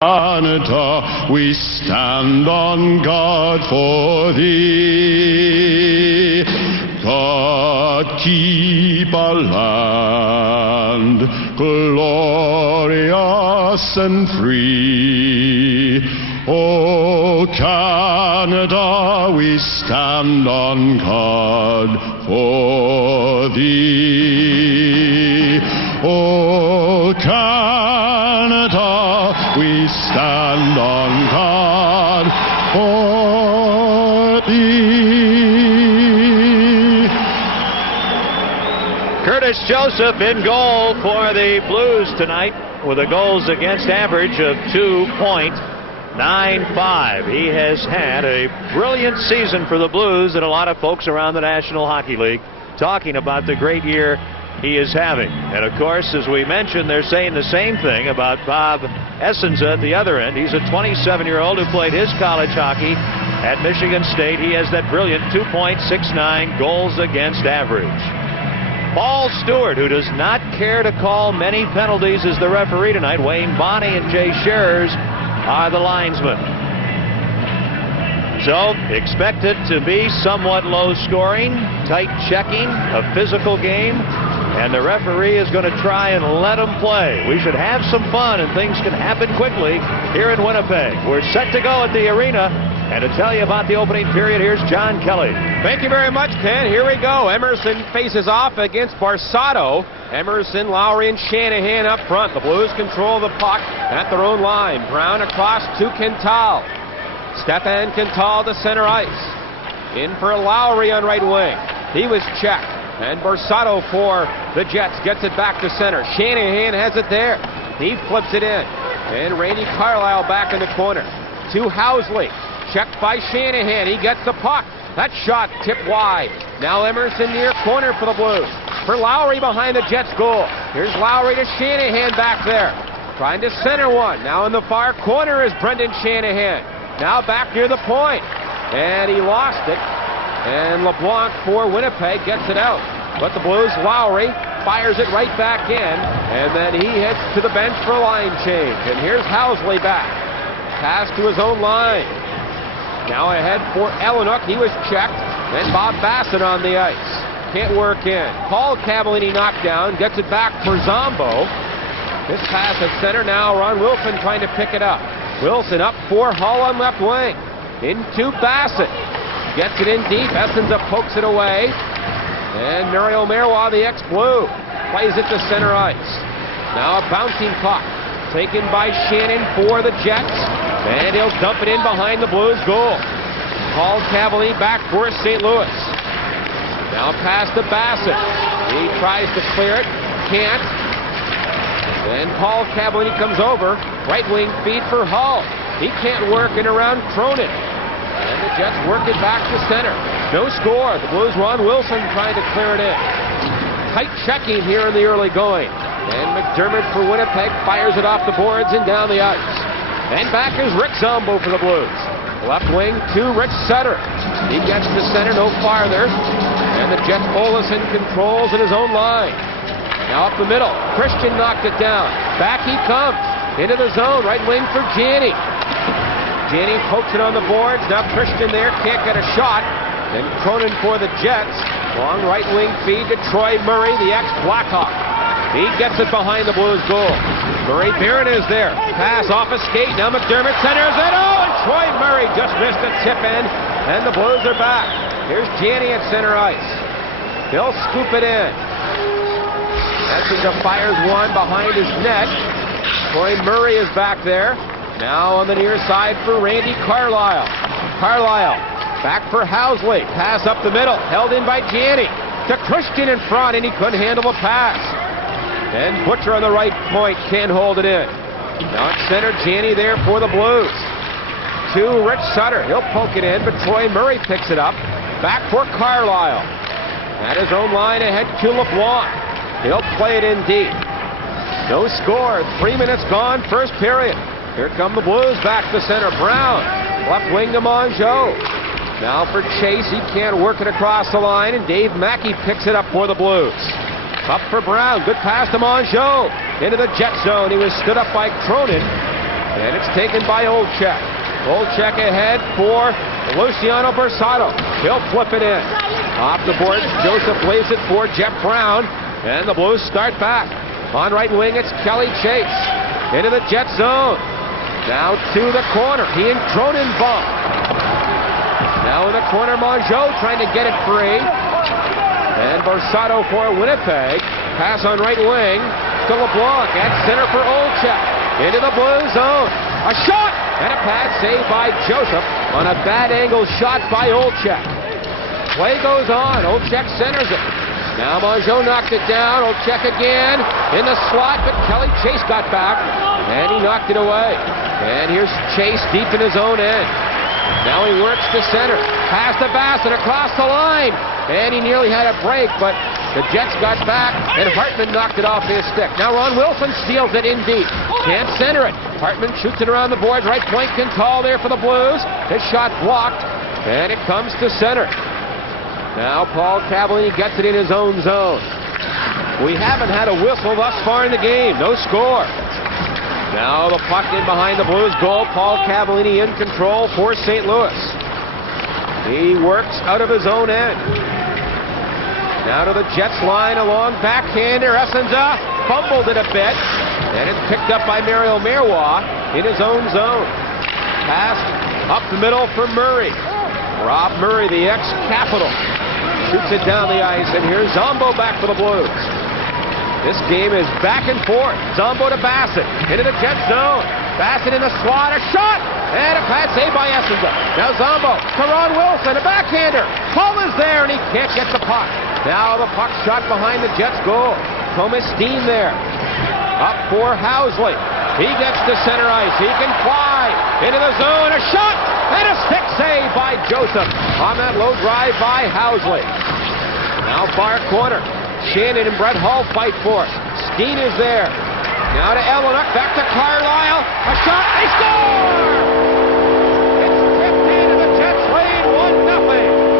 Canada, we stand on guard for thee. God, keep our land glorious and free. O Canada, we stand on guard for thee. O Canada, we stand on guard for thee. Curtis Joseph in goal for the Blues tonight with a goals against average of 2.95. He has had a brilliant season for the Blues, and a lot of folks around the National Hockey League talking about the great year he is having. And of course, as we mentioned, they're saying the same thing about Bob Essenza at the other end. He's a 27-year-old who played his college hockey at Michigan State. He has that brilliant 2.69 goals against average. Paul Stewart, who does not care to call many penalties, is the referee tonight. Wayne Bonney and Jay Scherz are the linesmen. So, expect it to be somewhat low scoring, tight checking, a physical game, and the referee is going to try and let them play. We should have some fun, and things can happen quickly here in Winnipeg. We're set to go at the arena, and to tell you about the opening period, here's John Kelly. Thank you very much, Ken. Here we go. Emerson faces off against Barsato. Emerson, Lowry, and Shanahan up front. The Blues control the puck at their own line. Brown across to Quintal. Stefan Quintal to center ice. In for Lowry on right wing. He was checked. And Barsato for the Jets gets it back to center. Shanahan has it there. He flips it in. And Randy Carlyle back in the corner. To Housley. Checked by Shanahan. He gets the puck. That shot tipped wide. Now Emerson near corner for the Blues. For Lowry behind the Jets goal. Here's Lowry to Shanahan back there. Trying to center one. Now in the far corner is Brendan Shanahan. Now back near the point. And he lost it. And LeBlanc for Winnipeg gets it out. But the Blues, Lowry fires it right back in. And then he heads to the bench for a line change. And here's Housley back. Pass to his own line. Now ahead for Ellenuk. He was checked. And Bob Bassett on the ice. Can't work in. Paul Cavallini knocked down. Gets it back for Zombo. This pass at center. Now Ron Wilson trying to pick it up. Wilson up for Hull on left wing. Into Bassett. Gets it in deep. Essenza pokes it away. And Mario Marois, the ex-Blue, plays it to center ice. Now a bouncing puck. Taken by Shannon for the Jets. And he'll dump it in behind the Blues goal. Paul Cavallini back for St. Louis. Now pass to Bassett. He tries to clear it. Can't. Then Paul Cavallini comes over. Right wing feed for Hull. He can't work it around Cronin. And the Jets work it back to center. No score. The Blues, Ron Wilson trying to clear it in. Tight checking here in the early going. And McDermott for Winnipeg fires it off the boards and down the ice. And back is Rick Zombo for the Blues. Left wing to Rich Sutter. He gets to center, no farther. And the Jets, Olesen controls at his own line. Now up the middle. Christian knocked it down. Back he comes. Into the zone. Right wing for Janney. Janney pokes it on the boards. Now Christian there. Can't get a shot. Then Cronin for the Jets. Long right wing feed to Troy Murray, the ex-Blackhawk. He gets it behind the Blues goal. Murray Barron is there. Pass off a skate. Now McDermott centers it. Oh, and Troy Murray just missed a tip in. And the Blues are back. Here's Janney at center ice. He'll scoop it in. Essenza fires one behind his net. Troy Murray is back there. Now on the near side for Randy Carlyle. Carlyle back for Housley. Pass up the middle. Held in by Janney. To Christian in front, and he couldn't handle the pass. And Butcher on the right point can't hold it in. Now at center, Janney there for the Blues. To Rich Sutter. He'll poke it in, but Troy Murray picks it up. Back for Carlyle. At his own line ahead to LeBlanc. He'll play it in deep. No score. 3 minutes gone, first period. Here come the Blues back to center. Brown. Left wing to Mongeau. Now for Chase. He can't work it across the line, and Dave Mackey picks it up for the Blues. Up for Brown. Good pass to Mongeau. Into the Jet zone. He was stood up by Cronin. And it's taken by Olczyk. Olczyk ahead for Luciano Borsato. He'll flip it in. Off the boards, Joseph lays it for Jeff Brown. And the Blues start back. On right wing, it's Kelly Chase. Into the Jet zone. Now to the corner. He and Cronin bump. Now in the corner, Mongeau trying to get it free. And Borsato for Winnipeg. Pass on right wing to LeBlanc. At center for Olczyk. Into the blue zone. A shot! And a pad save by Joseph on a bad angle shot by Olczyk. Play goes on. Olczyk centers it. Now Mongeau knocked it down. Olczyk again in the slot, but Kelly Chase got back, and he knocked it away. And here's Chase deep in his own end. Now he works to center. Pass to Bassett across the line. And he nearly had a break, but the Jets got back, and Hartman knocked it off his stick. Now Ron Wilson steals it in deep. Can't center it. Hartman shoots it around the boards. Right point, Quintal there for the Blues. His shot blocked, and it comes to center. Now Paul Cavallini gets it in his own zone. We haven't had a whistle thus far in the game. No score. Now the puck in behind the Blues goal. Paul Cavallini in control for St. Louis. He works out of his own end. Now to the Jets line, a long backhander. Essenza fumbled it a bit, and it's picked up by Mario Marois in his own zone. Pass up the middle for Murray. Rob Murray, the ex-Capital, shoots it down the ice, and here's Zombo back for the Blues. This game is back and forth. Zombo to Bassett, into the Jet zone. Bassett in the slot, a shot, and a pad save by Essenza. Now Zombo to Ron Wilson, a backhander. Hull is there, and he can't get the puck. Now the puck shot behind the Jets' goal. Thomas Steen there. Up for Housley. He gets to center ice. He can fly into the zone. A shot and a stick save by Joseph on that low drive by Housley. Now far corner. Shannon and Brett Hull fight for it. Steen is there. Now to Ellenuk. Back to Carlisle. A shot. They score! It's tipped in and the Jets lead 1-0.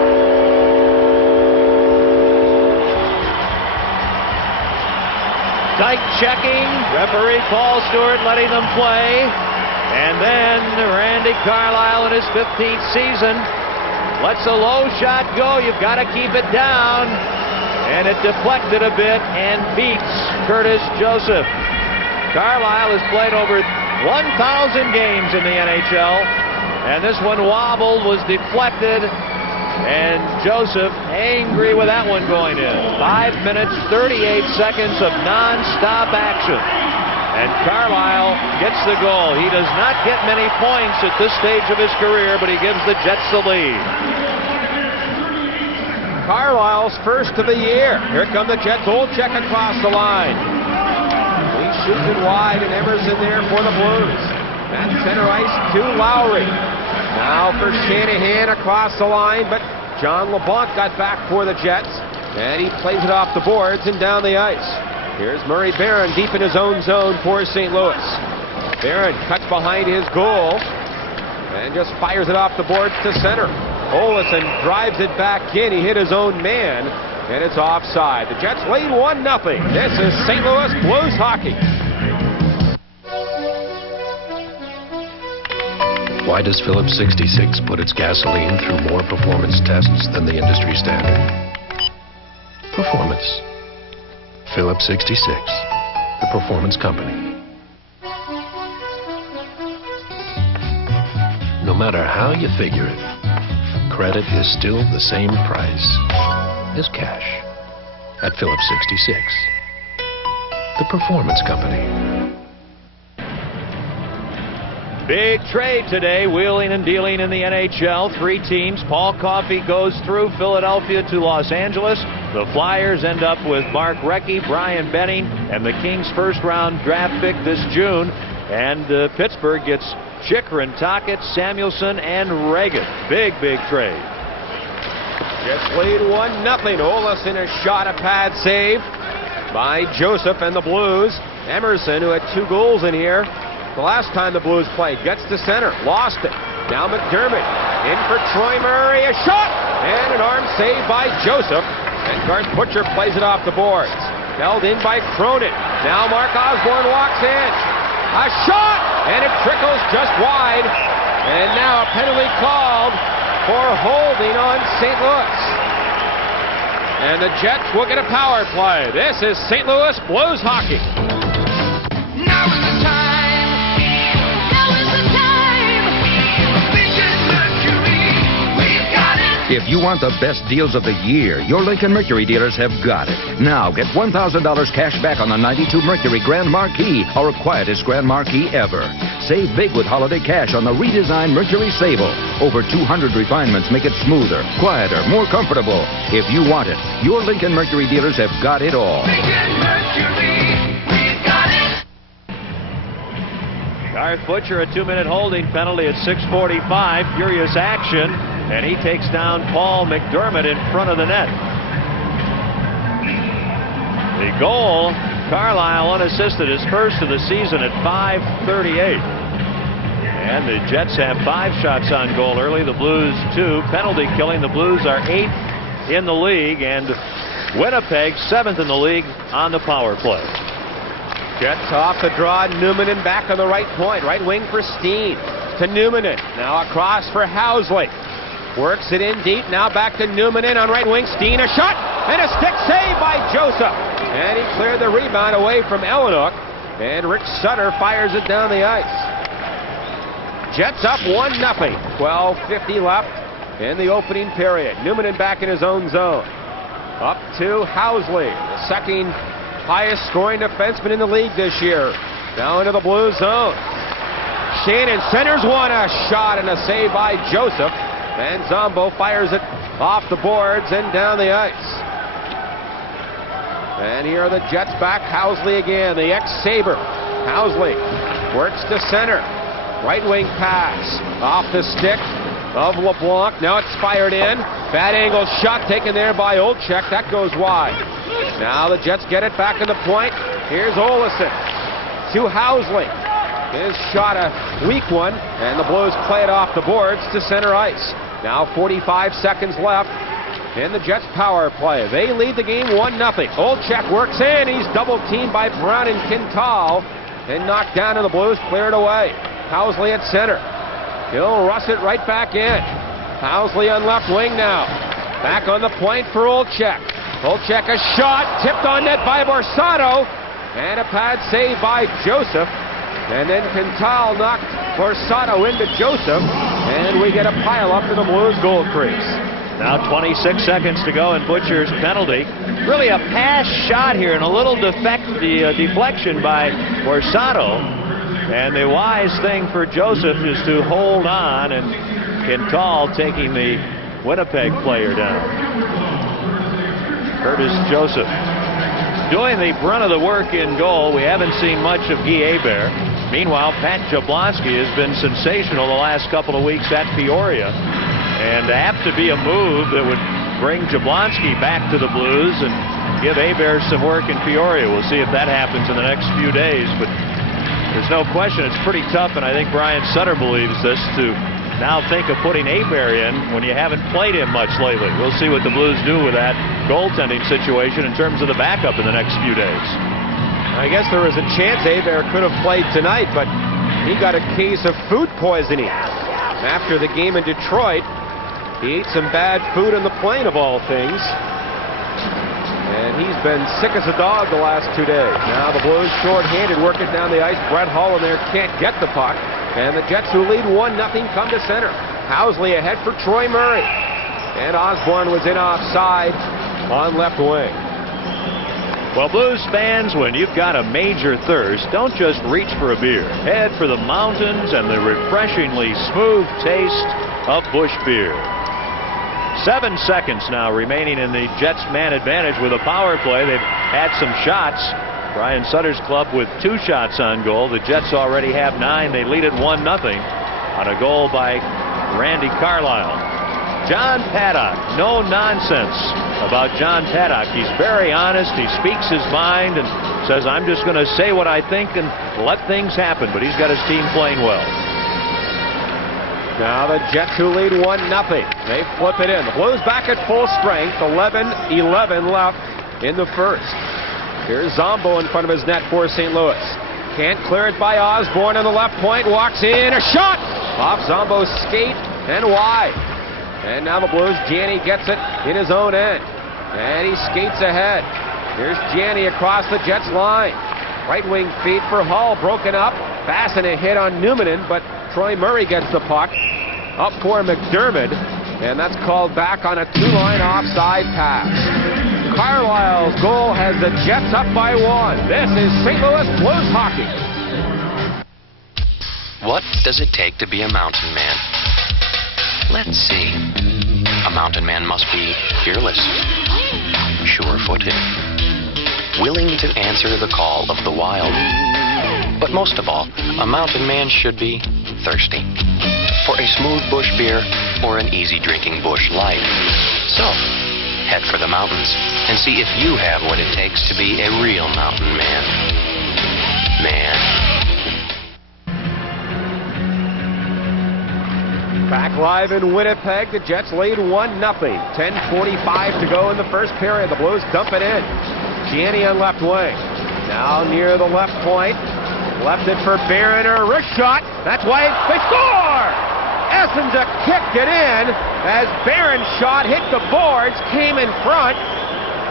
Tight checking, referee Paul Stewart letting them play, and then Randy Carlisle in his 15th season lets a low shot go. You've got to keep it down, and it deflected a bit and beats Curtis Joseph. Carlisle has played over 1,000 games in the NHL, and this one wobbled, was deflected, and Joseph angry with that one going in. 5 minutes, 38 seconds of non-stop action. And Carlisle gets the goal. He does not get many points at this stage of his career, but he gives the Jets the lead. Carlisle's first of the year. Here come the Jets. Olczyk across the line. He shoots it wide, and Emerson there for the Blues. At center ice to Lowry. Now for Shanahan across the line, but John LeBlanc got back for the Jets, and he plays it off the boards and down the ice. Here's Murray Barron deep in his own zone for St. Louis. Barron cuts behind his goal and just fires it off the boards to center. Olesen drives it back in. He hit his own man, and it's offside. The Jets lead 1-0. This is St. Louis Blues hockey. Why does Phillips 66 put its gasoline through more performance tests than the industry standard? Performance. Phillips 66, the performance company. No matter how you figure it, credit is still the same price as cash at Phillips 66, the performance company. Big trade today, wheeling and dealing in the NHL. 3 teams. Paul Coffey goes through Philadelphia to Los Angeles. The Flyers end up with Mark Recchi, Brian Benning, and the Kings' first-round draft pick this June. And Pittsburgh gets Chychrun, Tocchet, Samuelson, and Reagan. Big, big trade. Jets lead 1-0. Olesen a shot, a pad save by Joseph and the Blues. Emerson, who had 2 goals in here the last time the Blues played, gets to center, lost it. Now McDermott in for Troy Murray, a shot, and an arm save by Joseph. And Garth Butcher plays it off the boards. Held in by Cronin. Now Mark Osborne walks in. A shot, and it trickles just wide. And now a penalty called for holding on St. Louis. And the Jets will get a power play. This is St. Louis Blues hockey. Now is the time. Now is the time. Lincoln Mercury, we've got it. If you want the best deals of the year, your Lincoln Mercury dealers have got it. Now, get $1,000 cash back on the 92 Mercury Grand Marquis, our quietest Grand Marquis ever. Save big with holiday cash on the redesigned Mercury Sable. Over 200 refinements make it smoother, quieter, more comfortable. If you want it, your Lincoln Mercury dealers have got it all. Lincoln Mercury, we've got it. Garth Butcher, a 2-minute holding penalty at 6:45. Furious action, and he takes down Paul McDermott in front of the net. The goal, Carlisle unassisted, his first of the season at 5:38. And the Jets have 5 shots on goal early, the Blues 2. Penalty killing, the Blues are 8th in the league, and Winnipeg 7th in the league on the power play. Jets off the draw. Newmanen back on the right point. Right wing for Steen. To Newmanen. Now across for Housley. Works it in deep. Now back to Newmanen on right wing. Steen, a shot and a stick save by Joseph. And he cleared the rebound away from Ellenhook. And Rick Sutter fires it down the ice. Jets up 1-0. 12:50 left in the opening period. Newmanen back in his own zone. Up to Housley, the second highest scoring defenseman in the league this year. Now into the blue zone. Shannon centers one, a shot and a save by Joseph. And Zombo fires it off the boards and down the ice. And here are the Jets back. Housley again, the ex-Sabre. Housley works to center. Right wing pass off the stick of LeBlanc. Now it's fired in. Bad angle shot taken there by Olczyk. That goes wide. Now the Jets get it back in the point. Here's Olesen to Housley. His shot a weak one, and the Blues play it off the boards to center ice. Now 45 seconds left in the Jets power play. They lead the game 1-0. Olczyk works in. He's double teamed by Brown and Quintal and knocked down, and the Blues clear it away. Housley at center. He'll rush it right back in. Housley on left wing now. Back on the point for Olczyk. Olczyk a shot tipped on net by Borsato. And a pad save by Joseph. And then Quintal knocked Borsato into Joseph. And we get a pile up to the Blues goal crease. Now 26 seconds to go in Butcher's penalty. Really a pass shot here and a little deflection by Borsato. And the wise thing for Joseph is to hold on, and Quintal taking the Winnipeg player down. Curtis Joseph doing the brunt of the work in goal. We haven't seen much of Guy Hebert. Meanwhile, Pat Jablonski has been sensational the last couple of weeks at Peoria. And apt to be a move that would bring Jablonski back to the Blues and give Hebert some work in Peoria. We'll see if that happens in the next few days. But there's no question it's pretty tough, and I think Brian Sutter believes this, to now think of putting Hebert in when you haven't played him much lately. We'll see what the Blues do with that goaltending situation in terms of the backup in the next few days. I guess there was a chance Hebert could have played tonight, but he got a case of food poisoning after the game in Detroit. He ate some bad food on the plane, of all things. And he's been sick as a dog the last 2 days. Now the Blues short-handed, work it down the ice. Brett Hull in there can't get the puck. And the Jets, who lead 1-0, come to center. Housley ahead for Troy Murray. And Osborne was in offside on left wing. Well, Blues fans, when you've got a major thirst, don't just reach for a beer. Head for the mountains and the refreshingly smooth taste of Busch beer. 7 seconds now remaining in the Jets man advantage with a power play. They've had some shots. Brian Sutter's club with 2 shots on goal. The Jets already have 9. They lead it 1-0 on a goal by Randy Carlisle. John Paddock, no nonsense about John Paddock. He's very honest. He speaks his mind and says, I'm just going to say what I think and let things happen. But he's got his team playing well. Now the Jets, who lead 1-0. They flip it in. The Blues back at full strength. 11-11 left in the first. Here's Zombo in front of his net for St. Louis. Can't clear it by Osborne on the left point. Walks in. A shot! Off Zombo's skate and wide. And now the Blues, Janney gets it in his own end. And he skates ahead. Here's Janney across the Jets line. Right wing feed for Hull, broken up. Fast and a hit on Newmanen, but Troy Murray gets the puck. Up for McDermott. And that's called back on a two-line offside pass. Carlisle's goal has the Jets up by 1. This is St. Louis Blues hockey. What does it take to be a mountain man? Let's see. A mountain man must be fearless, sure-footed, willing to answer the call of the wild. But most of all, a mountain man should be thirsty for a smooth bush beer or an easy drinking bush light. So, head for the mountains and see if you have what it takes to be a real mountain man. Back live in Winnipeg, the Jets lead 1-0. 10:45 to go in the first period. The Blues dump it in. Janney on left wing. Now near the left point. Left it for Barron, a wrist shot. That's why they score! Essenza kicked it in as Barron's shot hit the boards, came in front.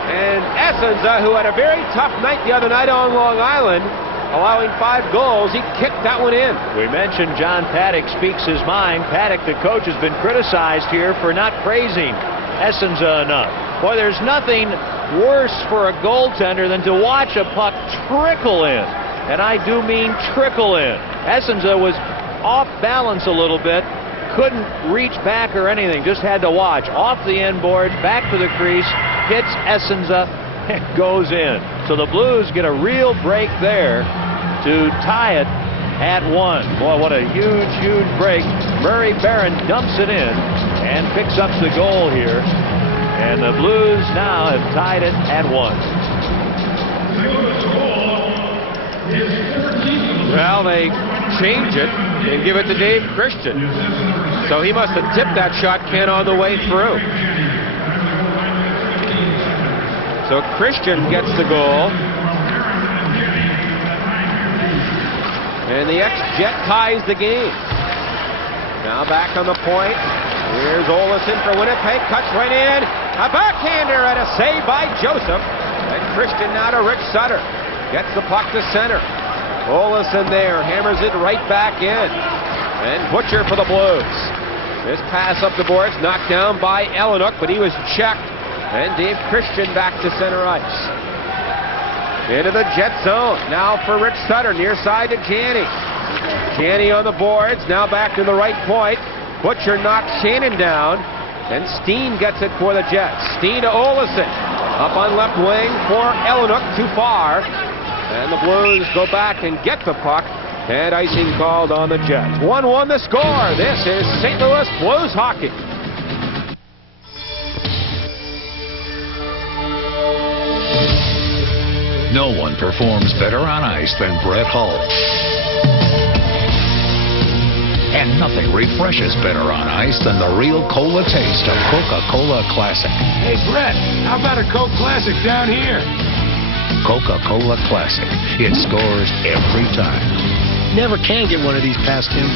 And Essenza, who had a very tough night the other night on Long Island, allowing 5 goals, he kicked that one in. We mentioned John Paddock speaks his mind. Paddock, the coach, has been criticized here for not praising Essenza enough. Boy, there's nothing worse for a goaltender than to watch a puck trickle in. And I do mean trickle in. Essenza was off balance a little bit, couldn't reach back or anything, just had to watch. Off the end boards, back to the crease, hits Essenza, and goes in. So the Blues get a real break there to tie it at 1. Boy, what a huge, huge break. Murray Barron dumps it in and picks up the goal here. And the Blues now have tied it at 1. Well, they change it and give it to Dave Christian. So he must have tipped that shot, Ken, on the way through. So Christian gets the goal. And the ex-Jet ties the game. Now back on the point. Here's Olesen for Winnipeg. Cuts right in. A backhander and a save by Joseph. And Christian now to Rich Sutter. Gets the puck to center. Olesen there. Hammers it right back in. And Butcher for the Blues. This pass up the boards. Knocked down by Ellenuk, but he was checked. And Dave Christian back to center ice. Into the Jet zone. Now for Rich Sutter. Near side to Janney. Janney on the boards. Now back to the right point. Butcher knocks Shannon down. And Steen gets it for the Jets. Steen to Olesen. Up on left wing for Ellenuk. Too far. And the Blues go back and get the puck. And icing called on the Jets. 1-1 the score. This is St. Louis Blues hockey. No one performs better on ice than Brett Hull. And nothing refreshes better on ice than the real cola taste of Coca-Cola Classic. Hey, Brett, how about a Coke Classic down here? Coca-Cola Classic. It scores every time. Never can get one of these past him.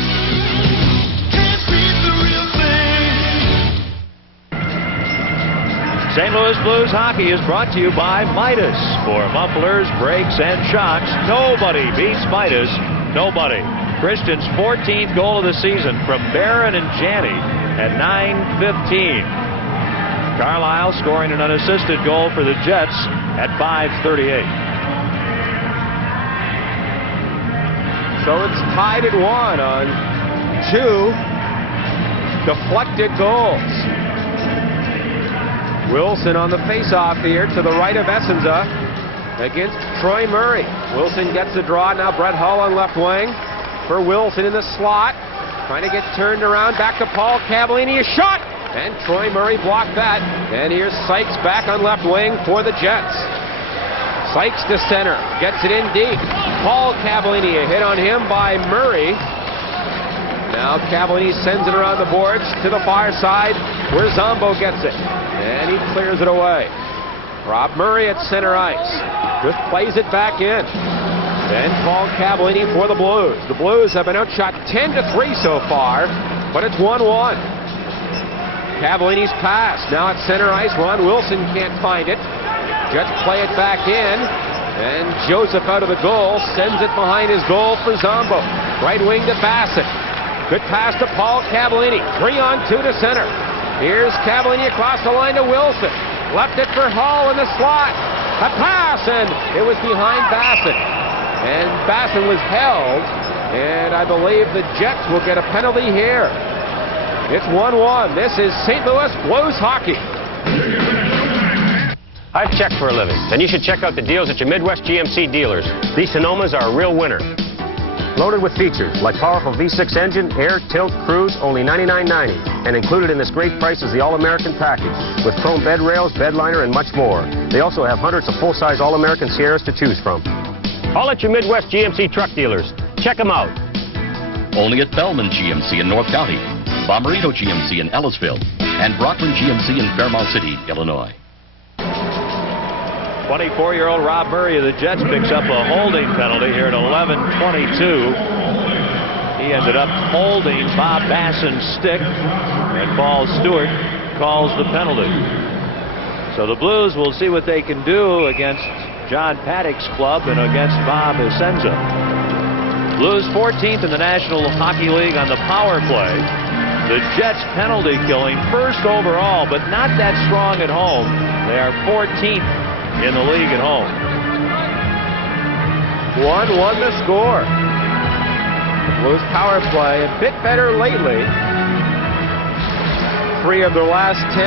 St. Louis Blues hockey is brought to you by Midas. For mufflers, brakes, and shocks, nobody beats Midas. Nobody. Christian's 14th goal of the season from Barron and Janney at 9:15. Carlisle scoring an unassisted goal for the Jets at 5:38. So it's tied at 1 on 2 deflected goals. Wilson on the face-off here to the right of Essenza against Troy Murray. Wilson gets the draw. Now Brett Hull on left wing for Wilson in the slot. Trying to get turned around. Back to Paul Cavallini. A shot! And Troy Murray blocked that. And here's Sykes back on left wing for the Jets. Sykes to center. Gets it in deep. Paul Cavallini. A hit on him by Murray. Now Cavallini sends it around the boards to the far side where Zombo gets it. And he clears it away. Rob Murray at center ice. Just plays it back in. Then Paul Cavallini for the Blues. The Blues have been outshot 10-3 so far, but it's 1-1. Cavallini's pass. Now at center ice. Ron Wilson can't find it. Jets play it back in. And Joseph out of the goal sends it behind his goal for Zombo. Right wing to Bassett. Good pass to Paul Cavallini. 3-on-2 to center. Here's Cavallini across the line to Wilson. Left it for Hall in the slot. A pass, and it was behind Bassett. And Bassett was held, and I believe the Jets will get a penalty here. It's 1-1. This is St. Louis Blues hockey. I've checked for a living, and you should check out the deals at your Midwest GMC dealers. These Sonomas are a real winner. Loaded with features like powerful V6 engine, air, tilt, cruise, only $99.90. And included in this great price is the All-American package with chrome bed rails, bed liner, and much more. They also have hundreds of full-size All-American Sierras to choose from. All at your Midwest GMC truck dealers. Check them out. Only at Bellman GMC in North County, Bommarito GMC in Ellisville, and Brockland GMC in Fairmount City, Illinois. 24-year-old Rob Murray of the Jets picks up a holding penalty here at 11:22. He ended up holding Bob Basson's stick, and Paul Stewart calls the penalty. So the Blues will see what they can do against John Paddock's club and against Bob Essenza. Blues 14th in the National Hockey League on the power play. The Jets penalty killing first overall, but not that strong at home. They are 14th in the league at home. 1-1 the score. The Blues power play a bit better lately. 3 of their last 10.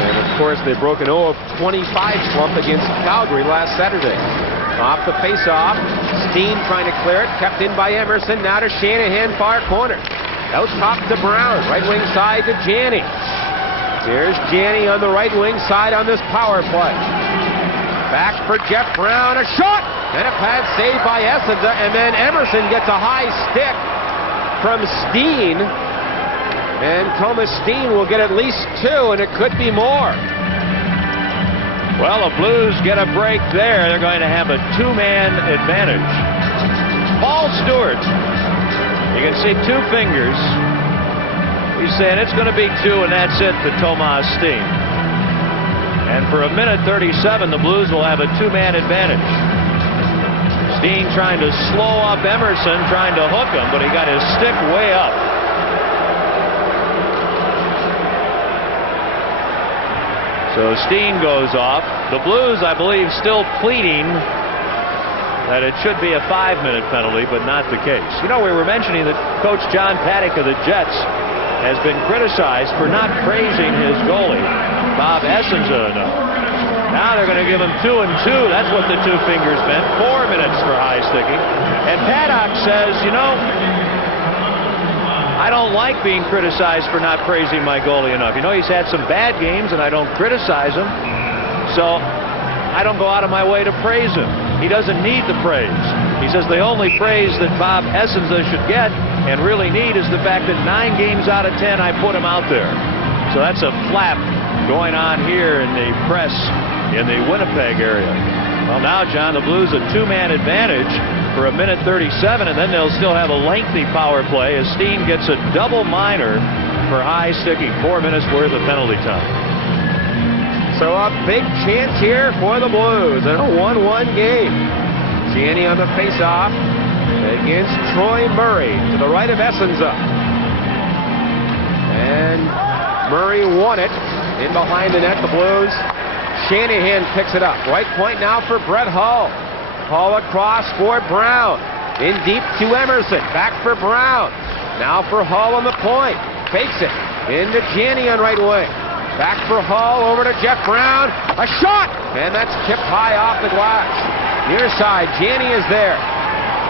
And of course they broke an 0-25 slump against Calgary last Saturday. Off the face-off. Steen trying to clear it. Kept in by Emerson. Now to Shanahan, far corner. Out top to Brown. Right wing side to Janney. Here's Janney on the right wing side on this power play. Back for Jeff Brown. A shot! And a pad saved by Essenza. And then Emerson gets a high stick from Steen. And Thomas Steen will get at least 2, and it could be more. Well, the Blues get a break there. They're going to have a 2-man advantage. Paul Stewart. You can see 2 fingers. He's saying it's going to be 2, and that's it to Thomas Steen. And for 1:37, the Blues will have a 2-man advantage. Steen trying to slow up Emerson, trying to hook him, but he got his stick way up. So Steen goes off. The Blues, I believe, still pleading that it should be a 5-minute penalty, but not the case. You know, we were mentioning that Coach John Paddock of the Jets has been criticized for not praising his goalie, Bob Essenza, enough. Now they're going to give him 2 and 2. That's what the 2 fingers meant. 4 minutes for high sticking. And Paddock says, you know, I don't like being criticized for not praising my goalie enough. You know, he's had some bad games, and I don't criticize him. So I don't go out of my way to praise him. He doesn't need the praise. He says the only praise that Bob Essenza should get and really need is the fact that 9 games out of 10 I put him out there. So that's a flap going on here in the press in the Winnipeg area. Well, now, John, the Blues a 2-man advantage for 1:37, and then they'll still have a lengthy power play as Steen gets a double minor for high sticking. 4 minutes worth of penalty time. So a big chance here for the Blues in a 1-1 game. Janney on the face-off against Troy Murray to the right of Essenza. And Murray won it in behind the net. The Blues. Shanahan picks it up. Right point now for Brett Hull. Hull across for Brown. In deep to Emerson. Back for Brown. Now for Hull on the point. Fakes it. Into Janney on right wing. Back for Hull. Over to Jeff Brown. A shot! And that's tipped high off the glass. Near side. Janney is there.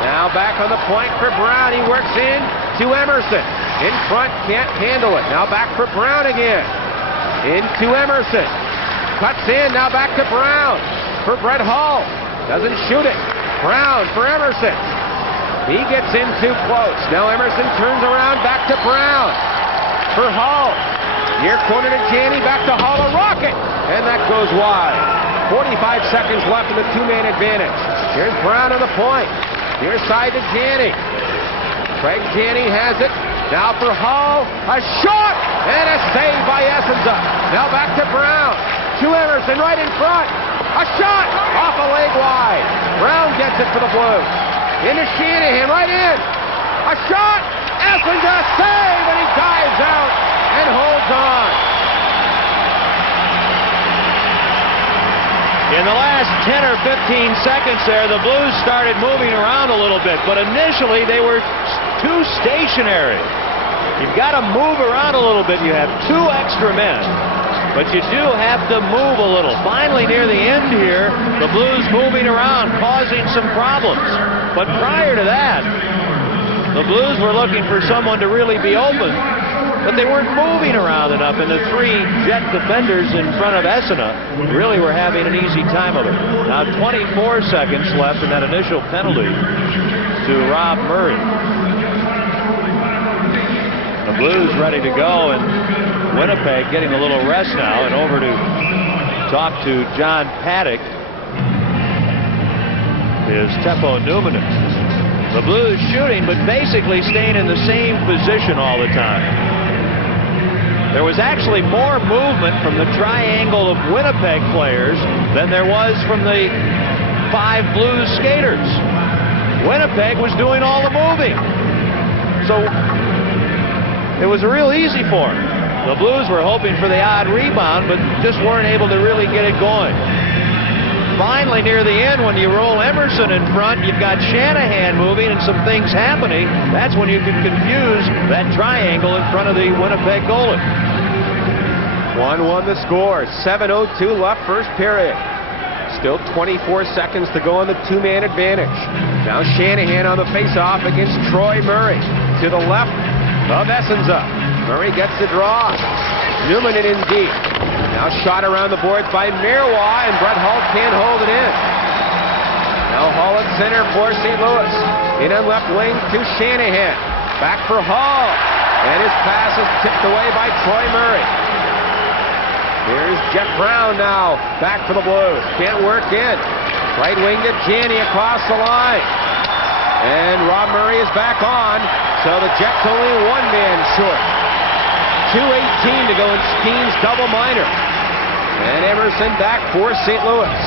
Now back on the point for Brown. He works in to Emerson. In front. Can't handle it. Now back for Brown again. Into Emerson. Cuts in. Now back to Brown. For Brett Hull. Doesn't shoot it. Brown for Emerson. He gets in too close. Now Emerson turns around. Back to Brown. For Hull. Near corner to Janney. Back to Hull. A rocket. And that goes wide. 45 seconds left in the two-man advantage. Here's Brown on the point. Near side to Janney. Craig Janney has it. Now for Hull. A shot! And a save by Essenza. Now back to Brown. To Emerson right in front. A shot! Off a leg wide. Brown gets it for the Blues. Into Shanahan right in. A shot! Essenza save! And he dives out and holds on. In the last 10 or 15 seconds there, the Blues started moving around a little bit, but initially they were too stationary. You've got to move around a little bit. You have 2 extra men, but you do have to move a little. Finally, near the end here, the Blues moving around, causing some problems. But prior to that, the Blues were looking for someone to really be open, but they weren't moving around enough, and the 3 Jet defenders in front of Essena really were having an easy time of it. Now 24 seconds left in that initial penalty to Rob Murray. The Blues ready to go, and Winnipeg getting a little rest now, and over to talk to John Paddock is Teppo Numminen. The Blues shooting, but basically staying in the same position all the time. There was actually more movement from the triangle of Winnipeg players than there was from the 5 Blues skaters. Winnipeg was doing all the moving. So it was real easy for them. The Blues were hoping for the odd rebound, but just weren't able to really get it going. Finally, near the end, when you roll Emerson in front, you've got Shanahan moving and some things happening. That's when you can confuse that triangle in front of the Winnipeg goalie. 1-1 the score. 7:02 left first period. Still 24 seconds to go on the two-man advantage. Now Shanahan on the face-off against Troy Murray. To the left of Essenza. Murray gets the draw. Numminen in deep. Now shot around the boards by Marois, and Brett Hull can't hold it in. Now Hull at center for St. Louis. In on left wing to Shanahan. Back for Hull. And his pass is tipped away by Troy Murray. Here's Jeff Brown now. Back for the Blues. Can't work in. Right wing to Janney across the line. And Rob Murray is back on. So the Jets only 1 man short. 2:18 to go in Steen's double minor. And Emerson back for St. Louis.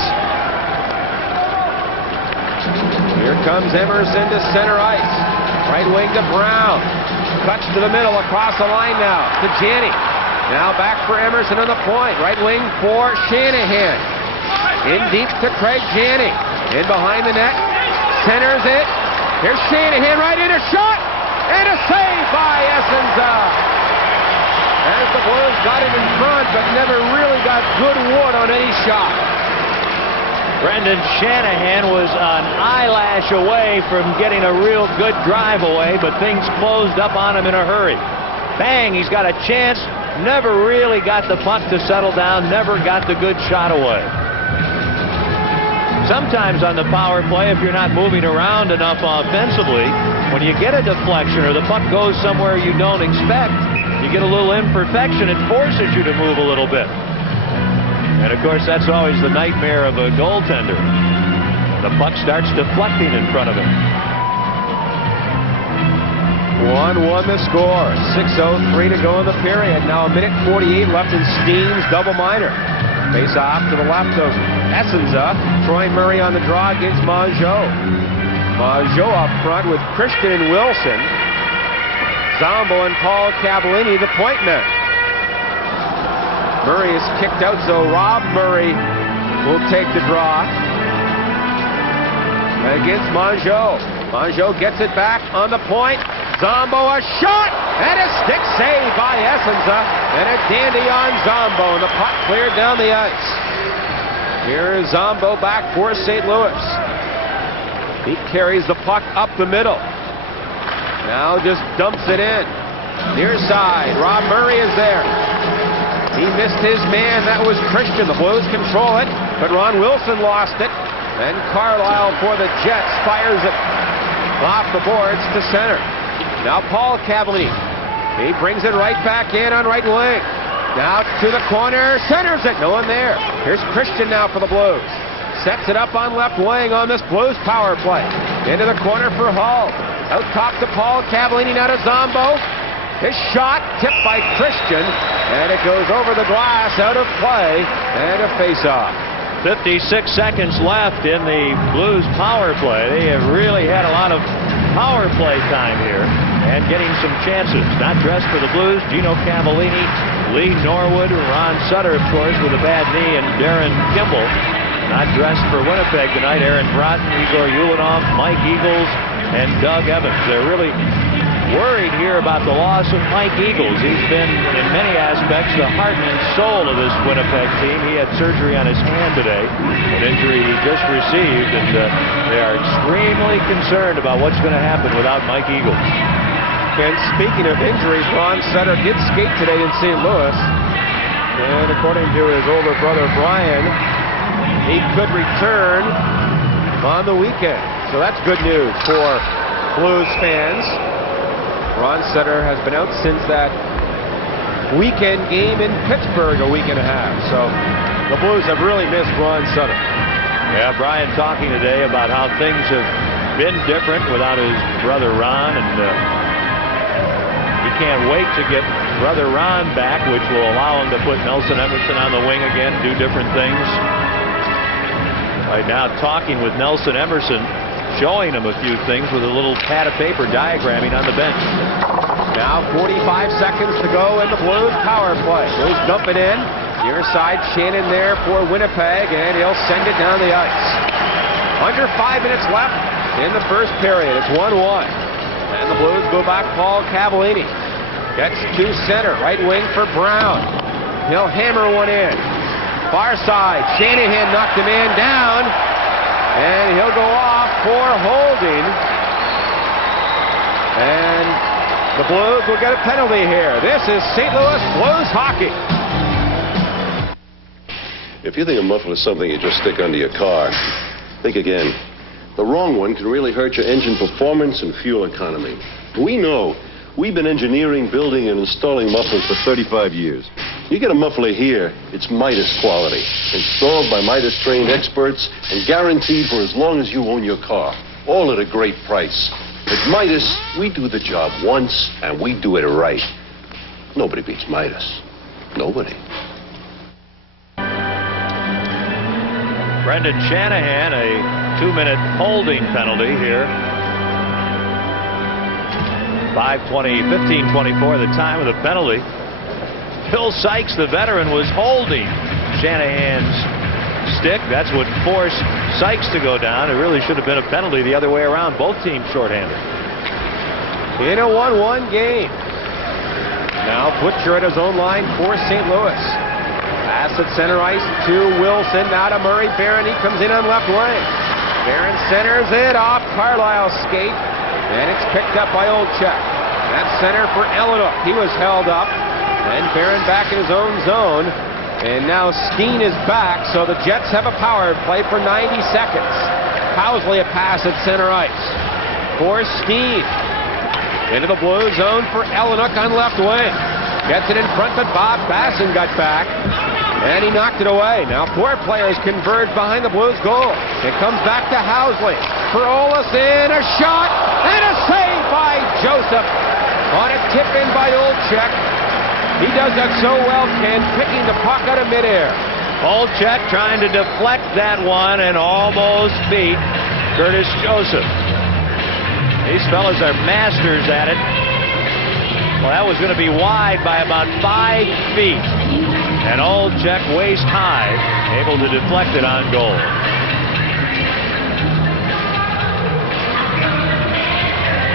Here comes Emerson to center ice. Right wing to Brown. Cuts to the middle across the line now to Janney. Now back for Emerson on the point. Right wing for Shanahan. In deep to Craig Janney. In behind the net. Centers it. Here's Shanahan right in, a shot. And a save by Essenza. As the Blues got it in front, but never really got good wood on any shot. Brendan Shanahan was an eyelash away from getting a real good drive away, but things closed up on him in a hurry. Bang, he's got a chance. Never really got the puck to settle down, never got the good shot away. Sometimes on the power play, if you're not moving around enough offensively, when you get a deflection or the puck goes somewhere you don't expect, you get a little imperfection, it forces you to move a little bit. And of course, that's always the nightmare of a goaltender. The puck starts deflecting in front of him. 1-1 the score. 6:03 to go in the period. Now 1:48 left in Steen's double minor. Face off to the left of Essenza. Troy Murray on the draw against Mongeau. Mongeau up front with Christian and Wilson. Zombo and Paul Cavallini, the point men. Murray is kicked out, so Rob Murray will take the draw against Mongeau. Mongeau gets it back on the point. Zombo, a shot, and a stick save by Essenza, and a dandy on Zombo, and the puck cleared down the ice. Here is Zombo back for St. Louis. He carries the puck up the middle. Now just dumps it in. Near side, Rob Murray is there. He missed his man, that was Christian. The Blues control it, but Ron Wilson lost it. And Carlisle for the Jets fires it off the boards to center. Now Paul Cavallini. He brings it right back in on right wing. Now to the corner, centers it. No one there. Here's Christian now for the Blues. Sets it up on left wing on this Blues power play. Into the corner for Hull. Out top to Paul Cavallini, now to Zombo. His shot tipped by Christian, and it goes over the glass, out of play, and a face-off. 56 seconds left in the Blues power play. They have really had a lot of power play time here and getting some chances. Not dressed for the Blues, Gino Cavallini, Lee Norwood, Ron Sutter, of course, with a bad knee, and Darren Kimball. Not dressed for Winnipeg tonight, Aaron Broughton, Igor Ulanov, Mike Eagles, and Doug Evans. They're really worried here about the loss of Mike Eagles. He's been, in many aspects, the heart and soul of this Winnipeg team. He had surgery on his hand today, an injury he just received, and they are extremely concerned about what's going to happen without Mike Eagles. And speaking of injuries, Ron Sutter did skate today in St. Louis, and according to his older brother Brian, he could return on the weekend. So that's good news for Blues fans. Ron Sutter has been out since that weekend game in Pittsburgh a week and a half. So the Blues have really missed Ron Sutter. Yeah, Brian talking today about how things have been different without his brother Ron, and he can't wait to get brother Ron back, which will allow him to put Nelson Emerson on the wing again, do different things. Right now talking with Nelson Emerson, showing him a few things with a little pad of paper diagramming on the bench. Now 45 seconds to go in the Blues power play. Blues dump it in. Near side, Shannon there for Winnipeg, and he'll send it down the ice. Under 5 minutes left in the first period. It's 1-1. And the Blues go back Paul Cavallini. Gets to center, right wing for Brown. He'll hammer one in. Far side, Shanahan knocked the man down, and he'll go off for holding. And the Blues will get a penalty here. This is St. Louis Blues hockey. If you think a muffler is something you just stick under your car, think again. The wrong one can really hurt your engine performance and fuel economy. We know. We've been engineering, building, and installing mufflers for 35 years. You get a muffler here, it's Midas quality. Installed by Midas-trained experts and guaranteed for as long as you own your car. All at a great price. At Midas, we do the job once, and we do it right. Nobody beats Midas. Nobody. Brendan Shanahan, a 2-minute holding penalty here. 15:24 the time of the penalty. Phil Sykes, the veteran, was holding Shanahan's stick. That's what forced Sykes to go down. It really should have been a penalty the other way around. Both teams shorthanded. In a 1-1 game. Now Butcher at his own line for St. Louis. Pass at center ice to Wilson. Now to Murray Barron. He comes in on left wing. Barron centers it off Carlisle's skate. And it's picked up by Olczyk. That's center for Elliott. He was held up. And Barron back in his own zone. And now Steen is back, so the Jets have a power play for 90 seconds. Housley a pass at center ice for Steen. Into the blue zone for Elliott on left wing. Gets it in front, but Bob Basson got back. And he knocked it away. Now 4 players converge behind the Blues goal. It comes back to Housley. For Olesen, a shot, and a save by Joseph. On a tip in by Olczyk. He does that so well, Ken, picking the puck out of midair. Olczyk trying to deflect that one and almost beat Curtis Joseph. These fellas are masters at it. Well, that was going to be wide by about 5 feet. And Olczyk waist high, able to deflect it on goal.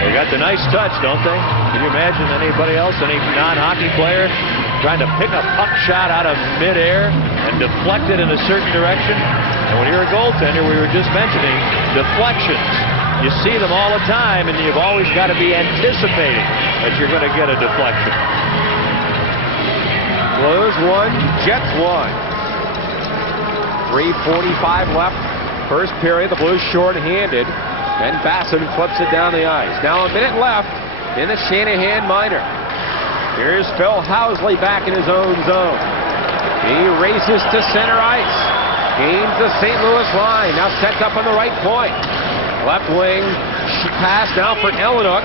They got the nice touch, don't they? Can you imagine anybody else, any non-hockey player, trying to pick a puck shot out of midair and deflect it in a certain direction? And when you're a goaltender, we were just mentioning deflections. You see them all the time, and you've always got to be anticipating that you're going to get a deflection. Blues 1, Jets 1. 3:45 left. First period, the Blues short-handed. And Basson flips it down the ice. Now a minute left in the Shanahan minor. Here's Phil Housley back in his own zone. He races to center ice. Gains the St. Louis line. Now sets up on the right point. Left wing pass now for Elenuk.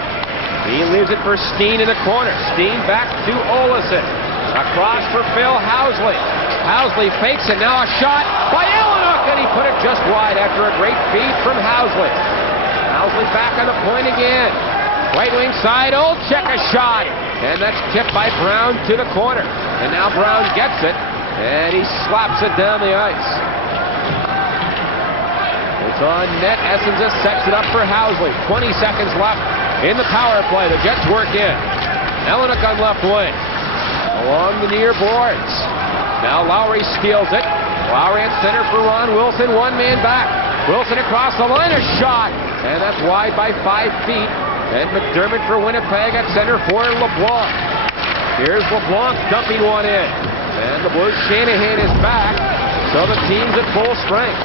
He leaves it for Steen in the corner. Steen back to Olesen. Across for Phil Housley. Housley fakes it. Now a shot by Elenuk, and he put it just wide after a great feed from Housley. Housley back on the point again. Right wing side, Olczyk a shot. And that's tipped by Brown to the corner. And now Brown gets it, and he slaps it down the ice. It's on net. Essenza sets it up for Housley. 20 seconds left in the power play. The Jets work in. Elenuk on left wing. Along the near boards. Now Lowry steals it. Lowry at center for Ron Wilson. One man back. Wilson across the line. A shot. And that's wide by 5 feet. And McDermott for Winnipeg at center for LeBlanc. Here's LeBlanc dumping one in. And the Blues, Shanahan is back. So the team's at full strength.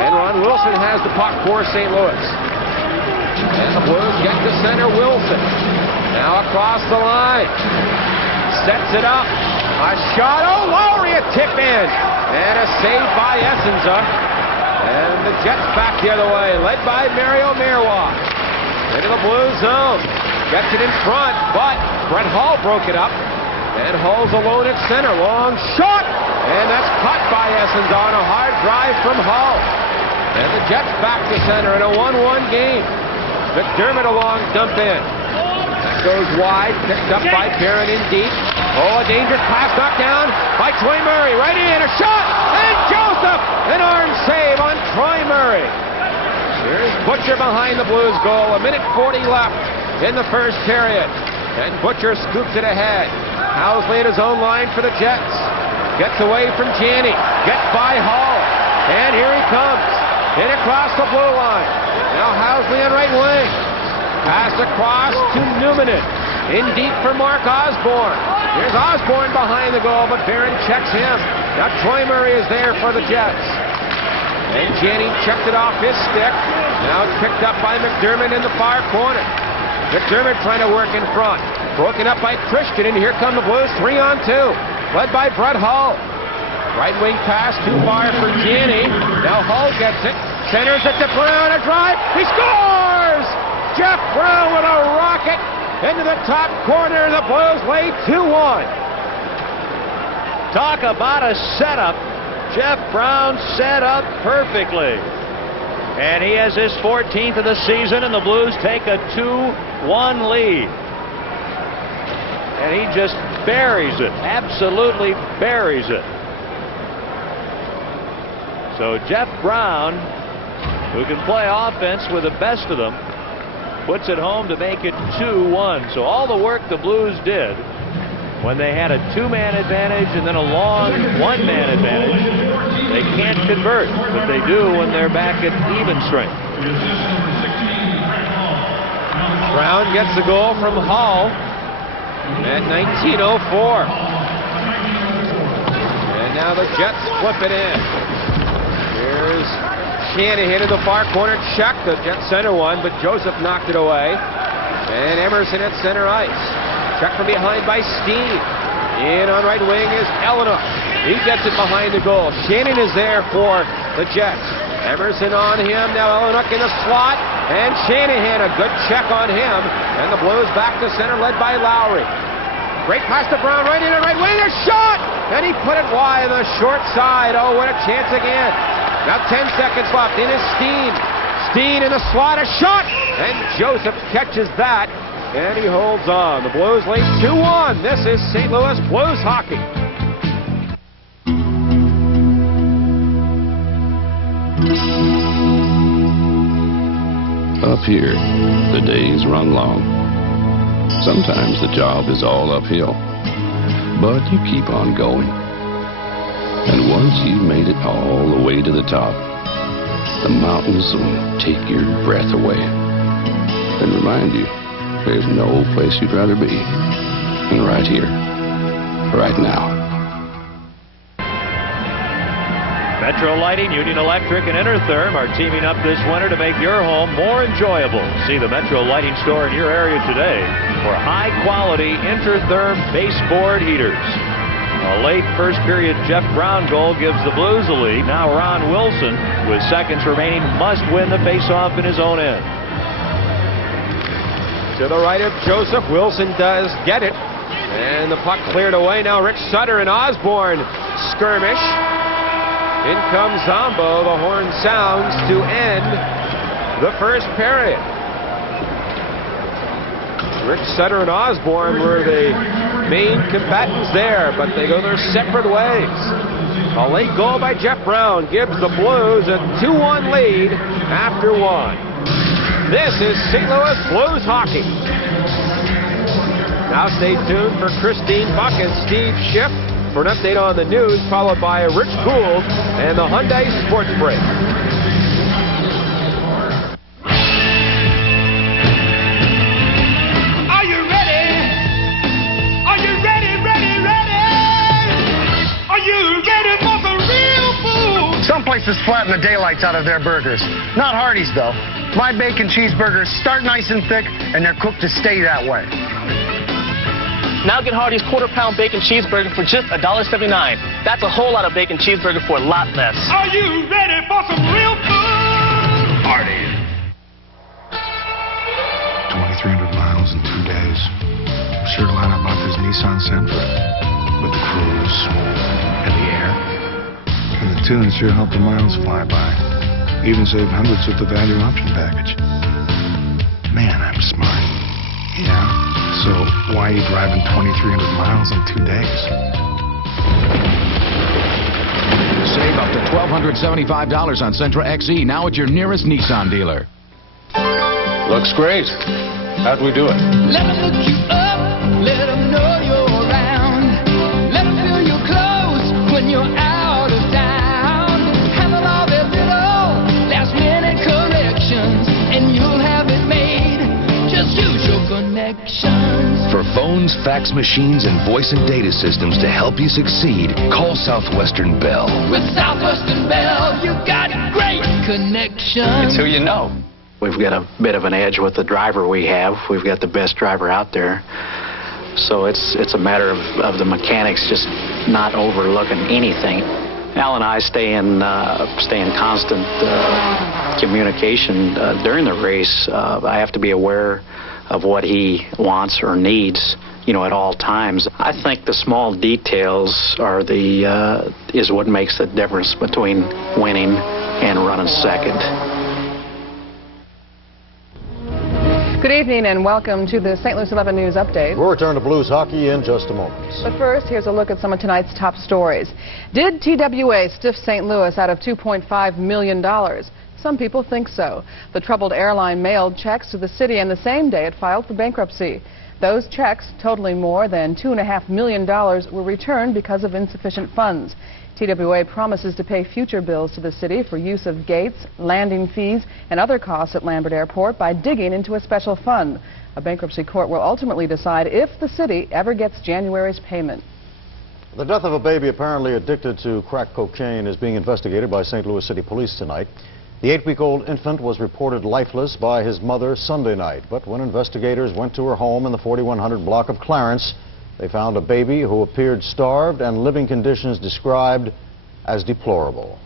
And Ron Wilson has the puck for St. Louis. And the Blues get to center. Wilson. Now across the line. Sets it up. A shot. Oh, Lowry a tip in. And a save by Essenza. And the Jets back the other way. Led by Mario Marois. Into the blue zone. Gets it in front, but Brett Hall broke it up. And Hall's alone at center. Long shot. And that's caught by Essenza on a hard drive from Hall. And the Jets back to center in a 1-1 game. McDermott a long dump in. That goes wide, picked up by Barron in deep. Oh, a dangerous pass knocked down by Troy Murray. Right in, a shot, and Joseph! An arm save on Troy Murray. Here's Butcher behind the Blues goal. 1:40 left in the first period. And Butcher scoops it ahead. Housley at his own line for the Jets. Gets away from Janney. Gets by Hall. And here he comes. In across the blue line. Now Housley on right wing. Pass across to Newman. In deep for Mark Osborne. Here's Osborne behind the goal, but Barron checks him. Now Troy Murray is there for the Jets. And Janney checked it off his stick. Now it's picked up by McDermott in the far corner. McDermott trying to work in front. Broken up by Christian, and here come the Blues, 3-on-2. Led by Brett Hall. Right wing pass too far for Janney. Now Hall gets it. Centers it to Brown. A drive. He scores! Jeff Brown with a rocket into the top corner. The Blues lead 2-1. Talk about a setup. Jeff Brown set up perfectly. And he has his 14th of the season, and the Blues take a 2-1 lead. And he just buries it. Absolutely buries it. So Jeff Brown, who can play offense with the best of them, puts it home to make it 2-1. So all the work the Blues did when they had a 2-man advantage and then a long 1-man advantage, they can't convert, but they do when they're back at even strength. Brown gets the goal from Hall at 19:04. And now the Jets flip it in. Here's Shanahan in the far corner. Check the Jet center one, but Joseph knocked it away. And Emerson at center ice. Check from behind by Steen. In on right wing is Elenuk. He gets it behind the goal. Shannon is there for the Jets. Emerson on him. Now Elenuk in the slot. And Shanahan, a good check on him. And the Blues back to center, led by Lowry. Great pass to Brown, right in at right wing. A shot! And he put it wide on the short side. Oh, what a chance again. Now 10 seconds left. In is Steen. Steen in the slot. A shot! And Joseph catches that. And he holds on. The Blues lead 2-1. This is St. Louis Blues hockey. Up here, the days run long. Sometimes the job is all uphill, but you keep on going. And once you've made it all the way to the top, the mountains will take your breath away and remind you there's no place you'd rather be than right here, right now. Metro Lighting, Union Electric, and Intertherm are teaming up this winter to make your home more enjoyable. See the Metro Lighting store in your area today for high-quality Intertherm baseboard heaters. A late first period Jeff Brown goal gives the Blues the lead. Now Ron Wilson, with seconds remaining, must win the faceoff in his own end. To the right of Joseph, Wilson does get it. And the puck cleared away. Now Rick Sutter and Osborne skirmish. In comes Zombo. The horn sounds to end the first period. Rick Sutter and Osborne were the main combatants there, but they go their separate ways. A late goal by Jeff Brown gives the Blues a 2-1 lead after one. This is St. Louis Blues hockey. Now stay tuned for Christine Buck and Steve Schiff for an update on the news, followed by Rich Gould and the Hyundai Sports Break. Some places flatten the daylights out of their burgers. Not Hardee's, though. My bacon cheeseburgers start nice and thick, and they're cooked to stay that way. Now get Hardee's quarter-pound bacon cheeseburger for just $1.79. That's a whole lot of bacon cheeseburger for a lot less. Are you ready for some real food? Hardee's. 2,300 miles in 2 days. Sure glad I bought this Nissan Sentra. With the cruise and the air. And the tunes sure help the miles fly by. Even save hundreds with the value option package. Man, I'm smart. Yeah, so why are you driving 2,300 miles in 2 days? Save up to $1,275 on Sentra XE now at your nearest Nissan dealer. Looks great. How'd we do it? Let them look you up, let them know you're around. Let them feel your clothes when you're out of town. Handle all their little last-minute corrections, and you'll have it made. Just use your connections. For phones, fax machines, and voice and data systems to help you succeed, call Southwestern Bell. With Southwestern Bell, you got great connections. It's who you know. We've got a bit of an edge with the driver we have. We've got the best driver out there. So it's a matter of the mechanics just not overlooking anything. Al and I stay in constant communication during the race. I have to be aware of what he wants or needs, you know, at all times. I think the small details are is what makes the difference between winning and running second. Good evening and welcome to the St. Louis 11 News Update. We'll return to Blues hockey in just a moment. But first, here's a look at some of tonight's top stories. Did TWA stiff St. Louis out of $2.5 million? Some people think so. The troubled airline mailed checks to the city, and the same day it filed for bankruptcy. Those checks, totaling more than $2.5 million, were returned because of insufficient funds. TWA promises to pay future bills to the city for use of gates, landing fees, and other costs at Lambert Airport by digging into a special fund. A bankruptcy court will ultimately decide if the city ever gets January's payment. The death of a baby apparently addicted to crack cocaine is being investigated by St. Louis City Police tonight. The 8-week-old infant was reported lifeless by his mother Sunday night, but when investigators went to her home in the 4100 block of Clarence, they found a baby who appeared starved and living conditions described as deplorable.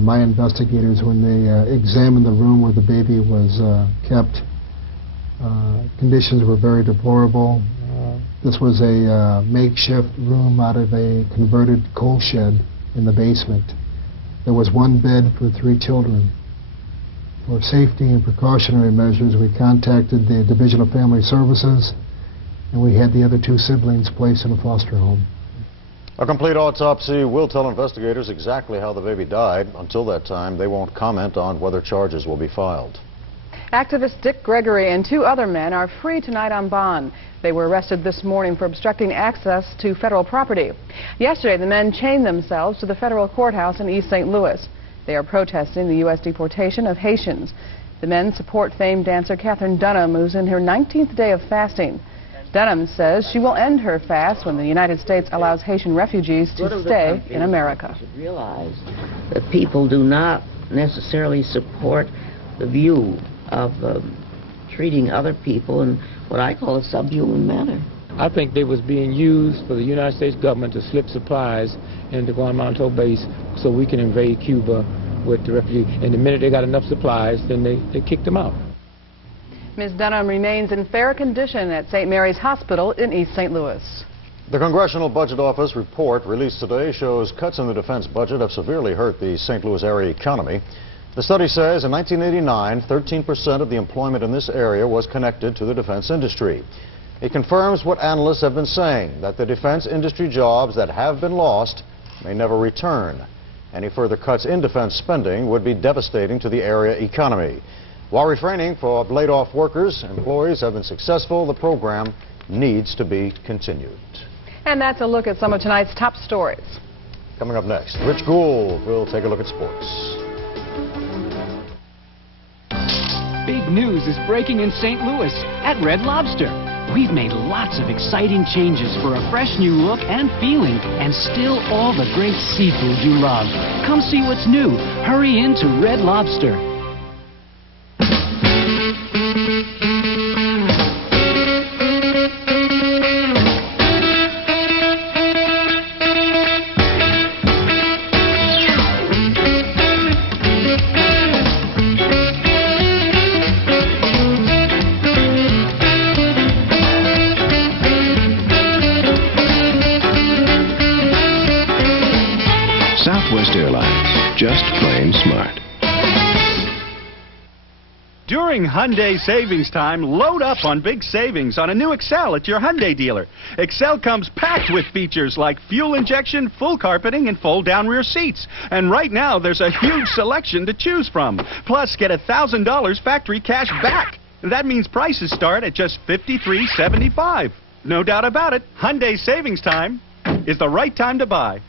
My investigators, when they examined the room where the baby was kept, conditions were very deplorable. This was a makeshift room out of a converted coal shed in the basement. There was one bed for 3 children. For safety and precautionary measures, we contacted the Division of Family Services, and we had the other 2 siblings placed in a foster home. A complete autopsy will tell investigators exactly how the baby died. Until that time, they won't comment on whether charges will be filed. Activist Dick Gregory and 2 other men are free tonight on bond. They were arrested this morning for obstructing access to federal property. Yesterday, the men chained themselves to the federal courthouse in East St. Louis. They are protesting the U.S. deportation of Haitians. The men support famed dancer Katherine Dunham, who's in her 19th day of fasting. Dunham says she will end her fast when the United States allows Haitian refugees to stay in America. You should realize that people do not necessarily support the view of treating other people in what I call a subhuman manner. I think they was being used for the United States government to slip supplies into Guantanamo base so we can invade Cuba with the refugees. And the minute they got enough supplies, then they kicked them out. Ms. Dunham remains in fair condition at St. Mary's Hospital in East St. Louis. The Congressional Budget Office report released today shows cuts in the defense budget have severely hurt the St. Louis area economy. The study says in 1989, 13% of the employment in this area was connected to the defense industry. It confirms what analysts have been saying, that the defense industry jobs that have been lost may never return. Any further cuts in defense spending would be devastating to the area economy. While refraining from laid-off workers, employees have been successful. The program needs to be continued. And that's a look at some of tonight's top stories. Coming up next, Rich Gould will take a look at sports. Big news is breaking in St. Louis at Red Lobster. We've made lots of exciting changes for a fresh new look and feeling, and still all the great seafood you love. Come see what's new. Hurry in to Red Lobster. Southwest Airlines, just plain smart. During Hyundai Savings Time, load up on big savings on a new Excel at your Hyundai dealer. Excel comes packed with features like fuel injection, full carpeting, and fold-down rear seats. And right now, there's a huge selection to choose from. Plus, get $1,000 factory cash back. That means prices start at just $53.75. No doubt about it, Hyundai Savings Time is the right time to buy.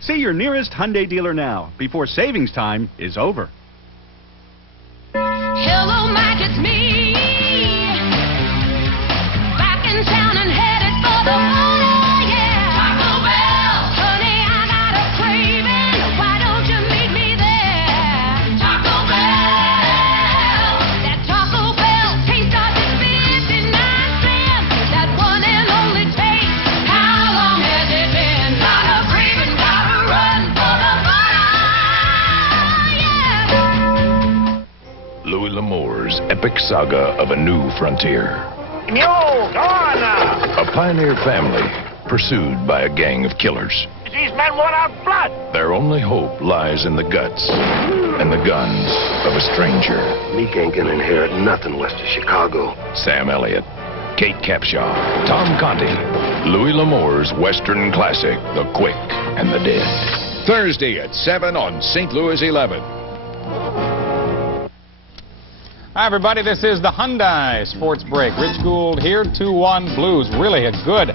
See your nearest Hyundai dealer now, before savings time is over. Hello, Mike, it's me. Back in town and headed for the border, yeah. Taco Bell. Honey, I got a craving. Why don't you meet me there? Taco Bell. That Taco Bell taste of the 59 cents. That one and only taste. How long has it been? Got a craving, gotta run for the border, yeah. Louis L'Amour's epic saga of a new frontier. Yo, go on now. A pioneer family pursued by a gang of killers. These men want our blood. Their only hope lies in the guts and the guns of a stranger. Meek ain't gonna inherit nothing west of Chicago. Sam Elliott, Kate Capshaw, Tom Conti. Louis L'Amour's Western classic, The Quick and the Dead. Thursday at 7 on St. Louis 11. Hi, everybody. This is the Hyundai Sports Break. Rich Gould here, 2-1 Blues. Really a good,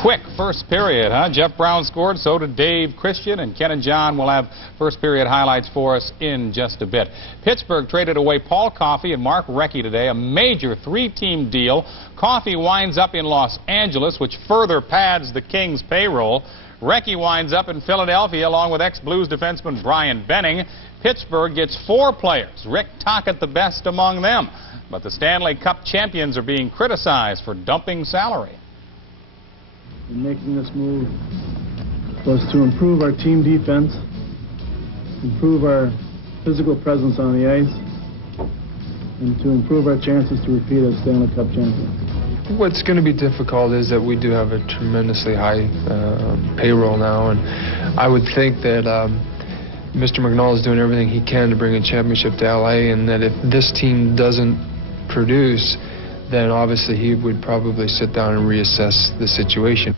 quick first period, huh? Jeff Brown scored, so did Dave Christian, and Ken and John will have first period highlights for us in just a bit. Pittsburgh traded away Paul Coffey and Mark Recchi today, a major three-team deal. Coffey winds up in Los Angeles, which further pads the Kings' payroll. Recchi winds up in Philadelphia along with ex-Blues defenseman Brian Benning. Pittsburgh gets 4 players, Rick Tocchet the best among them. But the Stanley Cup champions are being criticized for dumping salary. In making this move was to improve our team defense, improve our physical presence on the ice, and to improve our chances to repeat as Stanley Cup champions. What's going to be difficult is that we do have a tremendously high payroll now, and I would think that Mr. McNall is doing everything he can to bring a championship to LA, and that if this team doesn't produce, then obviously he would probably sit down and reassess the situation.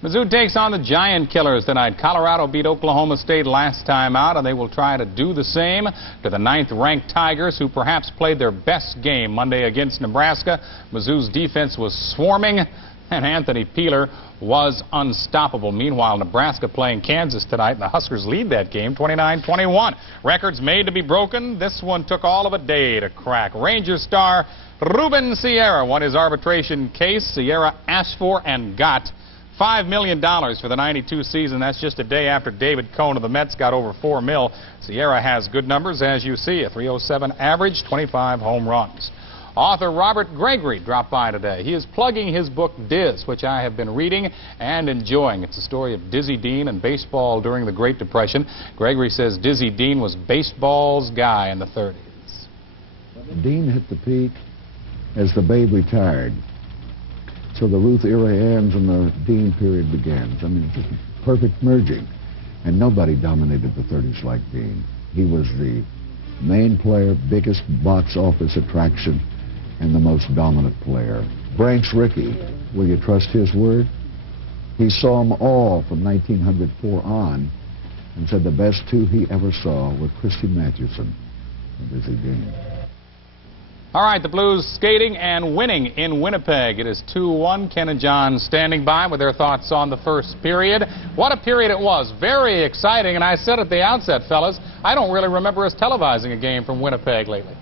Mizzou takes on the Giant Killers tonight. Colorado beat Oklahoma State last time out, and they will try to do the same to the 9th-ranked Tigers, who perhaps played their best game Monday against Nebraska. Mizzou's defense was swarming, and Anthony Peeler was unstoppable. Meanwhile, Nebraska playing Kansas tonight, and the Huskers lead that game 29-21. Records made to be broken. This one took all of a day to crack. Rangers star Ruben Sierra won his arbitration case. Sierra asked for and got $5 million for the 92 season. That's just a day after David Cohn of the Mets got over $4 million. Sierra has good numbers, as you see, a .307 average, 25 home runs. Author Robert Gregory dropped by today. He is plugging his book Diz, which I have been reading and enjoying. It's a story of Dizzy Dean and baseball during the Great Depression. Gregory says Dizzy Dean was baseball's guy in the 30s. Dean hit the peak as the Babe retired. So the Ruth era ends and the Dean period begins. I mean, just perfect merging. And nobody dominated the 30s like Dean. He was the main player, biggest box office attraction, and the most dominant player. Branch Rickey, will you trust his word? He saw them all from 1904 on and said the best two he ever saw were Christy Mathewson and Dizzy Dean. All right, the Blues skating and winning in Winnipeg. It is 2-1. Ken and John standing by with their thoughts on the first period. What a period it was. Very exciting. And I said at the outset, fellas, I don't really remember us televising a game from Winnipeg lately.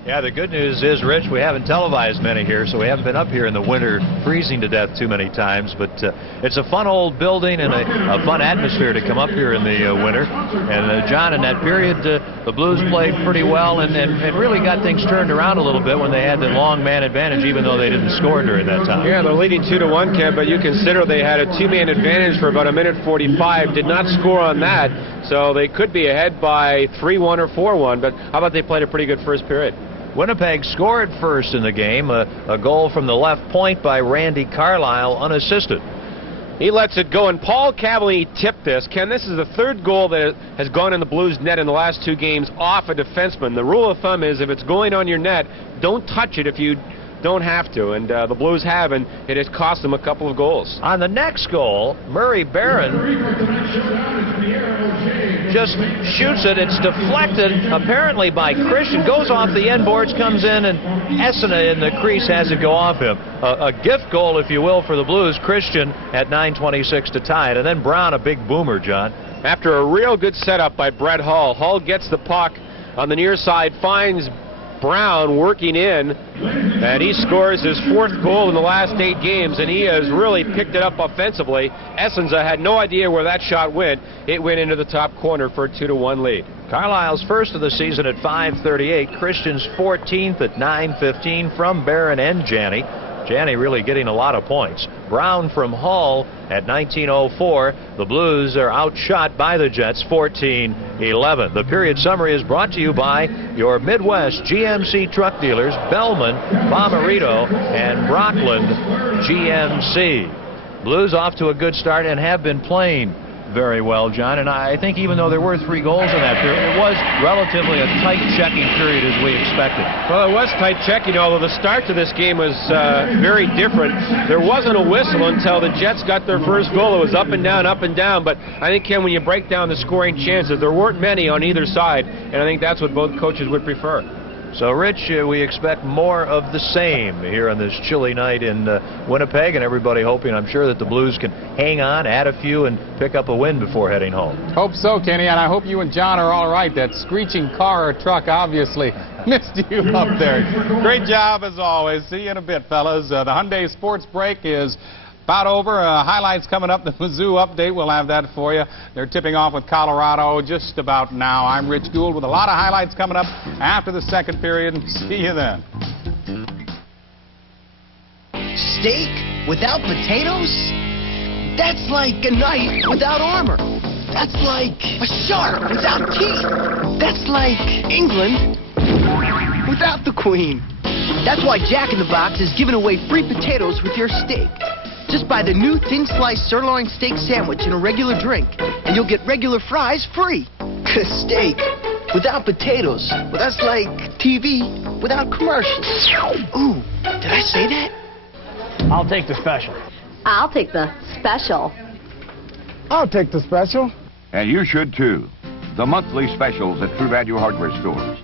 Yeah, the good news is, Rich, we haven't televised many here, so we haven't been up here in the winter freezing to death too many times. But it's a fun old building and a fun atmosphere to come up here in the winter. And, John, in that period, the Blues played pretty well and really got things turned around a little bit when they had the long man advantage, even though they didn't score during that time. Yeah, they're leading 2-1, Ken, but you consider they had a two-man advantage for about a minute 45, did not score on that, so they could be ahead by 3-1 or 4-1. But how about they played a pretty good first period? Winnipeg scored first in the game, a goal from the left point by Randy Carlyle, unassisted. He lets it go, and Paul Cavallini tipped this. Ken, this is the third goal that has gone in the Blues' net in the last two games off a defenseman. The rule of thumb is if it's going on your net, don't touch it if you don't have to, and the Blues have, and it has cost them a couple of goals. On the next goal, Murray Barron just shoots it. It's deflected, apparently by Christian. Goes off the end boards, comes in, and Essena in the crease has it go off him. A gift goal, if you will, for the Blues. Christian at 9:26 to tie it. And then Brown, a big boomer, John. After a real good setup by Brett Hull, Hull gets the puck on the near side, finds Brown working in, and he scores his fourth goal in the last 8 games, and he has really picked it up offensively. Essenza had no idea where that shot went. It went into the top corner for a 2-1 lead. Carlisle's first of the season at 5:38. Christian's 14th at 9:15 from Barron and Janney. Janney really getting a lot of points. Brown from Hull at 19:04. The Blues are outshot by the Jets 14-11. The period summary is brought to you by your Midwest GMC truck dealers, Bellman, Bomarito, and Brockland GMC. Blues off to a good start and have been playing very well, John, and I think even though there were 3 goals in that period, it was relatively a tight checking period as we expected. Well, it was tight checking, although the start to this game was very different. There wasn't a whistle until the Jets got their first goal. It was up and down, but I think, Ken, when you break down the scoring chances, there weren't many on either side, and I think that's what both coaches would prefer. So, Rich, we expect more of the same here on this chilly night in Winnipeg, and everybody hoping, I'm sure, that the Blues can hang on, add a few, and pick up a win before heading home. Hope so, Kenny, and I hope you and John are all right. That screeching car or truck obviously missed you up there. Great job, as always. See you in a bit, fellas. The Hyundai Sports Break is about over. Highlights coming up. The Mizzou update, we'll have that for you. They're tipping off with Colorado just about now. I'm Rich Gould with a lot of highlights coming up after the second period. See you then. Steak without potatoes? That's like a knight without armor. That's like a shark without teeth. That's like England without the Queen. That's why Jack in the Box is giving away free potatoes with your steak. Just buy the new thin sliced sirloin steak sandwich and a regular drink, and you'll get regular fries free. Steak without potatoes. Well, that's like TV without commercials. Ooh, did I say that? I'll take the special. I'll take the special. I'll take the special. And you should too. The monthly specials at True Value Hardware stores.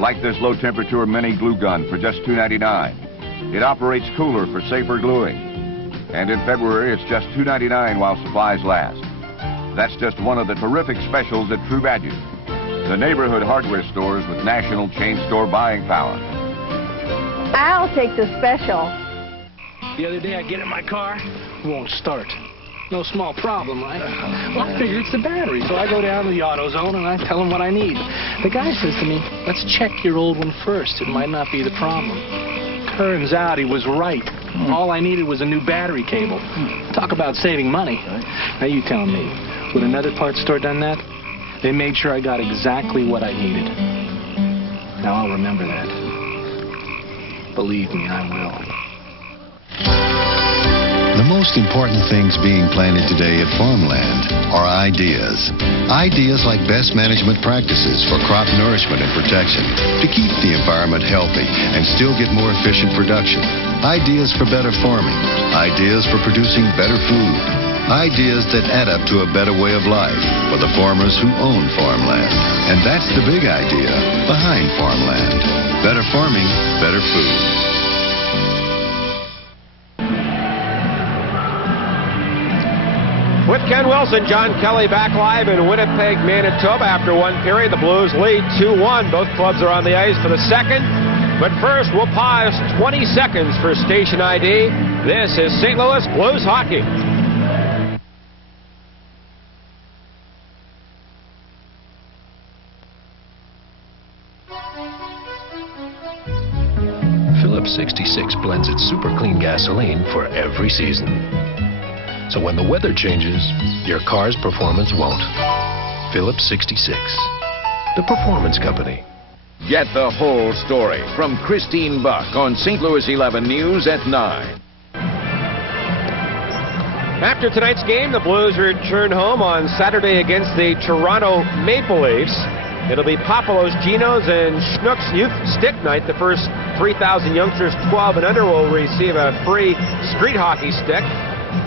Like this low temperature mini glue gun for just $2.99. It operates cooler for safer gluing. And in February, it's just $2.99 while supplies last. That's just one of the terrific specials at True Value, the neighborhood hardware stores with national chain store buying power. I'll take the special. The other day I get in my car, it won't start. No small problem, right? Well, I figure it's the battery, so I go down to the AutoZone and I tell him what I need. The guy says to me, let's check your old one first. It might not be the problem. Turns out he was right. All I needed was a new battery cable. Talk about saving money. Now you tell me, would another parts store done that? They made sure I got exactly what I needed. Now I'll remember that. Believe me, I will. The most important things being planted today at farmland are ideas. Ideas like best management practices for crop nourishment and protection to keep the environment healthy and still get more efficient production. Ideas for better farming. Ideas for producing better food. Ideas that add up to a better way of life for the farmers who own farmland. And that's the big idea behind farmland. Better farming, better food. With Ken Wilson, John Kelly back live in Winnipeg, Manitoba. After one period, the Blues lead 2-1. Both clubs are on the ice for the second. But first, we'll pause 20 seconds for station ID. This is St. Louis Blues hockey. Phillips 66 blends its super clean gasoline for every season. So when the weather changes, your car's performance won't. Phillips 66, the performance company. Get the whole story from Christine Buck on St. Louis 11 News at 9. After tonight's game, the Blues return home on Saturday against the Toronto Maple Leafs. It'll be Papalos, Geno's, and Schnook's Youth Stick Night. The first 3,000 youngsters 12 and under will receive a free street hockey stick.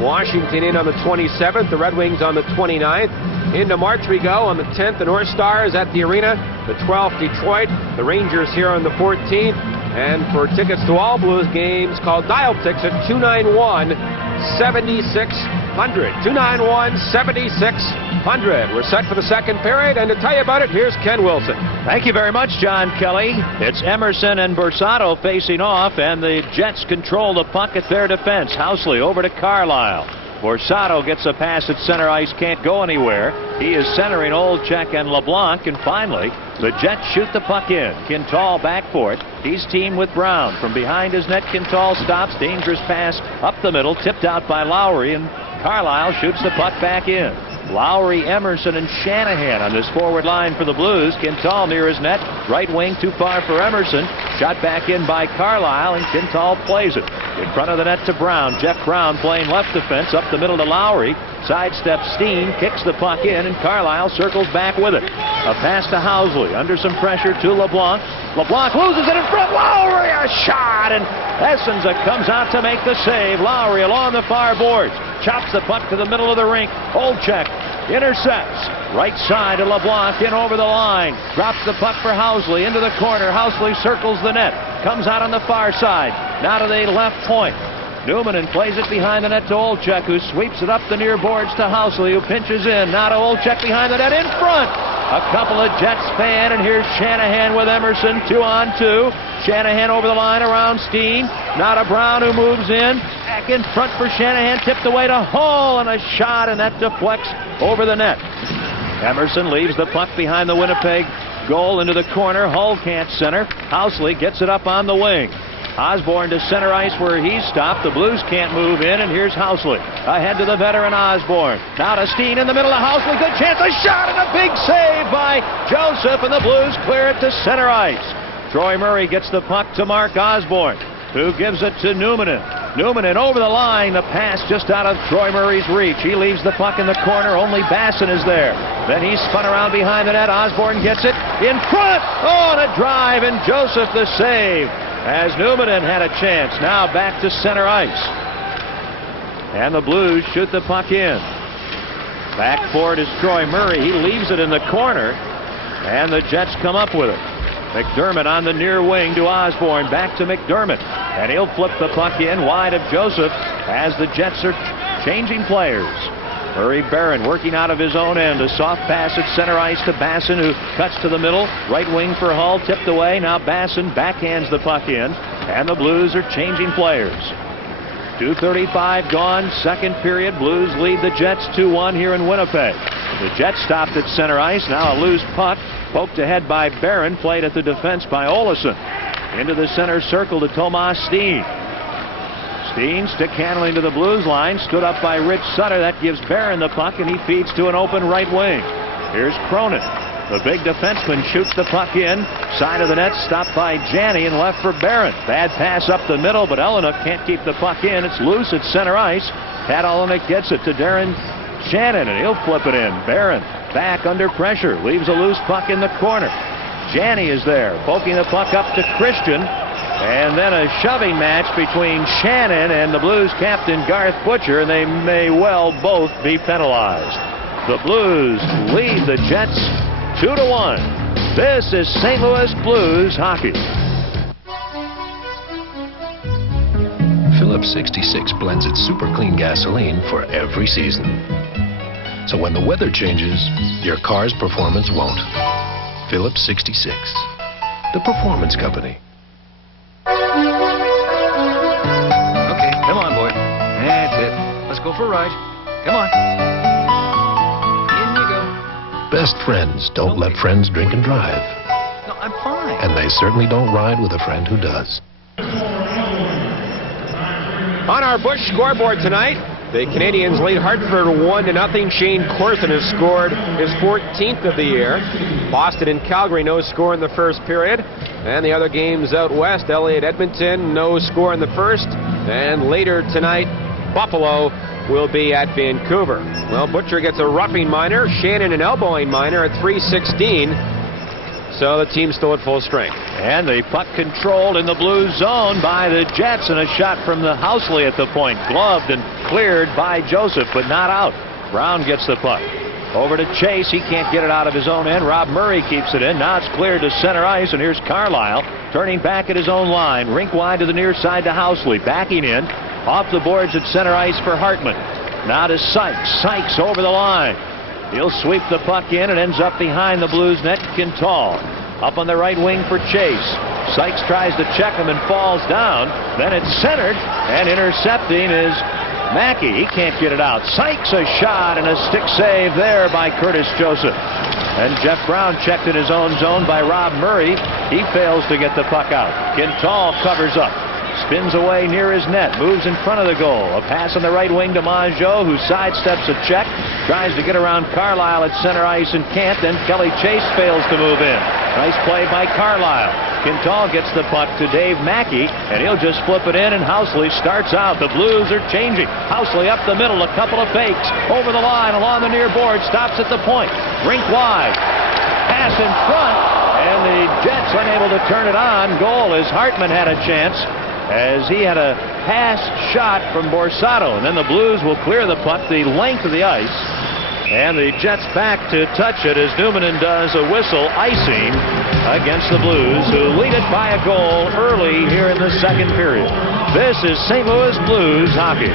Washington in on the 27th, the Red Wings on the 29th. Into March we go. On the 10th, the North Stars at the arena. The 12th, Detroit. The Rangers here on the 14th. And for tickets to all Blues games, call Dial Tix at 291-7600. 291-7600. We're set for the second period, and to tell you about it, here's Ken Wilson. Thank you very much, John Kelly. It's Emerson and Borsato facing off, and the Jets control the puck at their defense. Housley over to Carlisle. Borsato gets a pass at center ice, can't go anywhere. He is centering Olczyk and LeBlanc, and finally, the Jets shoot the puck in. Quintal back for it. He's teamed with Brown. From behind his net, Quintal stops. Dangerous pass up the middle, tipped out by Lowry, and Carlisle shoots the puck back in. Lowry, Emerson, and Shanahan on this forward line for the Blues. Quintal near his net. Right wing too far for Emerson. Shot back in by Carlisle, and Quintal plays it. In front of the net to Brown. Jeff Brown playing left defense up the middle to Lowry. Sidesteps Steen, kicks the puck in, and Carlisle circles back with it. A pass to Housley. Under some pressure to LeBlanc. LeBlanc loses it in front. Lowry, a shot, and Essenza comes out to make the save. Lowry along the far boards. Chops the puck to the middle of the rink. Olczyk intercepts. Right side to LeBlanc, in over the line. Drops the puck for Housley into the corner. Housley circles the net. Comes out on the far side. Now to the left point. Newman plays it behind the net to Olczyk, who sweeps it up the near boards to Housley, who pinches in. Now to Olczyk behind the net in front. A couple of Jets fan, and here's Shanahan with Emerson, 2-on-2. Shanahan over the line around Steen. Now to Brown, who moves in. Back in front for Shanahan, tipped away to Hall, and a shot, and that deflects over the net. Emerson leaves the puck behind the Winnipeg goal into the corner. Hull can't center. Housley gets it up on the wing. Osborne to center ice where he's stopped. The Blues can't move in, and here's Housley. Ahead to the veteran Osborne. Now to Steen in the middle of Housley. Good chance, a shot, and a big save by Joseph, and the Blues clear it to center ice. Troy Murray gets the puck to Mark Osborne, who gives it to Newman. Newman over the line. The pass just out of Troy Murray's reach. He leaves the puck in the corner. Only Basson is there. Then he's spun around behind the net. Osborne gets it in front. Oh, and a drive, and Joseph the save. As Newman had a chance. Now back to center ice. And the Blues shoot the puck in. Back for it is Troy Murray. He leaves it in the corner, and the Jets come up with it. McDermott on the near wing to Osborne. Back to McDermott. And he'll flip the puck in wide of Joseph as the Jets are changing players. Murray Barron working out of his own end. A soft pass at center ice to Basson, who cuts to the middle. Right wing for Hull, tipped away. Now Basson backhands the puck in, and the Blues are changing players. 2:35 gone, second period. Blues lead the Jets 2-1 here in Winnipeg. The Jets stopped at center ice. Now a loose puck, poked ahead by Barron, played at the defense by Olesen. Into the center circle to Tomas Steen. Steen stick handling to the Blues line, stood up by Rich Sutter. That gives Barron the puck, and he feeds to an open right wing. Here's Cronin. The big defenseman shoots the puck in. Side of the net, stopped by Janney and left for Barron. Bad pass up the middle, but Elenick can't keep the puck in. It's loose at center ice. Pat Elenick gets it to Darren Shannon, and he'll flip it in. Barron back under pressure, leaves a loose puck in the corner. Janney is there, poking the puck up to Christian. And then a shoving match between Shannon and the Blues captain Garth Butcher, and they may well both be penalized. The Blues lead the Jets 2-1. This is St. Louis Blues hockey. Phillips 66 blends its super clean gasoline for every season. So when the weather changes, your car's performance won't. Phillips 66, the performance company. Okay, come on, boy. That's it. Let's go for a ride. Come on. In you go. Best friends don't let friends drink and drive. No, I'm fine. And they certainly don't ride with a friend who does. On our Busch scoreboard tonight, the Canadians lead Hartford 1-0. Shane Corson has scored his 14th of the year. Boston and Calgary, no score in the first period. And the other games out west, LA at Edmonton, no score in the first. And later tonight, Buffalo will be at Vancouver. Well, Butcher gets a roughing minor, Shannon an elbowing minor at 3:16. So the team's still at full strength. And the puck controlled in the Blues zone by the Jets, and a shot from the Housley at the point. Gloved and cleared by Joseph, but not out. Brown gets the puck. Over to Chase. He can't get it out of his own end. Rob Murray keeps it in. Now it's cleared to center ice, and here's Carlisle turning back at his own line. Rink wide to the near side to Housley. Backing in. Off the boards at center ice for Hartman. Now to Sykes. Sykes over the line. He'll sweep the puck in. It ends up behind the Blues net. Quintal up on the right wing for Chase. Sykes tries to check him and falls down. Then it's centered, and intercepting is Mackey. He can't get it out. Sykes a shot, and a stick save there by Curtis Joseph. And Jeff Brown checked in his own zone by Rob Murray. He fails to get the puck out. Quintal covers up. Spins away near his net. Moves in front of the goal. A pass on the right wing to Mongeau, who sidesteps a check. Tries to get around Carlisle at center ice and can't. Then Kelly Chase fails to move in. Nice play by Carlisle. Quintal gets the puck to Dave Mackey, and he'll just flip it in, and Housley starts out. The Blues are changing. Housley up the middle. A couple of fakes. Over the line, along the near board. Stops at the point. Rink wide. Pass in front, and the Jets unable to turn it on. Goal as Hartman had a chance, as he had a pass shot from Borsato. And then the Blues will clear the puck the length of the ice. And the Jets back to touch it as Newmanen does a whistle icing against the Blues, who lead it by a goal early here in the second period. This is St. Louis Blues hockey.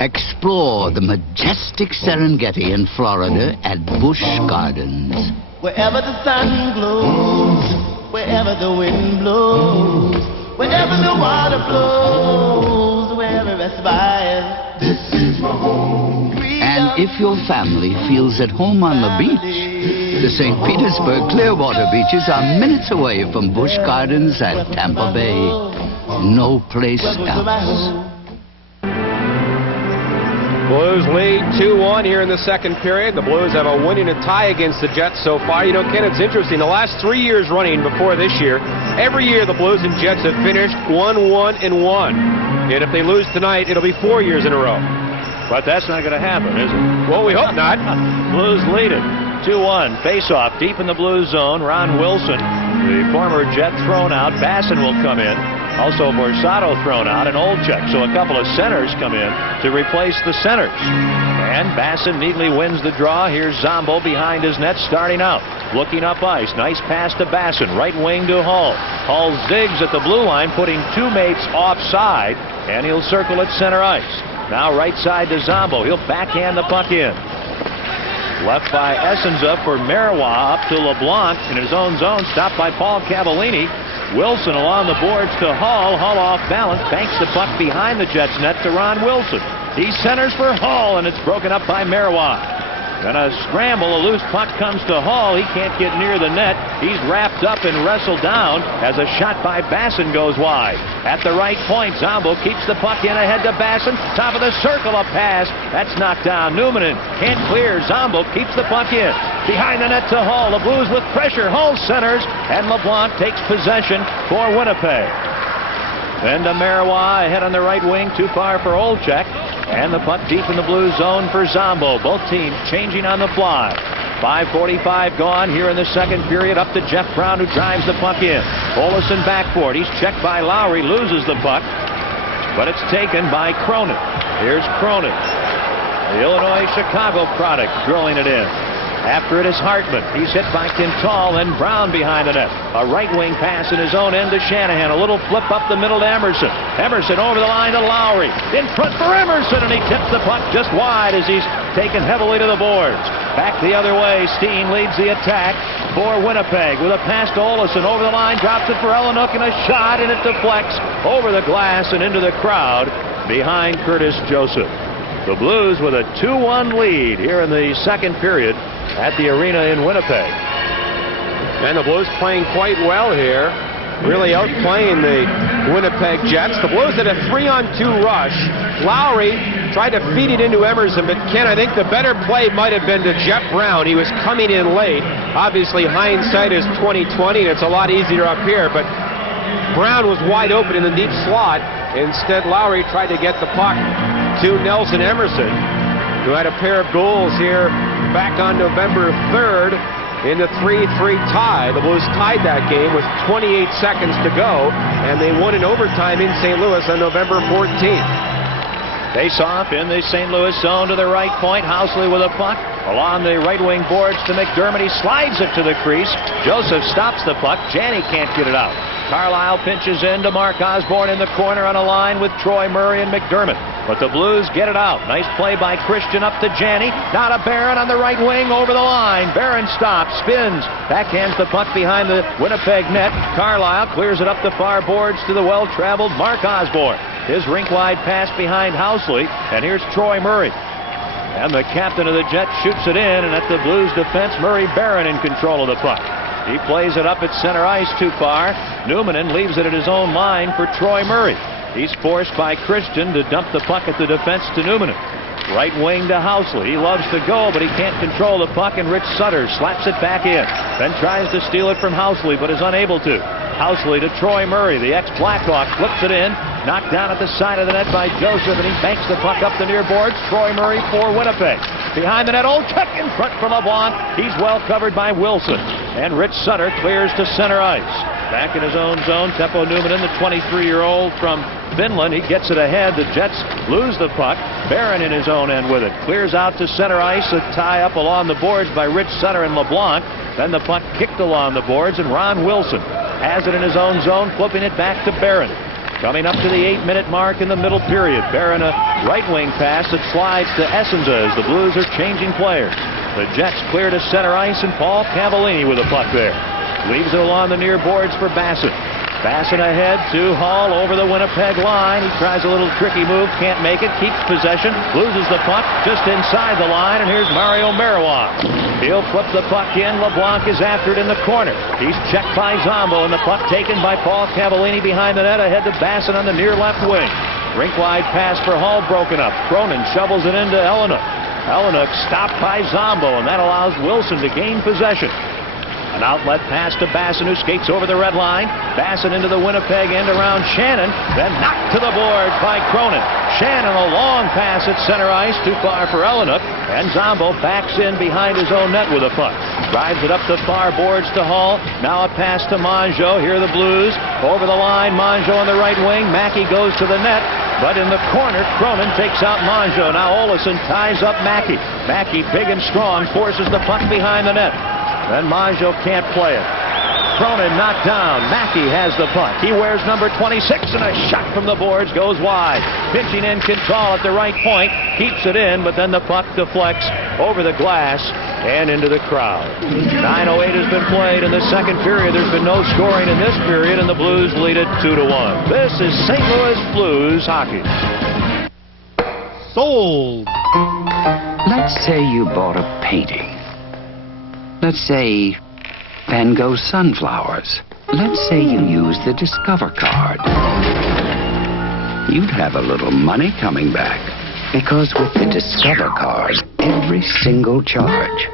Explore the majestic Serengeti in Florida at Busch Gardens. Wherever the sun glows, wherever the wind blows, wherever the water flows, wherever it aspires, this is my home. And if your family feels at home on the beach, the St. Petersburg Clearwater beaches are minutes away from Busch Gardens at Tampa Bay. No place else. Blues lead 2-1 here in the second period. The Blues have a win and a tie against the Jets so far. You know, Ken, it's interesting. The last 3 years running before this year, every year the Blues and Jets have finished 1-1-1. And if they lose tonight, it'll be 4 years in a row. But that's not going to happen, is it? Well, we hope not. Blues lead it. 2-1. Face-off deep in the Blues zone. Ron Wilson, the former Jet, thrown out. Basson will come in. Also Borsato thrown out, and Olczyk. So a couple of centers come in to replace the centers. And Basson neatly wins the draw. Here's Zombo behind his net starting out. Looking up ice. Nice pass to Basson. Right wing to Hull. Hull zigs at the blue line, putting two mates offside, and he'll circle at center ice. Now right side to Zombo. He'll backhand the puck in. Left by Essenza for Marois up to LeBlanc in his own zone. Stopped by Paul Cavallini. Wilson along the boards to Hall. Hall off balance, banks the puck behind the Jets net to Ron Wilson. He centers for Hall, and it's broken up by Marois. Then a scramble, a loose puck comes to Hall. He can't get near the net. He's wrapped up and wrestled down as a shot by Basson goes wide. At the right point, Zombo keeps the puck in ahead to Basson. Top of the circle, a pass. That's knocked down. Newman can't clear. Zombo keeps the puck in. Behind the net to Hall. The Blues with pressure. Hall centers, and LeBlanc takes possession for Winnipeg. Then to Marois ahead on the right wing, too far for Olczyk. And the puck deep in the Blues zone for Zombo. Both teams changing on the fly. 5:45 gone here in the second period. Up to Jeff Brown, who drives the puck in. Olesen backboard. He's checked by Lowry. Loses the puck. But it's taken by Cronin. Here's Cronin. The Illinois-Chicago product drilling it in. After it is Hartman. He's hit by Quintal, and Brown behind the net. A right wing pass in his own end to Shanahan. A little flip up the middle to Emerson. Emerson over the line to Lowry. In front for Emerson, and he tips the puck just wide as he's taken heavily to the boards. Back the other way. Steen leads the attack for Winnipeg with a pass to Olesen. Over the line, drops it for Elenuk, and a shot, and it deflects over the glass and into the crowd behind Curtis Joseph. The Blues with a 2-1 lead here in the second period at the arena in Winnipeg. And the Blues playing quite well here, really outplaying the Winnipeg Jets. The Blues had a 3-on-2 rush. Lowry tried to feed it into Emerson, but Ken, I think the better play might have been to Jeff Brown. He was coming in late. Obviously, hindsight is 20/20, and it's a lot easier up here, but Brown was wide open in the deep slot. Instead, Lowry tried to get the puck to Nelson Emerson, who had a pair of goals here back on November 3rd in the 3-3 tie. The Blues tied that game with 28 seconds to go, and they won in overtime in St. Louis on November 14th. Face off in the St. Louis zone to the right point. Housley with a puck along the right wing boards to McDermott. He slides it to the crease. Joseph stops the puck. Janney can't get it out. Carlisle pinches in to Mark Osborne in the corner on a line with Troy Murray and McDermott. But the Blues get it out. Nice play by Christian up to Janney. Now to Barron on the right wing over the line. Barron stops, spins, backhands the puck behind the Winnipeg net. Carlisle clears it up the far boards to the well-traveled Mark Osborne. His rink-wide pass behind Housley, and here's Troy Murray. And the captain of the Jets shoots it in, and at the Blues defense, Murray Barron in control of the puck. He plays it up at center ice too far. Newmanen leaves it at his own line for Troy Murray. He's forced by Christian to dump the puck at the defense to Newmanen. Right wing to Housley. He loves to go, but he can't control the puck, and Rich Sutter slaps it back in. Then tries to steal it from Housley, but is unable to. Housley to Troy Murray. The ex-Blackhawk flips it in. Knocked down at the side of the net by Joseph, and he banks the puck up the near boards. Troy Murray for Winnipeg. Behind the net, Olczyk in front for LeBlanc. He's well covered by Wilson. And Rich Sutter clears to center ice. Back in his own zone, Teppo Newmanen, the 23-year-old from Finland. He gets it ahead. The Jets lose the puck. Barron in his own end with it. Clears out to center ice. A tie up along the boards by Rich Sutter and LeBlanc. Then the puck kicked along the boards, and Ron Wilson has it in his own zone, flipping it back to Barron. Coming up to the 8-minute mark in the middle period. Barron a right wing pass that slides to Essenza as the Blues are changing players. The Jets clear to center ice, and Paul Cavallini with a puck there. Leaves it along the near boards for Bassett. Bassett ahead to Hall over the Winnipeg line. He tries a little tricky move, can't make it, keeps possession, loses the puck just inside the line, and here's Mario Marois. He'll flip the puck in. LeBlanc is after it in the corner. He's checked by Zombo, and the puck taken by Paul Cavallini behind the net ahead to Bassett on the near left wing. Rink-wide pass for Hall broken up. Cronin shovels it into Elenuk. Elenuk stopped by Zombo, and that allows Wilson to gain possession. An outlet pass to Basson, who skates over the red line. Basson into the Winnipeg end around Shannon, then knocked to the boards by Cronin. Shannon a long pass at center ice, too far for Elenuk, and Zombo backs in behind his own net with a puck. Drives it up the far boards to Hall. Now a pass to Mongeau. Here are the Blues. Over the line, Mongeau on the right wing. Mackey goes to the net, but in the corner, Cronin takes out Mongeau. Now Olesen ties up Mackey. Mackey, big and strong, forces the puck behind the net. Then Mongeau can't play it. Cronin knocked down. Mackey has the puck. He wears number 26, and a shot from the boards goes wide. Pitching in Quintal at the right point. Keeps it in, but then the puck deflects over the glass and into the crowd. 9:08 has been played in the second period. There's been no scoring in this period, and the Blues lead it 2-1. This is St. Louis Blues hockey. Sold. Let's say you bought a painting. Let's say Van Gogh's Sunflowers. Let's say you used the Discover card. You'd have a little money coming back. Because with the Discover card, every single charge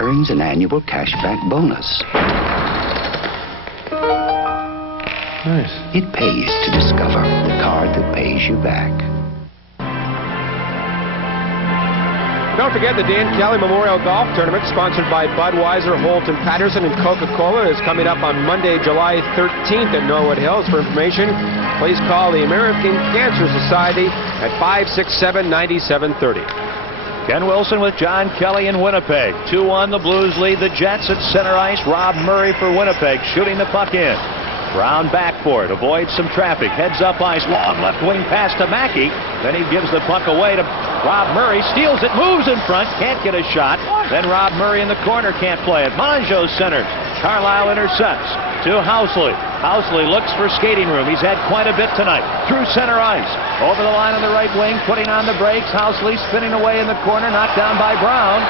earns an annual cashback bonus. Nice. It pays to Discover, the card that pays you back. Don't forget the Dan Kelly Memorial Golf Tournament, sponsored by Budweiser, Holt & Patterson, and Coca-Cola, is coming up on Monday, July 13th at Norwood Hills. For information, please call the American Cancer Society at 567-9730. Ken Wilson with John Kelly in Winnipeg. 2-1, the Blues lead the Jets at center ice. Rob Murray for Winnipeg, shooting the puck in. Brown back for it, avoids some traffic, heads up ice, long left wing pass to Mackey. Then he gives the puck away to Rob Murray, steals it, moves in front, can't get a shot. Then Rob Murray in the corner can't play it. Mongeau centers. Carlisle intercepts to Housley. Housley looks for skating room. He's had quite a bit tonight. Through center ice. Over the line on the right wing, putting on the brakes. Housley spinning away in the corner, knocked down by Brown.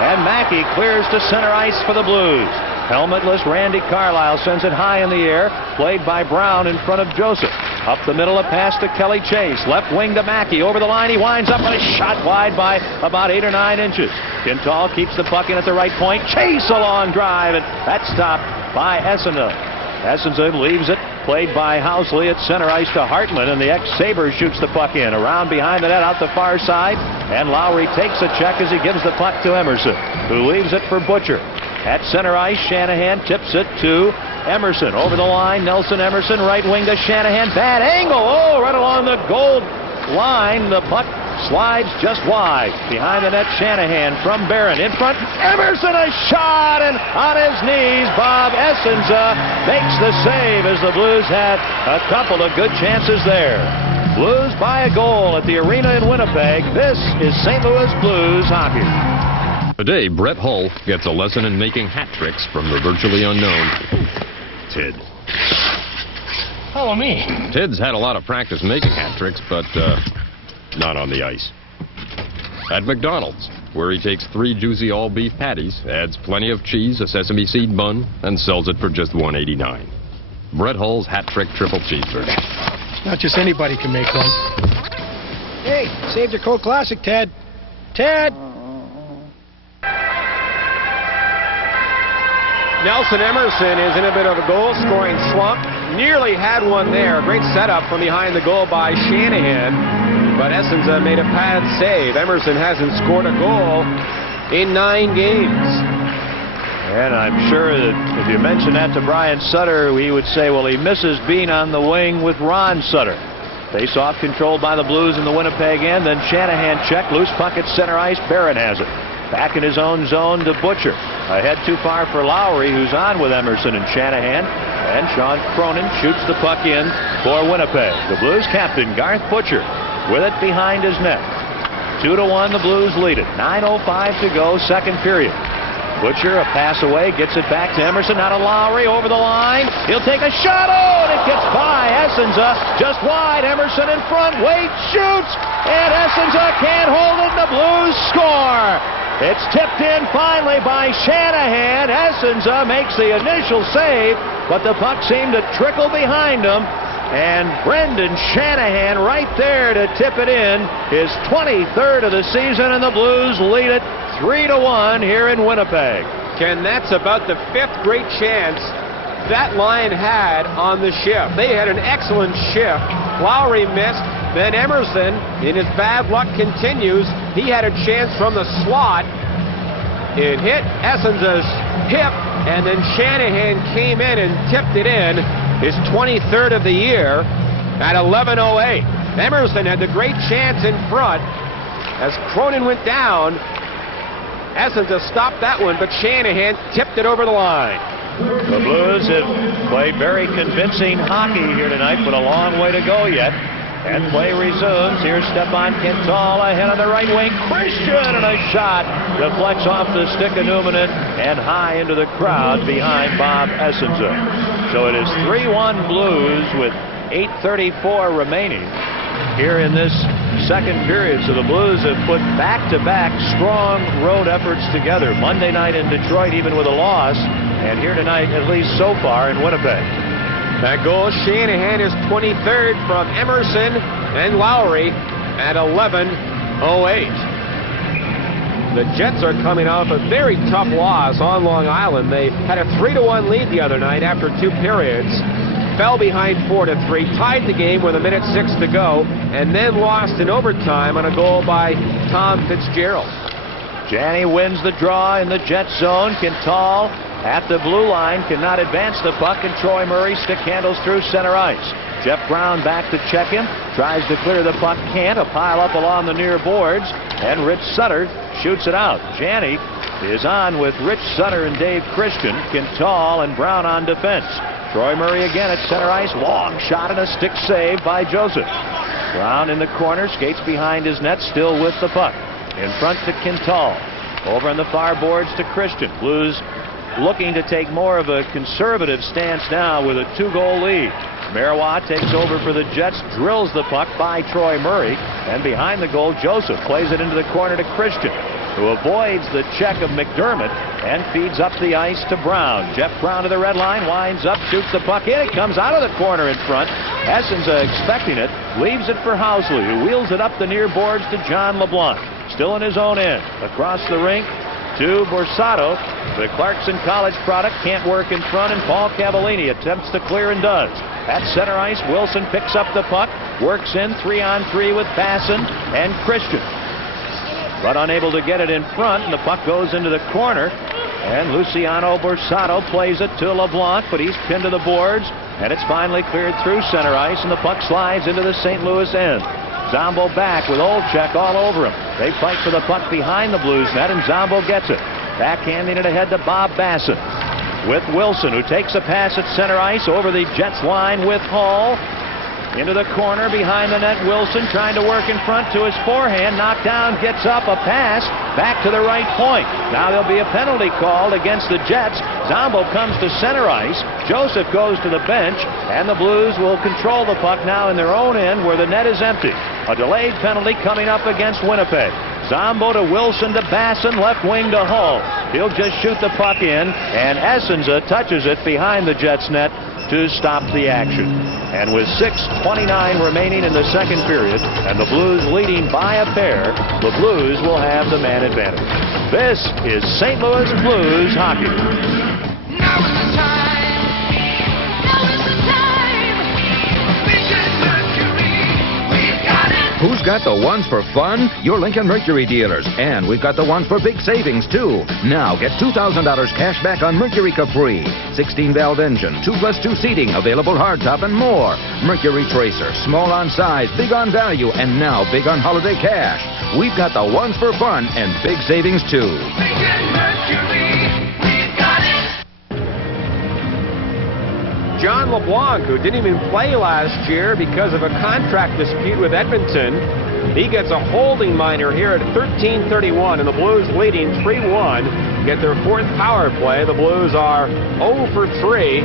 And Mackey clears to center ice for the Blues. Helmetless Randy Carlisle sends it high in the air, played by Brown in front of Joseph. Up the middle, a pass to Kelly Chase. Left wing to Mackey. Over the line, he winds up on a shot wide by about 8 or 9 inches. Quintal keeps the puck in at the right point. Chase a long drive, and that's stopped by Essenza. Essenza leaves it, played by Housley at center ice to Hartman, and the ex-Sabre shoots the puck in. Around behind the net, out the far side, and Lowry takes a check as he gives the puck to Emerson, who leaves it for Butcher. At center ice, Shanahan tips it to Emerson. Over the line, Nelson Emerson, right wing to Shanahan. Bad angle. Oh, right along the goal line. The puck slides just wide. Behind the net, Shanahan from Barron. In front, Emerson, a shot, and on his knees, Bob Essenza makes the save as the Blues had a couple of good chances there. Blues by a goal at the arena in Winnipeg. This is St. Louis Blues hockey. Today, Brett Hull gets a lesson in making hat tricks from the virtually unknown Ted. Follow me. Ted's had a lot of practice making hat tricks, but not on the ice. At McDonald's, where he takes 3 juicy all-beef patties, adds plenty of cheese, a sesame seed bun, and sells it for just $1.89. Brett Hull's hat trick triple cheeseburger. Not just anybody can make one. Hey, saved your Coke Classic, Ted. Ted! Nelson Emerson is in a bit of a goal-scoring slump. Nearly had one there. Great setup from behind the goal by Shanahan. But Essenza made a pad save. Emerson hasn't scored a goal in 9 games. And I'm sure that if you mention that to Brian Sutter, he would say, well, he misses being on the wing with Ron Sutter. Face-off controlled by the Blues in the Winnipeg end. Then Shanahan check. Loose puck at center ice. Barron has it. Back in his own zone to Butcher. Ahead too far for Lowry, who's on with Emerson and Shanahan. And Sean Cronin shoots the puck in for Winnipeg. The Blues captain, Garth Butcher, with it behind his net. 2-1, the Blues lead it. 9:05 to go, second period. Butcher, a pass away, gets it back to Emerson. Now to Lowry, over the line. He'll take a shot. Oh, and it gets by Essenza. Just wide. Emerson in front. Wade shoots. And Essenza can't hold it. The Blues score. It's tipped in finally by Shanahan. Essenza makes the initial save, but the puck seemed to trickle behind him. And Brendan Shanahan right there to tip it in. His 23rd of the season, and the Blues lead it 3-1 here in Winnipeg. Ken, that's about the 5th great chance that line had on the shift. They had an excellent shift. Lowry missed. Then Emerson, in his bad luck, continues. He had a chance from the slot. It hit Essenza's hip, and then Shanahan came in and tipped it in. His 23rd of the year at 11:08. Emerson had the great chance in front. As Cronin went down, Essenza stopped that one, but Shanahan tipped it over the line. The Blues have played very convincing hockey here tonight, but a long way to go yet. And play resumes. Here's Stefan Quintal ahead on the right wing. Christian, and a shot deflects off the stick of Numminen and high into the crowd behind Bob Essenza. So it is 3-1 Blues with 8:34 remaining here in this second period. So the Blues have put back-to-back strong road efforts together. Monday night in Detroit, even with a loss, and here tonight, at least so far, in Winnipeg. That goal, Shanahan, is 23rd from Emerson and Lowry at 11:08. The Jets are coming off a very tough loss on Long Island. They had a 3-1 lead the other night after 2 periods, fell behind 4-3, tied the game with 1:06 to go, and then lost in overtime on a goal by Tom Fitzgerald. Janney wins the draw in the Jet zone. Quintal at the blue line cannot advance the puck, and Troy Murray stick handles through center ice. Jeff Brown back to check him, tries to clear the puck, can't. A pile up along the near boards, and Rich Sutter shoots it out. Janney is on with Rich Sutter and Dave Christian, Quintal and Brown on defense. Troy Murray again at center ice, long shot and a stick save by Joseph. Brown in the corner, skates behind his net, still with the puck. In front to Quintal. Over on the far boards to Christian. Blues looking to take more of a conservative stance now with a 2-goal lead. Marois takes over for the Jets, drills the puck by Troy Murray, and behind the goal, Joseph plays it into the corner to Christian, who avoids the check of McDermott and feeds up the ice to Brown. Jeff Brown to the red line, winds up, shoots the puck in. It comes out of the corner in front. Essenza expecting it, leaves it for Housley, who wheels it up the near boards to John LeBlanc. Still in his own end. Across the rink to Borsato. The Clarkson College product can't work in front, and Paul Cavallini attempts to clear and does. At center ice, Wilson picks up the puck, works in 3-on-3 with Basson and Christian, but unable to get it in front, and the puck goes into the corner, and Luciano Borsato plays it to LeBlanc, but he's pinned to the boards, and it's finally cleared through center ice, and the puck slides into the St. Louis end. Zombo back with Olczyk all over him. They fight for the puck behind the Blues net, and Zombo gets it. Backhanding it ahead to Bob Basson with Wilson, who takes a pass at center ice over the Jets line with Hall. Into the corner behind the net, Wilson trying to work in front to his forehand, knocked down, gets up, a pass, back to the right point. Now there'll be a penalty called against the Jets. Zombo comes to center ice, Joseph goes to the bench, and the Blues will control the puck now in their own end where the net is empty. A delayed penalty coming up against Winnipeg. Zombo to Wilson to Basson, left wing to Hull. He'll just shoot the puck in, and Essenza touches it behind the Jets net to stop the action. And with 6:29 remaining in the second period, and the Blues leading by a pair, the Blues will have the man advantage. This is St. Louis Blues hockey. Now is the time. Now is the time. Lincoln Mercury, we've got it. Who's got the ones for fun? Your Lincoln Mercury dealers. And we've got the ones for big savings, too. Now get $2,000 cash back on Mercury Capri. 16-valve engine, 2+2 seating, available hardtop, and more. Mercury Tracer, small on size, big on value, and now big on holiday cash. We've got the ones for fun and big savings, too. Lincoln Mercury, we've got it. John LeBlanc, who didn't even play last year because of a contract dispute with Edmonton, he gets a holding minor here at 13:31, and the Blues leading 3-1. Get their 4th power play. The Blues are 0 for 3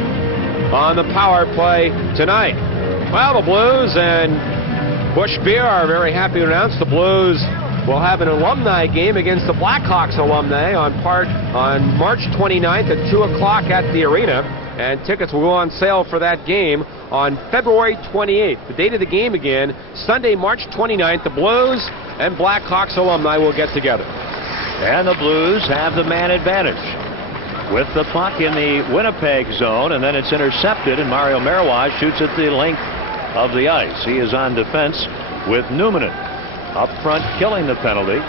on the power play tonight. Well, the Blues and Bush Beer are very happy to announce the Blues will have an alumni game against the Blackhawks alumni on March 29th at 2 o'clock at the arena. And tickets will go on sale for that game on February 28th. The date of the game again, Sunday, March 29th. The Blues and Blackhawks alumni will get together. And the Blues have the man advantage with the puck in the Winnipeg zone, and then it's intercepted, and Mario Marois shoots at the length of the ice. He is on defense with Numminen. Up front, killing the penalty,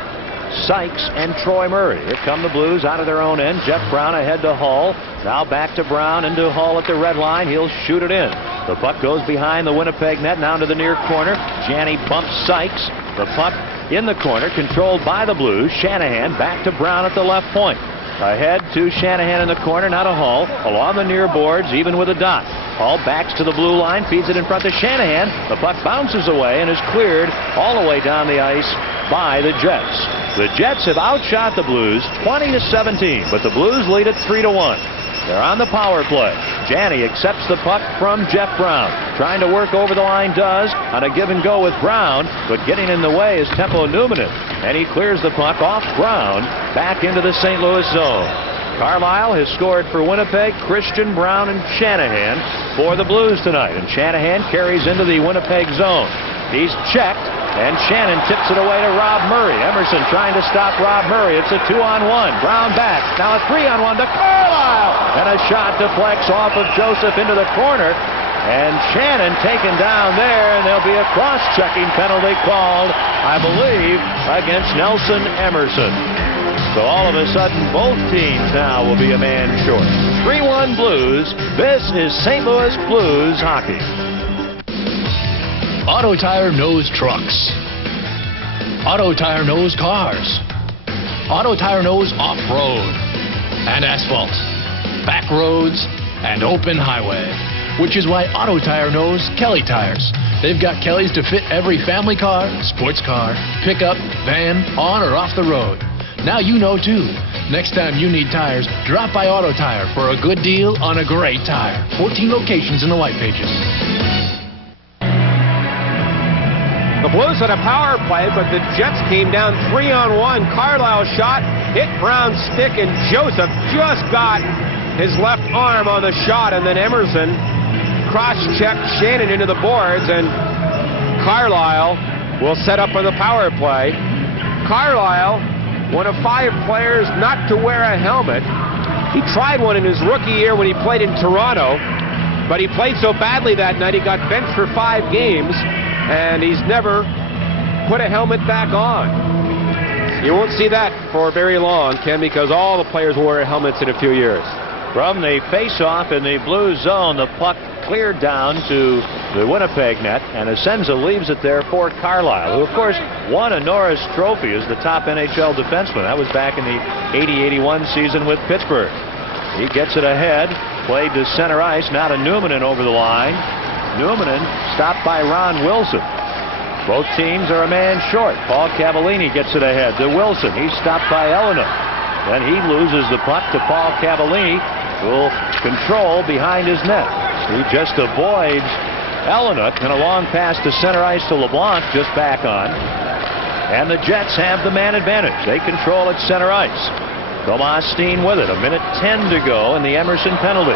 Sykes and Troy Murray. Here come the Blues out of their own end. Jeff Brown ahead to Hull. Now back to Brown into Hull at the red line. He'll shoot it in. The puck goes behind the Winnipeg net, now to the near corner. Janney bumps Sykes. The puck in the corner, controlled by the Blues. Shanahan back to Brown at the left point. Ahead to Shanahan in the corner, now to Hull. Along the near boards, even with a dot. Hull backs to the blue line, feeds it in front to Shanahan. The puck bounces away and is cleared all the way down the ice by the Jets. The Jets have outshot the Blues 20-17, but the Blues lead it 3-1. They're on the power play. Janney accepts the puck from Jeff Brown. Trying to work over the line, does on a give and go with Brown, but getting in the way is Teppo Numminen, and he clears the puck off Brown back into the St. Louis zone. Carlisle has scored for Winnipeg. Christian, Brown, and Shanahan for the Blues tonight, and Shanahan carries into the Winnipeg zone. He's checked, and Shannon tips it away to Rob Murray. Emerson trying to stop Rob Murray. It's a 2-on-1. Brown back. Now a 3-on-1 to Carlisle. And a shot deflects off of Joseph into the corner. And Shannon taken down there, and there'll be a cross-checking penalty called, I believe, against Nelson Emerson. So all of a sudden, both teams now will be a man short. 3-1 Blues. This is St. Louis Blues hockey. Auto Tire knows trucks. Auto Tire knows cars. Auto Tire knows off-road and asphalt, back roads, and open highway. Which is why Auto Tire knows Kelly tires. They've got Kellys to fit every family car, sports car, pickup, van, on or off the road. Now you know too. Next time you need tires, drop by Auto Tire for a good deal on a great tire. 14 locations in the White Pages. The Blues had a power play, but the Jets came down 3-on-1. Carlisle shot, hit Brown's stick, and Joseph just got his left arm on the shot, and then Emerson cross-checked Shannon into the boards, and Carlisle will set up on the power play. Carlisle, one of 5 players not to wear a helmet. He tried one in his rookie year when he played in Toronto, but he played so badly that night he got benched for 5 games. And he's never put a helmet back on. You won't see that for very long, Ken, because all the players will wear helmets in a few years. From the face-off in the blue zone, the puck cleared down to the Winnipeg net, and Asenza leaves it there for Carlisle, who, of course, won a Norris Trophy as the top NHL defenseman. That was back in the 80-81 season with Pittsburgh. He gets it ahead, played to center ice, now to Numminen over the line. Numminen stopped by Ron Wilson. Both teams are a man short. Paul Cavallini gets it ahead to Wilson. He's stopped by Elena. Then he loses the puck to Paul Cavallini, who will control behind his net. He just avoids Elena, and a long pass to center ice to LeBlanc, just back on. And the Jets have the man advantage. They control at center ice. Tomas Steen with it. 1:10 to go in the Emerson penalty.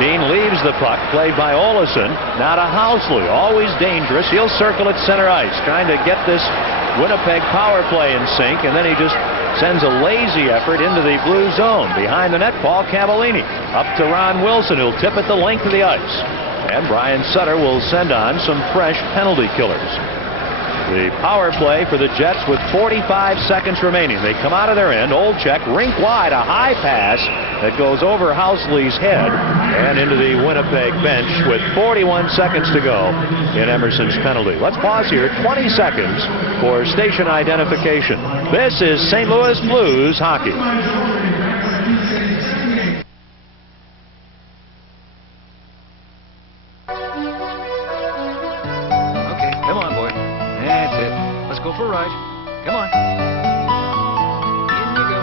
Steen leaves the puck, played by Olesen. Now to Housley, always dangerous. He'll circle at center ice, trying to get this Winnipeg power play in sync, and then he just sends a lazy effort into the blue zone. Behind the net, Paul Cavallini. Up to Ron Wilson, who'll tip it the length of the ice. And Brian Sutter will send on some fresh penalty killers. The power play for the Jets with 45 seconds remaining. They come out of their end. Olczyk, rink wide, a high pass that goes over Housley's head and into the Winnipeg bench with 41 seconds to go in Emerson's penalty. Let's pause here, 20 seconds for station identification. This is St. Louis Blues hockey. Okay, come on, boy. That's it. Let's go for a ride. Come on. In you go.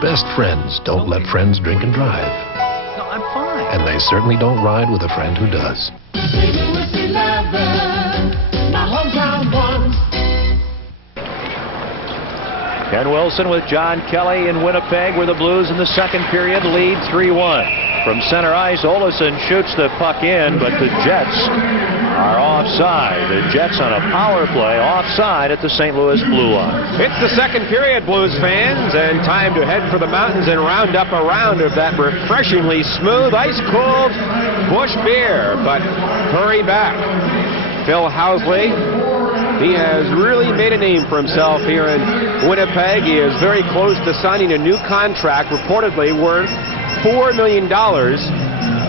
Best friends don't let friends drink and drive. No, I'm fine. And they certainly don't ride with a friend who does. Ken Wilson with John Kelly in Winnipeg, where the Blues in the second period lead 3-1. From center ice, Olesen shoots the puck in, but the Jets are offside. The Jets on a power play offside at the St. Louis blue line. It's the second period, Blues fans, and time to head for the mountains and round up a round of that refreshingly smooth, ice-cold Busch beer. But hurry back. Phil Housley, he has really made a name for himself here in Winnipeg. He is very close to signing a new contract, reportedly worth $4 million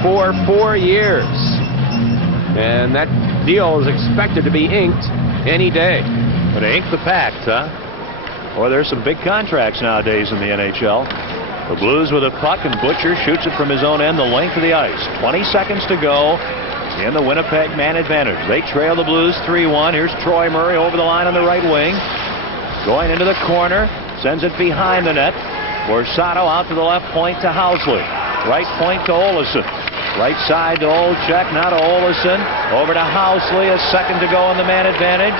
for 4 years. And that deal is expected to be inked any day. But ink the pact, huh? Well, there's some big contracts nowadays in the NHL. The Blues with a puck, and Butcher shoots it from his own end the length of the ice. 20 seconds to go in the Winnipeg man advantage. They trail the Blues 3-1. Here's Troy Murray over the line on the right wing. Going into the corner. Sends it behind the net. Borsato out to the left point to Housley. Right point to Olesen. Right side to Olczyk. Now to Olesen. Over to Housley. A second to go in the man advantage.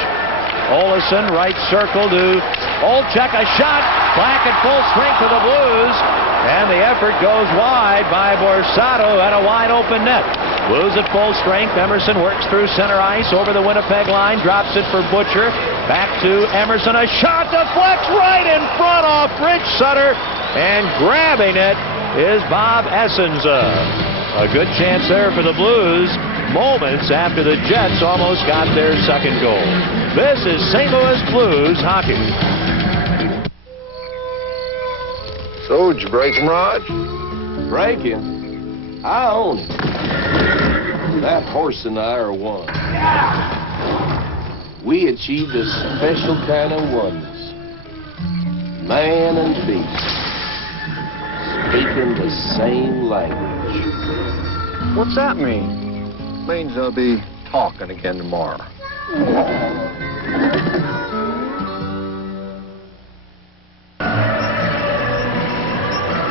Olesen, right circle to Olczyk. A shot. Back at full strength to the Blues. And the effort goes wide by Borsato at a wide open net. Blues at full strength. Emerson works through center ice over the Winnipeg line. Drops it for Butcher. Back to Emerson. A shot deflects right in front off Rich Sutter. And grabbing it is Bob Essenza. A good chance there for the Blues moments after the Jets almost got their second goal. This is St. Louis Blues hockey. So, did you break him, Raj? Break him? I own him. That horse and I are one. We achieved a special kind of oneness. Man and beast. Speaking the same language. What's that mean? Means they'll be talking again tomorrow.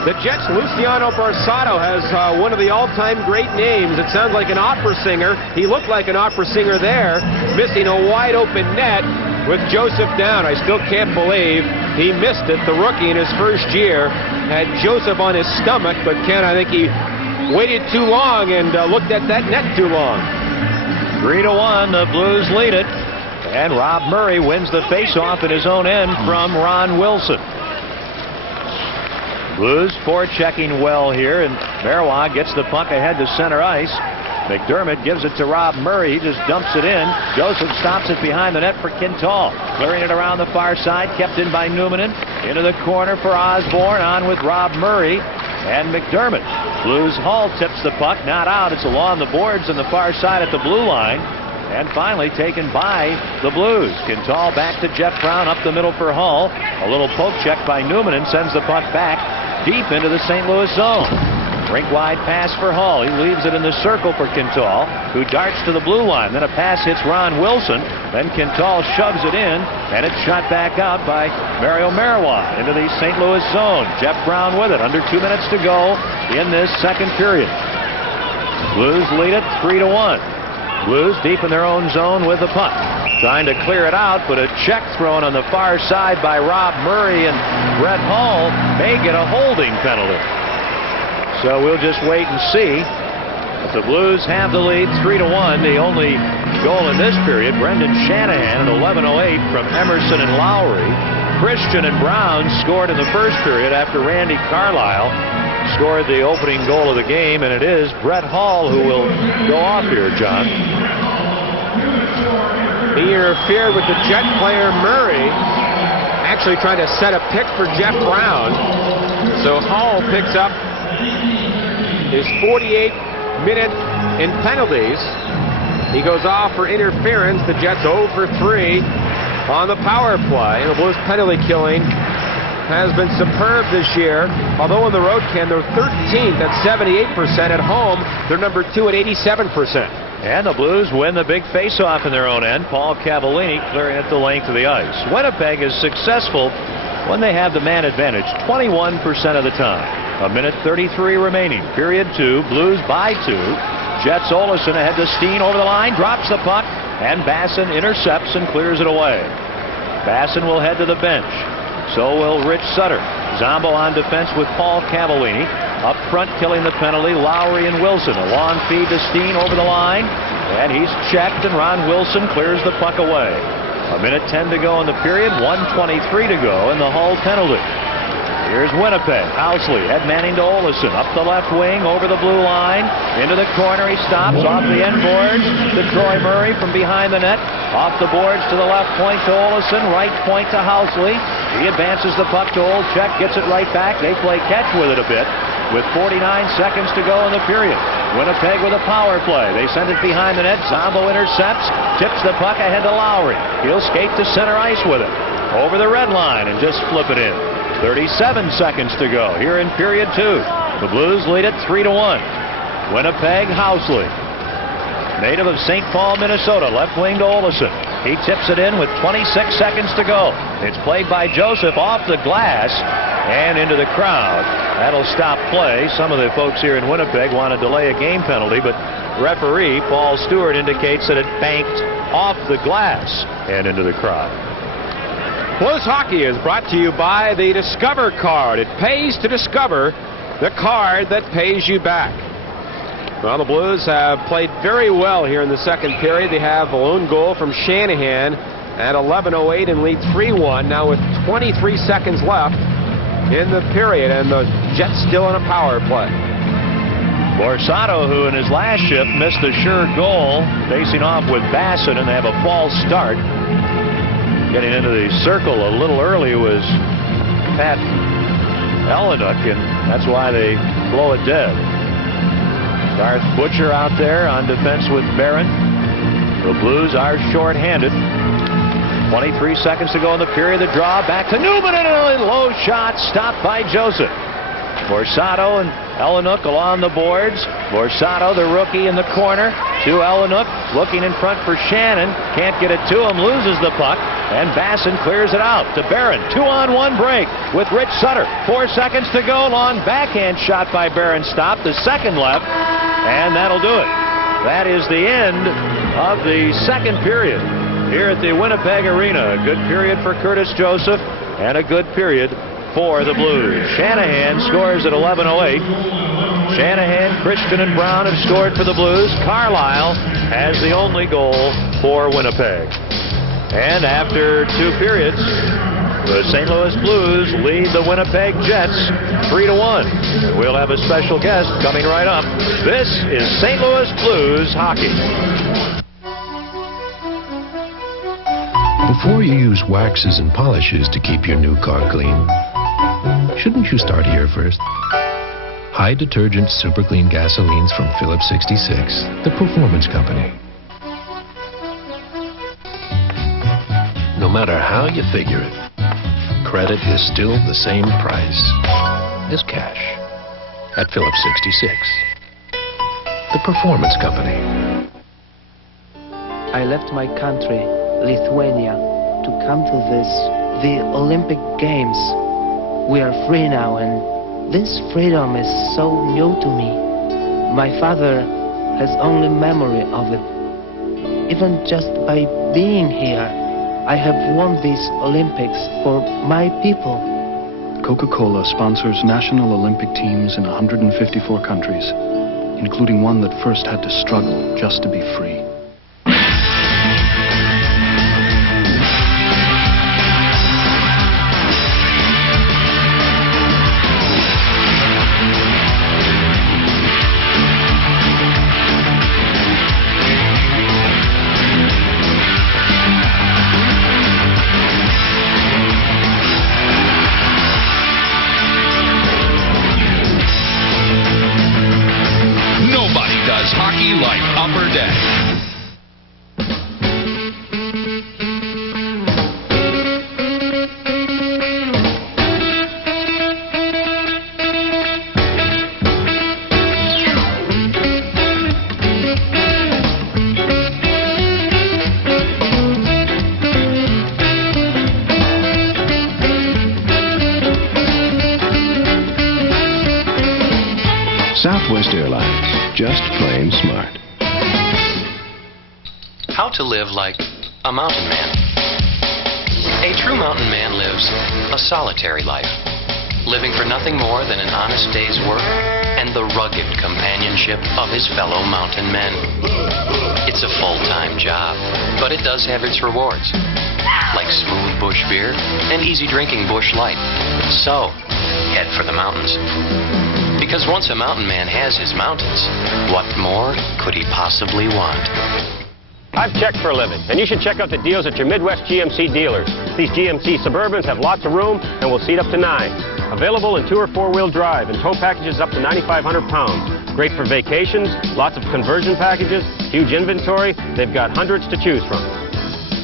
The Jets' Luciano Borsato has one of the all-time great names. It sounds like an opera singer. He looked like an opera singer there, missing a wide-open net with Joseph down. I still can't believe he missed it. The rookie in his first year had Joseph on his stomach, but Ken, I think he waited too long and looked at that net too long. 3-1, the Blues lead it. And Rob Murray wins the faceoff at his own end from Ron Wilson. Blues forechecking well here, and Marois gets the puck ahead to center ice. McDermott gives it to Rob Murray. He just dumps it in. Joseph stops it behind the net for Quintal. Clearing it around the far side, kept in by Newman. Into the corner for Osborne, on with Rob Murray and McDermott. Blues Hall tips the puck, not out. It's along the boards on the far side at the blue line. And finally taken by the Blues. Quintal back to Jeff Brown up the middle for Hull. A little poke check by Newman and sends the puck back deep into the St. Louis zone. Rink-wide pass for Hull. He leaves it in the circle for Quintal, who darts to the blue line. Then a pass hits Ron Wilson. Then Quintal shoves it in, and it's shot back out by Mario Marois into the St. Louis zone. Jeff Brown with it. Under 2 minutes to go in this second period. Blues lead it 3-1. Blues deep in their own zone with the puck. Trying to clear it out, but a check thrown on the far side by Rob Murray, and Brett Hull may get a holding penalty. So we'll just wait and see. But the Blues have the lead 3-1. The only goal in this period, Brendan Shanahan at 11:08 from Emerson and Lowry. Christian and Brown scored in the first period after Randy Carlisle scored the opening goal of the game, and it is Brett Hull who will go off here, John. He interfered with the Jet player Murray, actually trying to set a pick for Jeff Brown. So Hull picks up his 48th minute in penalties. He goes off for interference. The Jets 0 for 3 on the power play. And the Blues penalty killing has been superb this year. Although on the road, Ken, they're 13th at 78%. At home, they're number 2 at 87%. And the Blues win the big face-off in their own end. Paul Cavallini clearing it the length of the ice. Winnipeg is successful when they have the man advantage 21% of the time. 1:33 remaining. Period 2. Blues by 2. Jets Olesen ahead to Steen over the line. Drops the puck. And Basson intercepts and clears it away. Basson will head to the bench. So will Rich Sutter. Zombo on defense with Paul Cavallini. Up front killing the penalty, Lowry and Wilson. A long feed to Steen over the line. And he's checked, and Ron Wilson clears the puck away. 1:10 to go in the period. 1:23 to go in the Hull penalty. Here's Winnipeg. Housley head manning to Olesen. Up the left wing over the blue line. Into the corner. He stops off the end boards to Troy Murray from behind the net. Off the boards to the left point to Olesen. Right point to Housley. He advances the puck to Olczyk. Gets it right back. They play catch with it a bit. With 49 seconds to go in the period. Winnipeg with a power play. They send it behind the net. Zombo intercepts. Tips the puck ahead to Lowry. He'll skate to center ice with it. Over the red line and just flip it in. 37 seconds to go here in period 2. The Blues lead it 3-1. Winnipeg, Housley. Native of St. Paul, Minnesota, left wing to Olesen. He tips it in with 26 seconds to go. It's played by Joseph off the glass and into the crowd. That'll stop play. Some of the folks here in Winnipeg want to delay a game penalty, but referee Paul Stewart indicates that it banked off the glass and into the crowd. Blues hockey is brought to you by the Discover card. It pays to discover the card that pays you back. Well, the Blues have played very well here in the second period. They have a lone goal from Shanahan at 11:08 and lead 3-1. Now with 23 seconds left in the period, and the Jets still in a power play. Borsato, who in his last shift missed a sure goal, facing off with Bassett, and they have a false start. Getting into the circle a little early was Pat Ellenuk, and that's why they blow it dead. Garth Butcher out there on defense with Barron. The Blues are short-handed. 23 seconds to go in the period. The draw back to Newman, and a low shot stopped by Joseph. Borsato and Ellenuk along the boards. Borsato, the rookie, in the corner to Ellenuk, looking in front for Shannon. Can't get it to him, loses the puck, and Basson clears it out to Barron. 2-on-1 break with Rich Sutter. 4 seconds to go. Long backhand shot by Barron, stopped. The second left, and that'll do it. That is the end of the second period here at the Winnipeg Arena. A good period for Curtis Joseph and a good period for the Blues. Shanahan scores at 11:08. Shanahan, Christian, and Brown have scored for the Blues. Carlisle has the only goal for Winnipeg. And after 2 periods, the St. Louis Blues lead the Winnipeg Jets 3-1. And we'll have a special guest coming right up. This is St. Louis Blues hockey. Before you use waxes and polishes to keep your new car clean, shouldn't you start here first? High detergent super clean gasolines from Phillips 66, the performance company. No matter how you figure it, credit is still the same price as cash at Phillips 66, the performance company. I left my country, Lithuania, to come to the Olympic Games. We are free now, and this freedom is so new to me. My father has only memory of it. Even just by being here, I have won these Olympics for my people. Coca-Cola sponsors national Olympic teams in 154 countries, including one that first had to struggle just to be free. Hockey like Upper Deck. Southwest Airlines, just plain smart. How to live like a mountain man. A true mountain man lives a solitary life, living for nothing more than an honest day's work and the rugged companionship of his fellow mountain men. It's a full-time job, but it does have its rewards, like smooth bush beer and easy drinking bush light. So, head for the mountains. Because once a mountain man has his mountains, what more could he possibly want? I've checked for a living, and you should check out the deals at your Midwest GMC dealers. These GMC Suburbans have lots of room and will seat up to 9. Available in 2- or 4-wheel drive and tow packages up to 9,500 pounds. Great for vacations, lots of conversion packages, huge inventory. They've got hundreds to choose from.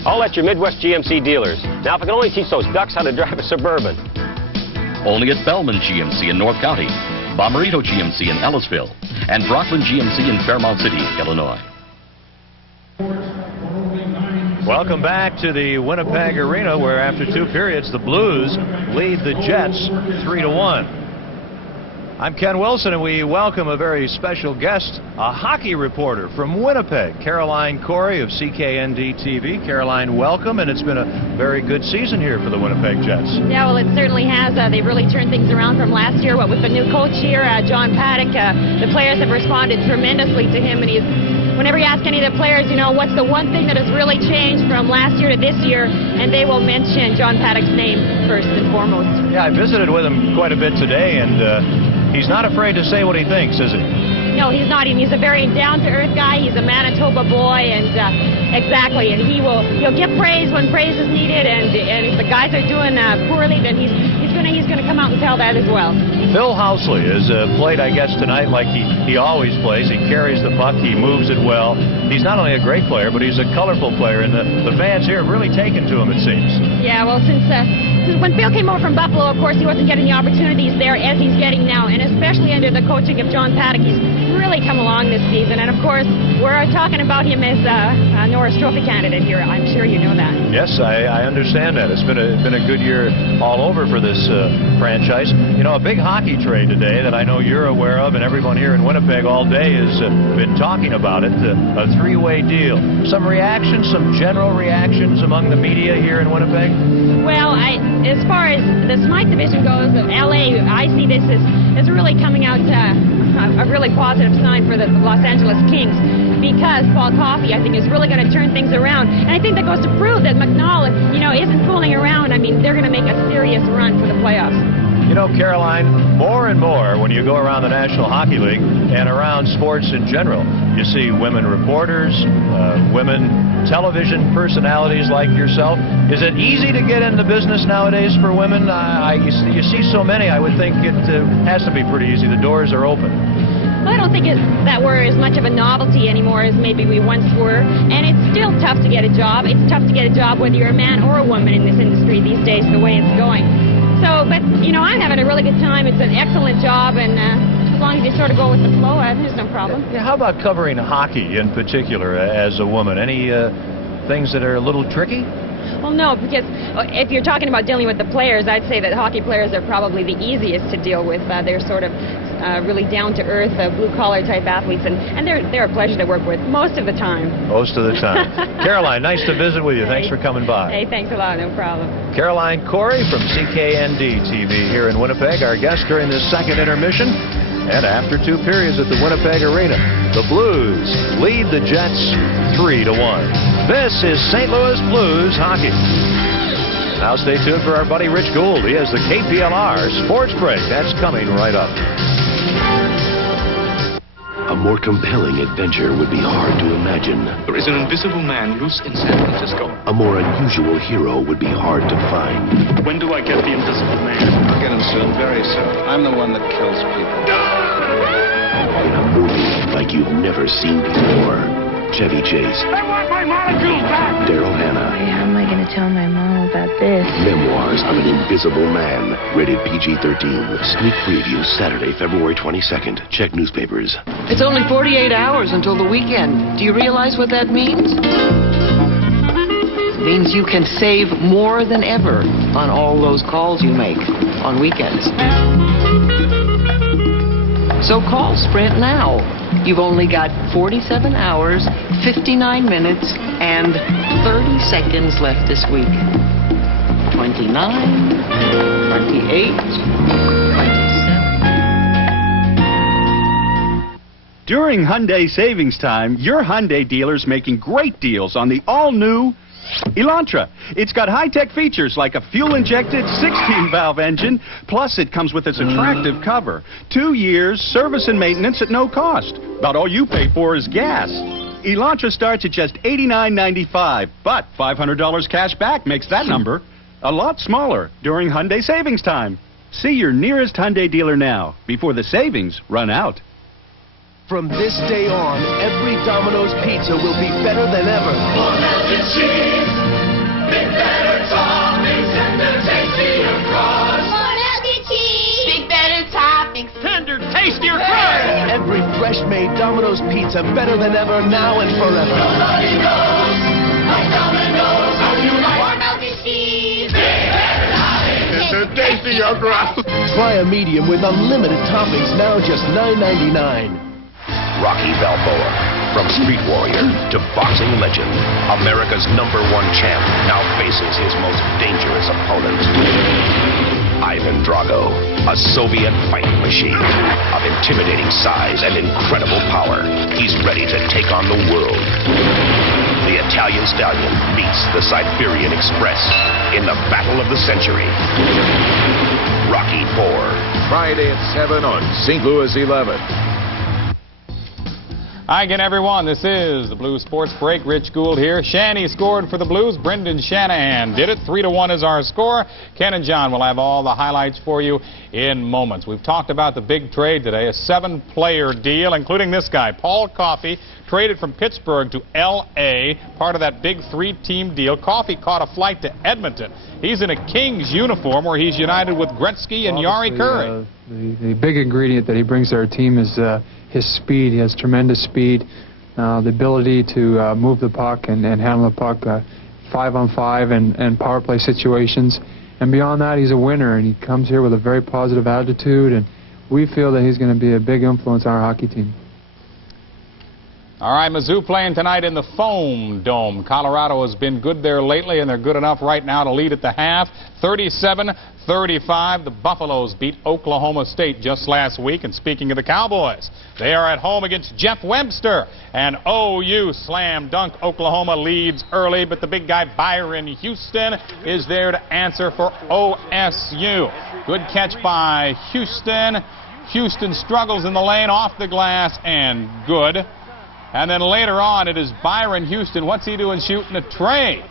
All at your Midwest GMC dealers. Now, if I can only teach those ducks how to drive a Suburban. only at Bellman GMC in North County, Bomarito GMC in Ellisville, and Brockland GMC in Fairmount City, Illinois. Welcome back to the Winnipeg Arena, where after 2 periods, the Blues lead the Jets 3-1. I'm Ken Wilson, and we welcome a very special guest, a hockey reporter from Winnipeg, Caroline Corey of CKND TV. Caroline, welcome, and it's been a very good season here for the Winnipeg Jets. Yeah, well, it certainly has. They've really turned things around from last year. What with the new coach here, John Paddock, the players have responded tremendously to him, and whenever you ask any of the players, you know, what's the one thing that has really changed from last year to this year, and they will mention John Paddock's name first and foremost. Yeah, I visited with him quite a bit today, and he's not afraid to say what he thinks, is he? No, he's not. He's a very down-to-earth guy. He's a Manitoba boy, and exactly. And he'll give praise when praise is needed. And if the guys are doing poorly, then he's gonna come out and tell that as well. Phil Housley has played, I guess, tonight like he always plays. He carries the puck. He moves it well. He's not only a great player, but he's a colorful player, and the fans here have really taken to him, it seems. Yeah, well, since when Phil came over from Buffalo, of course, he wasn't getting the opportunities there as he's getting now, and especially under the coaching of John Paddock, he's really come along this season. And of course, we're talking about him as a Norris Trophy candidate here. I'm sure you know that. Yes, I understand that. It's been a good year all over for this franchise. You know, a big hockey trade today that I know you're aware of, and everyone here in Winnipeg all day has been talking about it. A 3-way deal. Some reactions, some general reactions among the media here in Winnipeg. Well, as far as the Smythe division goes of LA, I see this as really coming out a really positive sign for the Los Angeles Kings, because Paul Coffey, I think, is really going to turn things around. And I think that goes to prove that McNall, you know, isn't fooling around. I mean, they're going to make a serious run for the playoffs. You know, Caroline, more and more when you go around the National Hockey League and around sports in general, you see women reporters, women television personalities like yourself. Is it easy to get into business nowadays for women? You see so many, I would think it has to be pretty easy. The doors are open. Well, I don't think that we're as much of a novelty anymore as maybe we once were, and it's still tough to get a job. It's tough to get a job whether you're a man or a woman in this industry these days, the way it's going. So, but, you know, I'm having a really good time. It's an excellent job, and as long as you sort of go with the flow, there's no problem. Yeah, how about covering hockey in particular as a woman? Any things that are a little tricky? Well, no, because if you're talking about dealing with the players, I'd say that hockey players are probably the easiest to deal with. They're sort of really down-to-earth, blue-collar type athletes, and they're a pleasure to work with most of the time. Most of the time. Caroline, nice to visit with you. Thanks for coming by. Hey, thanks a lot. No problem. Caroline Corey from CKND TV here in Winnipeg, our guest during this second intermission. And after 2 periods at the Winnipeg Arena, the Blues lead the Jets 3-1. This is St. Louis Blues hockey. Now stay tuned for our buddy Rich Gould. He has the KPLR Sports Break. That's coming right up. A more compelling adventure would be hard to imagine. There is an invisible man loose in San Francisco. A more unusual hero would be hard to find. When do I get the invisible man? I'll get him soon, very soon. I'm the one that kills people. In a movie like you've never seen before. Chevy Chase. I want my molecules back! Daryl Hannah. How am I going to tell my mom about this? Memoirs of an Invisible Man. Rated PG-13. Sneak preview Saturday, February 22nd. Check newspapers. It's only 48 hours until the weekend. Do you realize what that means? It means you can save more than ever on all those calls you make on weekends. So call Sprint now. You've only got 47 hours, 59 minutes, and 30 seconds left this week. 29, 28, 27. During Hyundai Savings Time, your Hyundai dealer's making great deals on the all-new Elantra. It's got high-tech features like a fuel-injected 16-valve engine, plus it comes with its attractive cover. 2 years, service and maintenance at no cost. About all you pay for is gas. Elantra starts at just $89.95, but $500 cash back makes that number a lot smaller during Hyundai Savings Time. See your nearest Hyundai dealer now, before the savings run out. From this day on, every Domino's pizza will be better than ever. More melted cheese, big better toppings, and the tastier crust. More melted cheese. Domino's Pizza better than ever, now and forever. Nobody knows like Domino's how you like warm melted cheese. It's a tasty crust. Try a medium with unlimited toppings, now just $9.99. Rocky Balboa. From street warrior to boxing legend, America's #1 champ now faces his most dangerous opponent. Ivan Drago, a Soviet fighting machine of intimidating size and incredible power. He's ready to take on the world. The Italian Stallion meets the Siberian Express in the battle of the century. Rocky IV. Friday at 7 on St. Louis 11. Hi again, everyone. This is the Blues Sports Break. Rich Gould here. Shanny scored for the Blues. Brendan Shanahan did it. 3-1 is our score. Ken and John will have all the highlights for you in moments. We've talked about the big trade today, a 7-player deal, including this guy, Paul Coffey, traded from Pittsburgh to L.A., part of that big 3-team deal. Coffey caught a flight to Edmonton. He's in a Kings uniform where he's united with Gretzky and Yari Curry. The big ingredient that he brings to our team is his speed. He has tremendous speed, the ability to move the puck and handle the puck 5-on-5 and power play situations. And beyond that, he's a winner, and he comes here with a very positive attitude, and we feel that he's going to be a big influence on our hockey team. All right, Mizzou playing tonight in the Foam Dome. Colorado has been good there lately, and they're good enough right now to lead at the half. 37-35. The Buffaloes beat Oklahoma State just last week. And speaking of the Cowboys, they are at home against Jeff Webster. And OU slam dunk. Oklahoma leads early, but the big guy Byron Houston is there to answer for OSU. Good catch by Houston. Houston struggles in the lane, off the glass, and good. And then later on, it is Byron Houston. What's he doing shooting a tray?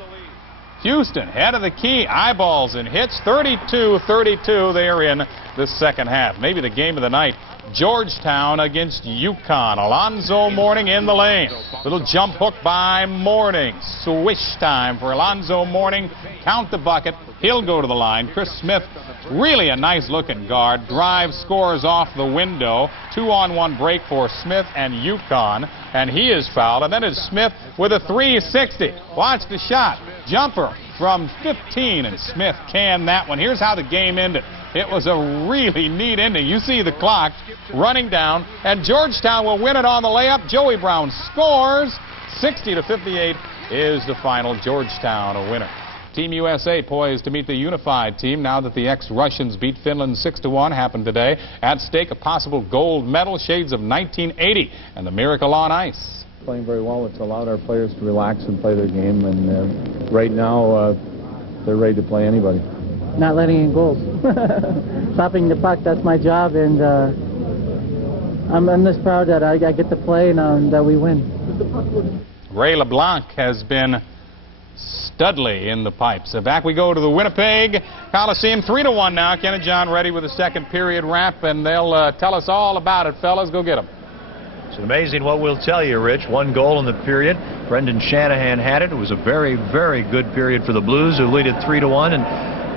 Houston, head of the key, eyeballs and hits. 32-32, they're in the second half. Maybe the game of the night. Georgetown against UConn. Alonzo Mourning in the lane. Little jump hook by Mourning. Swish time for Alonzo Mourning. Count the bucket. He'll go to the line. Chris Smith, really a nice-looking guard. Drive, scores off the window. 2-on-1 break for Smith and UConn. And he is fouled. And then it's Smith with a 360. Watch the shot. Jumper from 15. And Smith canned that one. Here's how the game ended. It was a really neat ending. You see the clock running down, and Georgetown will win it on the layup. Joey Brown scores. 60-58 is the final. Georgetown a winner. Team USA poised to meet the unified team now that the ex-Russians beat Finland 6-1. Happened today. At stake, a possible gold medal, shades of 1980, and the miracle on ice. Playing very well. It's allowed our players to relax and play their game, and right now they're ready to play anybody. Not letting in goals. Stopping the puck, that's my job, and I'm just proud that I get to play and that we win. Ray LeBlanc has been Studley in the pipes. So back we go to the Winnipeg Coliseum. 3-1 now. Ken and John ready with the second period wrap, and they'll tell us all about it, fellas. Go get them. It's amazing what we'll tell you, Rich. 1 goal in the period. Brendan Shanahan had it. It was a very, very good period for the Blues, who lead it 3-1. And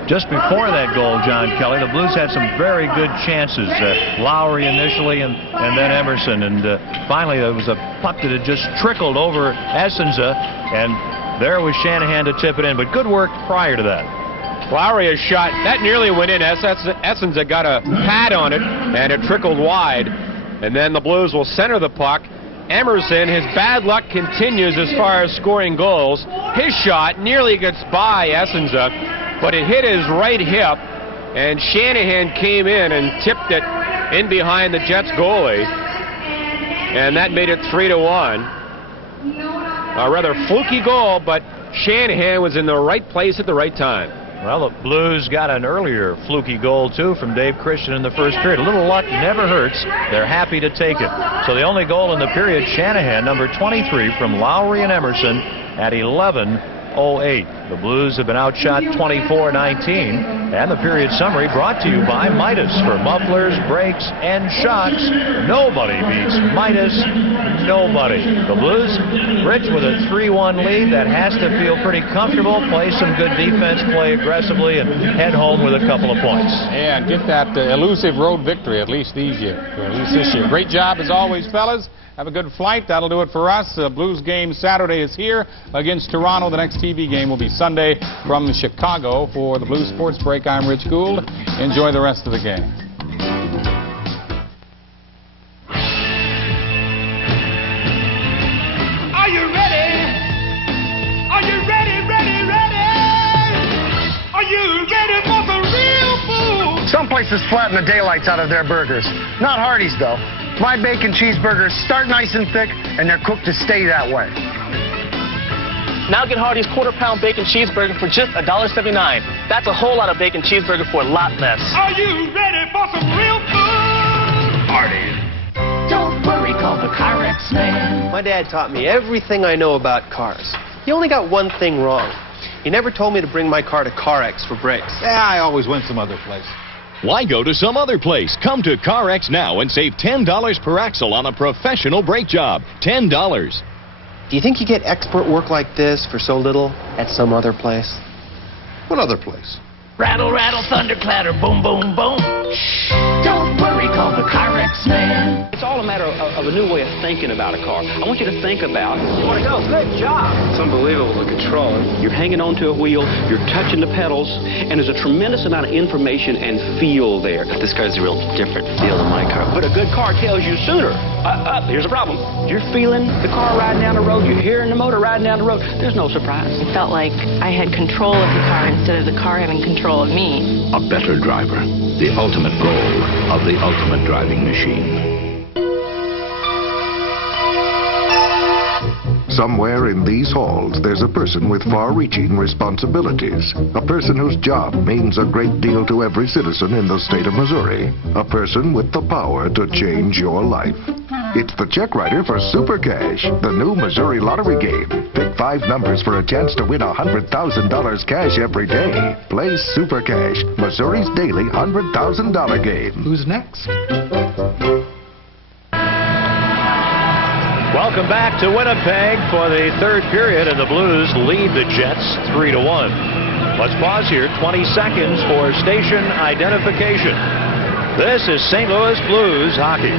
just before that goal, John Kelly, the Blues had some very good chances. Lowry initially, and then Emerson. And finally, there was a puck that had just trickled over Essenza, and there was Shanahan to tip it in. But good work prior to that. Lowry has shot. That nearly went in. Essenza got a pad on it, and it trickled wide. And then the Blues will center the puck. Emerson, his bad luck continues as far as scoring goals. His shot nearly gets by Essenza, but it hit his right hip, and Shanahan came in and tipped it in behind the Jets goalie, and that made it 3-1. A rather fluky goal, but Shanahan was in the right place at the right time. Well, the Blues got an earlier fluky goal, too, from Dave Christian in the first period. A little luck never hurts. They're happy to take it. So the only goal in the period, Shanahan, number 23, from Lowry and Emerson at 11:08. The Blues have been outshot 24-19. And the period summary brought to you by Midas. For mufflers, brakes, and shocks, nobody beats Midas. Nobody. The Blues, Rich, with a 3-1 lead. That has to feel pretty comfortable. Play some good defense, play aggressively, and head home with a couple of points. Yeah, and get that elusive road victory at least this year. Great job as always, fellas. Have a good flight. That'll do it for us. Blues game Saturday is here against Toronto. The next TV game will be Sunday from Chicago. For the Blues Sports Break, I'm Rich Gould. Enjoy the rest of the game. Are you ready? Are you ready, ready, ready? Are you ready for the real food? Some places flatten the daylights out of their burgers. Not Hardee's, though. My bacon cheeseburgers start nice and thick, and they're cooked to stay that way. Now get Hardee's quarter-pound bacon cheeseburger for just $1.79. That's a whole lot of bacon cheeseburger for a lot less. Are you ready for some real food? Hardee's. Don't worry, call the CarX man. My dad taught me everything I know about cars. He only got one thing wrong. He never told me to bring my car to CarX for brakes. Yeah, I always went some other place. Why go to some other place? Come to CarX now and save $10 per axle on a professional brake job. $10. Do you think you get expert work like this for so little at some other place? What other place? Rattle, rattle, thunder, clatter, boom, boom, boom. Don't worry, call the CarX man. It's all a matter of a new way of thinking about a car. I want you to think about... You want to go? Good job. It's unbelievable, the control. You're hanging onto a wheel, you're touching the pedals, and there's a tremendous amount of information and feel there. This car's a real different feel than my car. But a good car tells you sooner. Here's a problem. You're feeling the car riding down the road, you're hearing the motor riding down the road. There's no surprise. It felt like I had control of the car instead of the car having control of me. A better driver. The ultimate goal of the ultimate driving machine. Somewhere in these halls, there's a person with far-reaching responsibilities. A person whose job means a great deal to every citizen in the state of Missouri. A person with the power to change your life. It's the check writer for Super Cash, the new Missouri lottery game. Pick 5 numbers for a chance to win $100,000 cash every day. Play Super Cash, Missouri's daily $100,000 game. Who's next? Welcome back to Winnipeg for the third period, and the Blues lead the Jets 3-1. Let's pause here 20 seconds for station identification. This is St. Louis Blues hockey.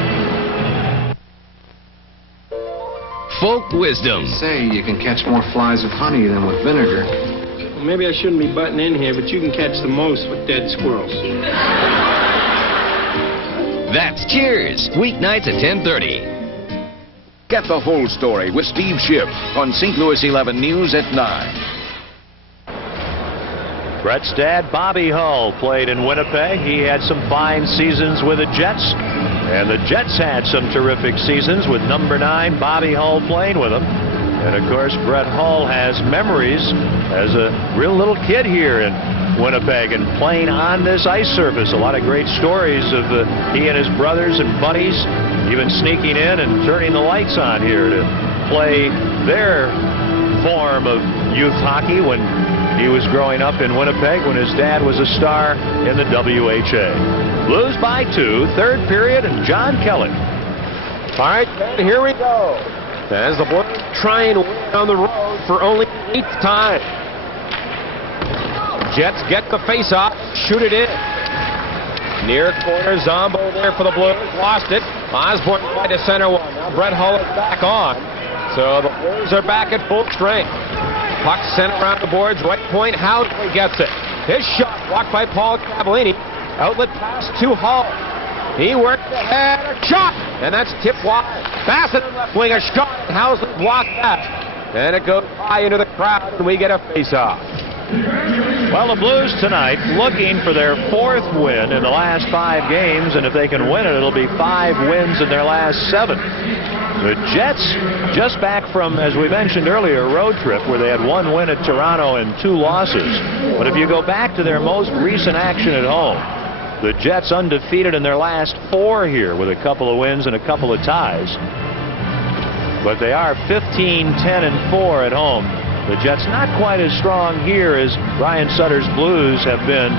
Folk wisdom. Say you can catch more flies with honey than with vinegar. Well, maybe I shouldn't be butting in here, but you can catch the most with dead squirrels. That's Cheers, weeknights at 10:30. Get the whole story with Steve Schiff on St. Louis 11 News at 9. Brett's dad, Bobby Hull, played in Winnipeg. He had some fine seasons with the Jets, and the Jets had some terrific seasons with number 9, Bobby Hull, playing with them. And, of course, Brett Hull has memories as a real little kid here in Winnipeg and playing on this ice surface. A lot of great stories of he and his brothers and buddies even sneaking in and turning the lights on here to play their form of youth hockey when he was growing up in Winnipeg, when his dad was a star in the WHA. Blues by 2, third period, and John Kelly. All right, here we go. As the Blues try and win on the road for only the 8th time. Jets get the face-off, shoot it in. Near corner, Zombo there for the Blues, lost it. Osborne tried to center one. Now Brett Hull is back on. So the Blues are back at full strength. Puck sent around the boards, right point, Housley gets it. His shot blocked by Paul Cavallini. Outlet pass to Hull. He worked ahead, a shot, and that's tipped wide. Bassett in left wing, a shot, and Housley blocked that. And it goes high into the crowd, and we get a face-off. Well, the Blues tonight looking for their 4th win in the last 5 games, and if they can win it, it'll be 5 wins in their last 7. The Jets just back from, as we mentioned earlier, a road trip where they had 1 win at Toronto and 2 losses. But if you go back to their most recent action at home, the Jets undefeated in their last 4 here with a couple of wins and a couple of ties. But they are 15-10-4 at home. The Jets not quite as strong here as Brian Sutter's Blues have been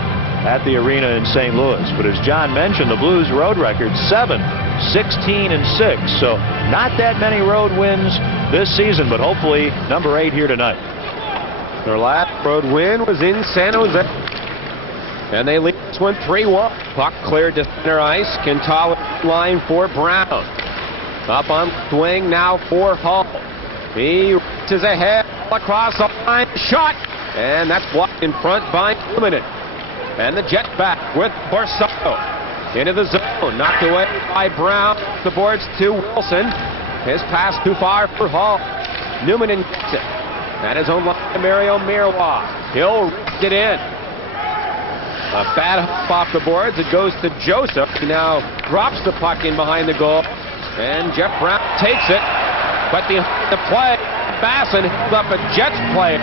at the arena in St. Louis. But as John mentioned, the Blues road record 7-16-6. So not that many road wins this season, but hopefully number 8 here tonight. Their last road win was in San Jose. And they lead this one 3-1. Puck cleared to center ice. Quintala line for Brown. Up on left wing now for Hull. He reaches ahead across the line. Shot. And that's blocked in front by Newman. And the Jets back with Borsato. Into the zone. Knocked away by Brown. The boards to Wilson. His pass too far for Hull. Newman gets it. At his own line to Mario Miroir. He'll reach it in. A bad hop off the boards. It goes to Joseph. He now drops the puck in behind the goal. And Jeff Brown takes it. But behind the play, Basson held up a Jets player.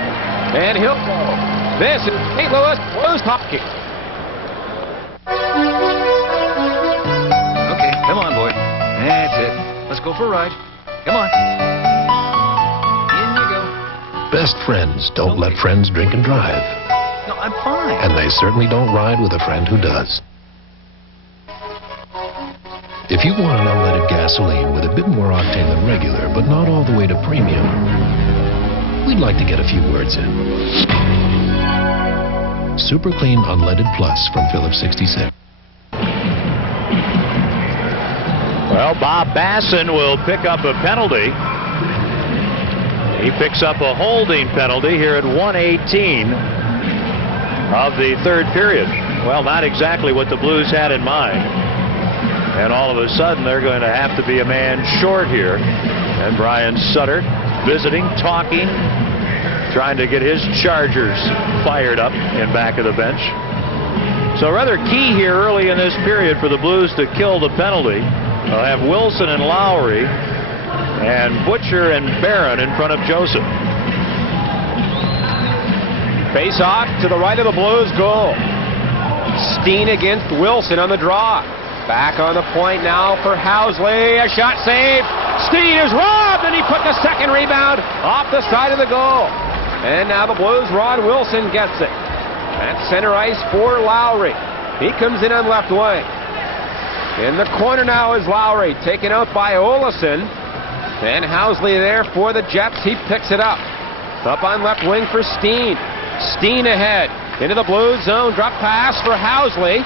And he'll go. This is St. Louis Blues hockey. Okay, come on, boy. That's it. Let's go for a ride. Come on. In you go. Best friends don't let friends drink and drive. No, I'm fine. And they certainly don't ride with a friend who does. If you want an unleaded gasoline with a bit more octane than regular, but not all the way to premium, we'd like to get a few words in. Super Clean Unleaded Plus from Phillips 66. Well, Bob Basson will pick up a penalty. He picks up a holding penalty here at 1:18 of the third period. Well, not exactly what the Blues had in mind. And all of a sudden, they're going to have to be a man short here. And Brian Sutter visiting, talking, trying to get his Chargers fired up in back of the bench. So rather key here early in this period for the Blues to kill the penalty. They'll have Wilson and Lowry and Butcher and Barron in front of Joseph. Face off to the right of the Blues goal. Steen against Wilson on the draw. Back on the point now for Housley. A shot save. Steen is robbed, and he put the second rebound off the side of the goal. And now the Blues, Ron Wilson gets it. At center ice for Lowry. He comes in on left wing. In the corner now is Lowry, taken out by Olesen. And Housley there for the Jets. He picks it up. Up on left wing for Steen. Steen ahead. Into the Blues zone. Drop pass for Housley.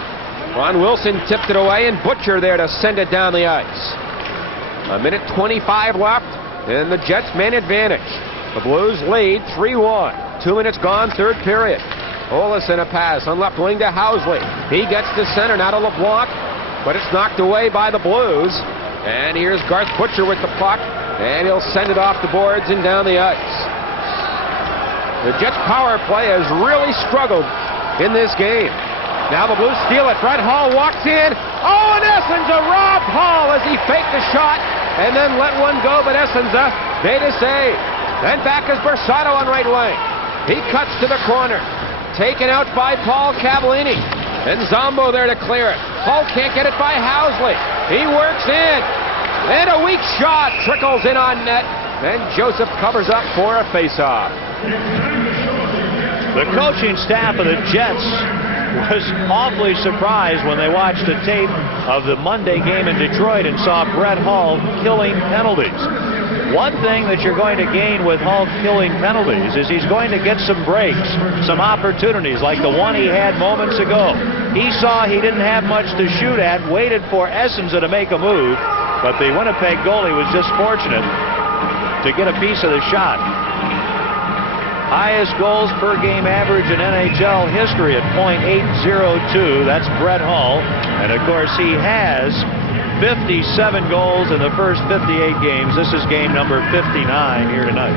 Ron Wilson tipped it away, and Butcher there to send it down the ice. A minute 25 left, and the Jets main advantage. The Blues lead 3-1. 2 minutes gone, third period. Olesen a pass on left wing to Housley. He gets to center, now to LeBlanc, but it's knocked away by the Blues. And here's Garth Butcher with the puck, and he'll send it off the boards and down the ice. The Jets' power play has really struggled in this game. Now the Blues steal it. Brett Hull walks in. Oh, and Essenza robbed Hull as he faked the shot and then let one go, but Essenza made a save. Then back is Borsato on right wing. He cuts to the corner. Taken out by Paul Cavallini. And Zombo there to clear it. Hull can't get it by Housley. He works in. And a weak shot trickles in on net. And Joseph covers up for a faceoff. The coaching staff of the Jets was awfully surprised when they watched the tape of the Monday game in Detroit and saw Brett Hull killing penalties. One thing that you're going to gain with Hull killing penalties is he's going to get some breaks, some opportunities like the one he had moments ago. He saw he didn't have much to shoot at, waited for Essenza to make a move, but the Winnipeg goalie was just fortunate to get a piece of the shot. Highest goals per game average in NHL history at .802. That's Brett Hull. And of course, he has 57 goals in the first 58 games. This is game number 59 here tonight.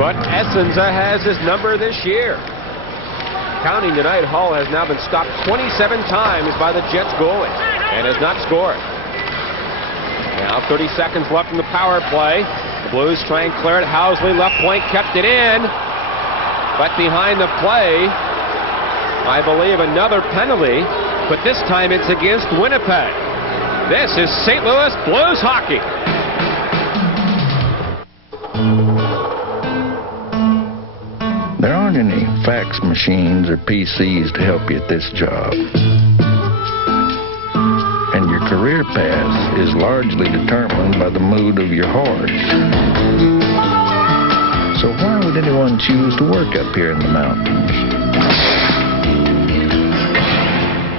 But Essenza has his number this year. Counting tonight, Hull has now been stopped 27 times by the Jets goalie and has not scored. Now 30 seconds left in the power play. The Blues try and clear it. Housley left point, kept it in. But behind the play, I believe another penalty, but this time it's against Winnipeg. This is St. Louis Blues hockey. There aren't any fax machines or PCs to help you at this job. And your career path is largely determined by the mood of your heart. So why would anyone choose to work up here in the mountains?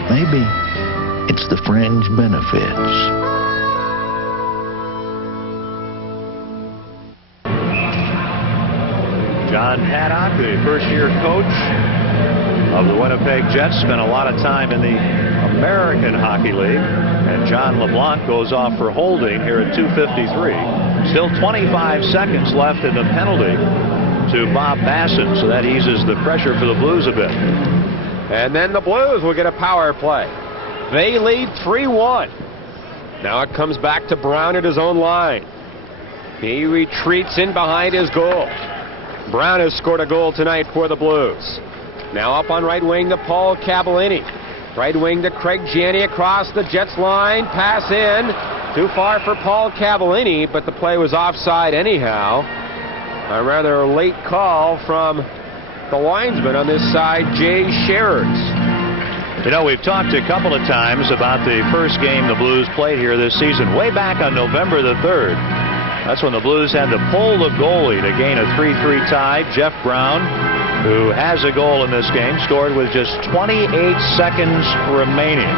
Maybe it's the fringe benefits. John Paddock, the first-year coach of the Winnipeg Jets, spent a lot of time in the American Hockey League. And John LeBlanc goes off for holding here at 2:53. Still 25 seconds left in the penalty to Bob Basson, so that eases the pressure for the Blues a bit. And then the Blues will get a power play. They lead 3-1. Now it comes back to Brown at his own line. He retreats in behind his goal. Brown has scored a goal tonight for the Blues. Now up on right wing to Paul Cavallini. Right wing to Craig Janney across the Jets line. Pass in. Too far for Paul Cavallini, but the play was offside anyhow. A rather late call from the linesman on this side, Jay Scherers. You know, we've talked a couple of times about the first game the Blues played here this season, way back on November the 3rd. That's when the Blues had to pull the goalie to gain a 3-3 tie. Jeff Brown, who has a goal in this game, scored with just 28 seconds remaining.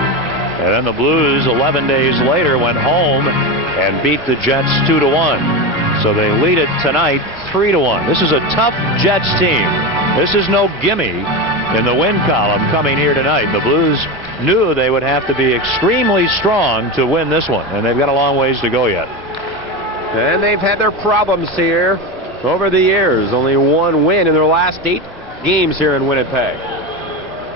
And then the Blues, 11 days later, went home and beat the Jets 2-1. So they lead it tonight 3-1. This is a tough Jets team. This is no gimme in the win column coming here tonight. The Blues knew they would have to be extremely strong to win this one, and they've got a long ways to go yet. And they've had their problems here over the years. Only one win in their last 8 games here in Winnipeg.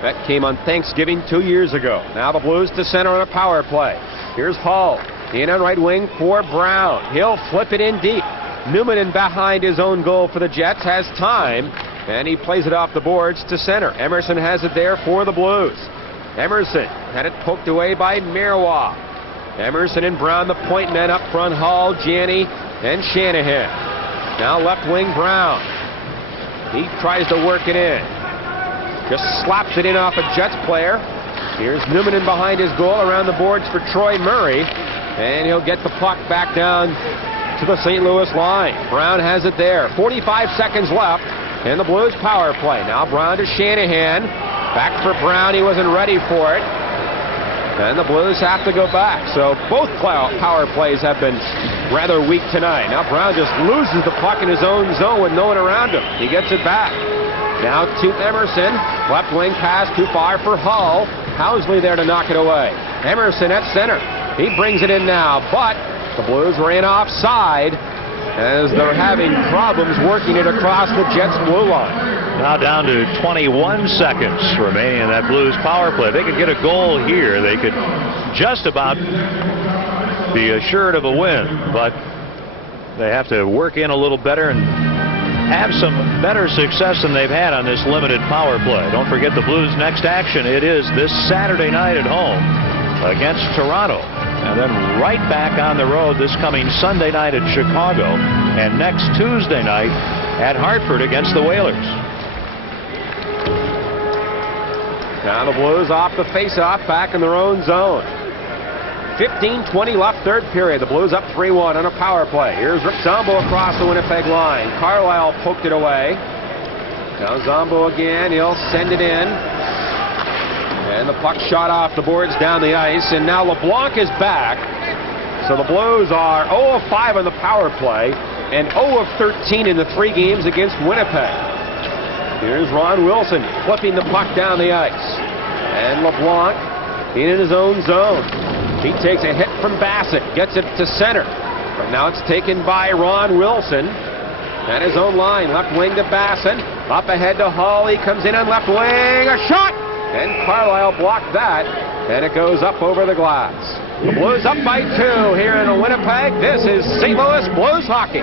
That came on Thanksgiving 2 years ago. Now the Blues to center on a power play. Here's Hull. In on right wing for Brown. He'll flip it in deep. Newman in behind his own goal for the Jets has time, and he plays it off the boards to center. Emerson has it there for the Blues. Emerson had it poked away by Marois. Emerson and Brown, the point men up front. Hall, Janney, and Shanahan. Now left wing Brown. He tries to work it in. Just slaps it in off a Jets player. Here's Newman in behind his goal around the boards for Troy Murray. And he'll get the puck back down to the St. Louis line. Brown has it there. 45 seconds left in the Blues power play. Now Brown to Shanahan. Back for Brown. He wasn't ready for it. And the Blues have to go back. So both power plays have been rather weak tonight. Now Brown just loses the puck in his own zone with no one around him. He gets it back. Now to Emerson. Left wing pass too far for Hull. Housley there to knock it away. Emerson at center. He brings it in now, but the Blues were in offside as they're having problems working it across the Jets' blue line. Now down to 21 seconds remaining in that Blues power play. They could get a goal here. They could just about be assured of a win, but they have to work in a little better and have some better success than they've had on this limited power play. Don't forget the Blues' next action. It is this Saturday night at home against Toronto. And then right back on the road this coming Sunday night at Chicago, and next Tuesday night at Hartford against the Whalers. Now the Blues off the face-off, back in their own zone. 15:20 left, third period. The Blues up 3-1 on a power play. Here's Rick Zombo across the Winnipeg line. Carlisle poked it away. Now Zombo again. He'll send it in. And the puck shot off the boards down the ice. And now LeBlanc is back. So the Blues are 0 of 5 on the power play and 0 of 13 in the 3 games against Winnipeg. Here's Ron Wilson flipping the puck down the ice. And LeBlanc in his own zone. He takes a hit from Bassett, gets it to center. But now it's taken by Ron Wilson at his own line. Left wing to Bassett. Up ahead to Hull. He comes in on left wing. A shot! And Carlisle blocked that. And it goes up over the glass. The Blues up by 2 here in Winnipeg. This is St. Louis Blues hockey.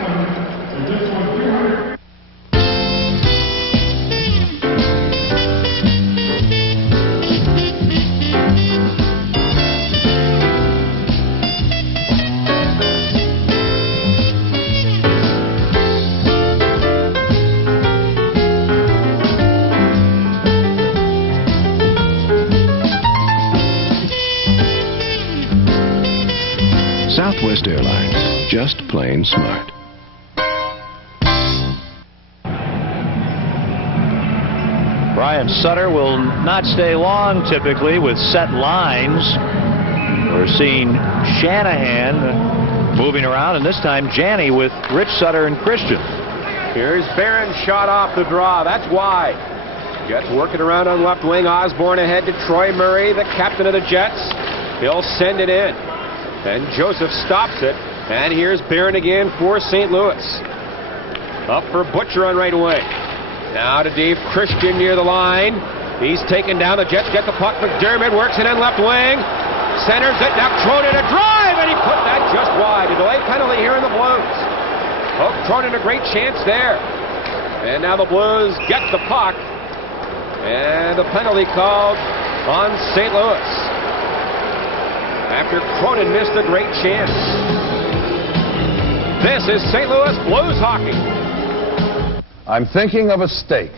Southwest Airlines, just plain smart. Brian Sutter will not stay long typically with set lines. We're seeing Shanahan moving around, and this time Janney with Rich Sutter and Christian. Here's Barron, shot off the draw. That's wide. Jets working around on left wing. Osborne ahead to Troy Murray, the captain of the Jets. He'll send it in. And Joseph stops it. And here's Barron again for St. Louis. Up for Butcher on right wing. Now to Dave Christian near the line. He's taken down. The Jets get the puck. McDermott works it in left wing. Centers it. Now Cronin a drive, and he put that just wide. A delay penalty here in the Blues. Oh, Cronin a great chance there. And now the Blues get the puck. And the penalty called on St. Louis. After Cronin missed a great chance. This is St. Louis Blues hockey. I'm thinking of a steak.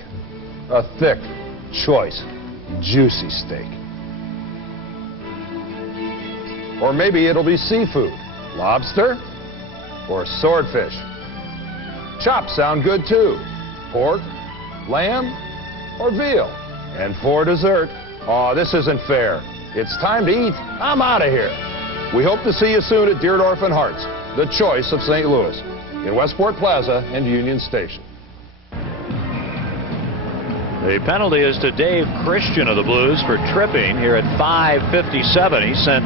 A thick, choice, juicy steak. Or maybe it'll be seafood. Lobster or swordfish. Chops sound good too. Pork, lamb, or veal. And for dessert, oh, this isn't fair. It's time to eat. I'm out of here. We hope to see you soon at Deerdorf and Hart's, the choice of St. Louis, in Westport Plaza and Union Station. The penalty is to Dave Christian of the Blues for tripping here at 5:57. He sent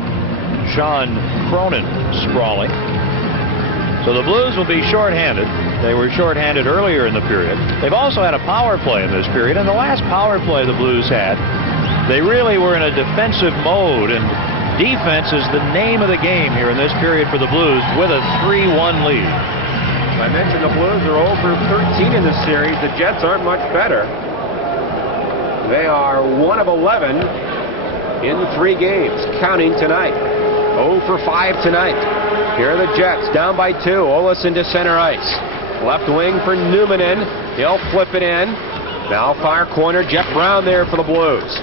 Sean Cronin sprawling. So the Blues will be shorthanded. They were shorthanded earlier in the period. They've also had a power play in this period, and the last power play the Blues had, they really were in a defensive mode, and defense is the name of the game here in this period for the Blues with a 3-1 lead. I mentioned the Blues are 0 for 13 in this series. The Jets aren't much better. They are 1 of 11 in 3 games, counting tonight. 0 for 5 tonight. Here are the Jets, down by 2. Olesen to center ice. Left wing for Numanen. He'll flip it in. Now far corner, Jeff Brown there for the Blues.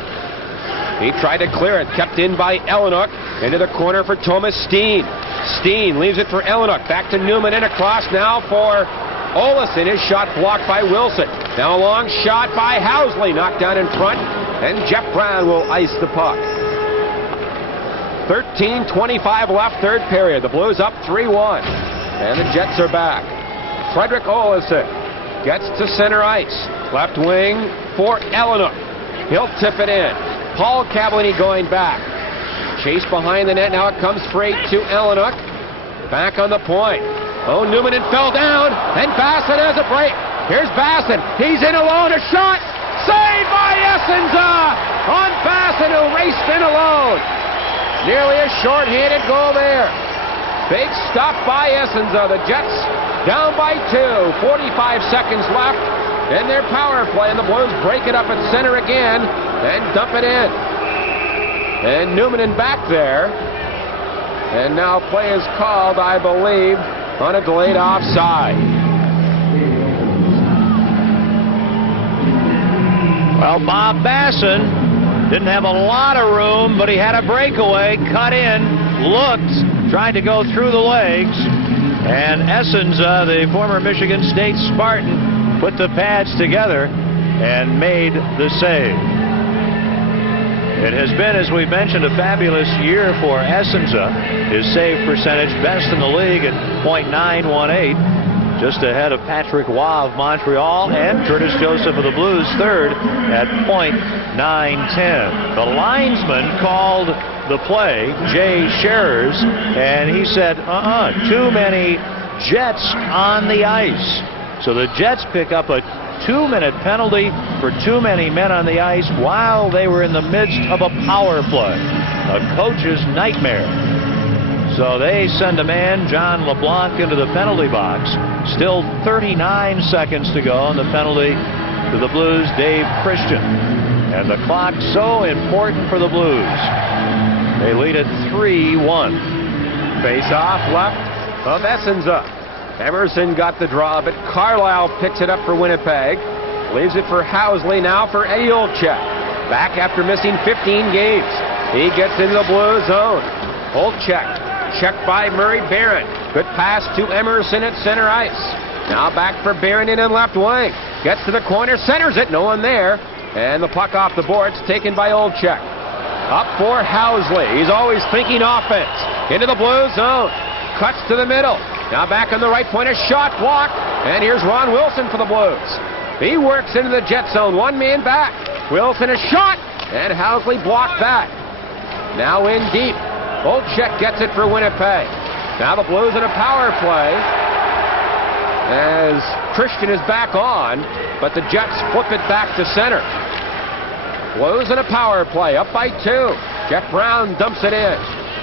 He tried to clear it, kept in by Ellenuk. Into the corner for Thomas Steen. Steen leaves it for Ellenuk. Back to Numanen, across now for Olesen. His shot blocked by Wilson. Now a long shot by Housley, knocked down in front, and Jeff Brown will ice the puck. 13:25 left, third period. The Blues up 3-1, and the Jets are back. Frederick Olesen gets to center ice. Left wing for Ellenuk. He'll tip it in. Paul Cavallini going back. Chase behind the net. Now it comes straight to Ellenuk. Back on the point. Oh, Numanen fell down, and Bassett has a break. Here's Bassett. He's in alone. A shot. Saved by Essenza on Bassett, who raced in alone. Nearly a short-handed goal there. Big stop by Essenza. The Jets down by 2. 45 seconds left in their power play, and the Blues break it up at center again and dump it in. And Numanen back there. And now play is called, I believe, on a delayed offside. Well, Bob Basson didn't have a lot of room, but he had a breakaway, cut in, looked, tried to go through the legs, and Essenza, the former Michigan State Spartan, put the pads together and made the save. It has been, as we mentioned, a fabulous year for Essenza. His save percentage best in the league at .918, just ahead of Patrick Waugh of Montreal and Curtis Joseph of the Blues, third at .910. The linesman called the play, Jay Scherers, and he said, too many Jets on the ice. So the Jets pick up a 2-minute penalty for too many men on the ice while they were in the midst of a power play. A coach's nightmare. So they send a man, John LeBlanc, into the penalty box. Still 39 seconds to go, and the penalty to the Blues, Dave Christian. And the clock so important for the Blues. They lead at 3-1. Face off left of Essenza. Emerson got the draw, but Carlisle picks it up for Winnipeg. Leaves it for Housley, now for Eddie Olczyk. Back after missing 15 games. He gets into the Blue zone. Olczyk, checked by Murray Barron. Good pass to Emerson at center ice. Now back for Barron in left wing. Gets to the corner, centers it, no one there. And the puck off the boards, taken by Olczyk. Up for Housley. He's always thinking offense. Into the Blue zone. Cuts to the middle. Now back on the right point, a shot blocked And here's Ron Wilson for the Blues. He works into the jet zone, one man back. Wilson a shot, and Housley blocked that. Now in deep. Volchek gets it for Winnipeg. Now the Blues in a power play as Christian is back on, but the Jets flip it back to center. Blues in a power play, up by 2. Jeff Brown dumps it in.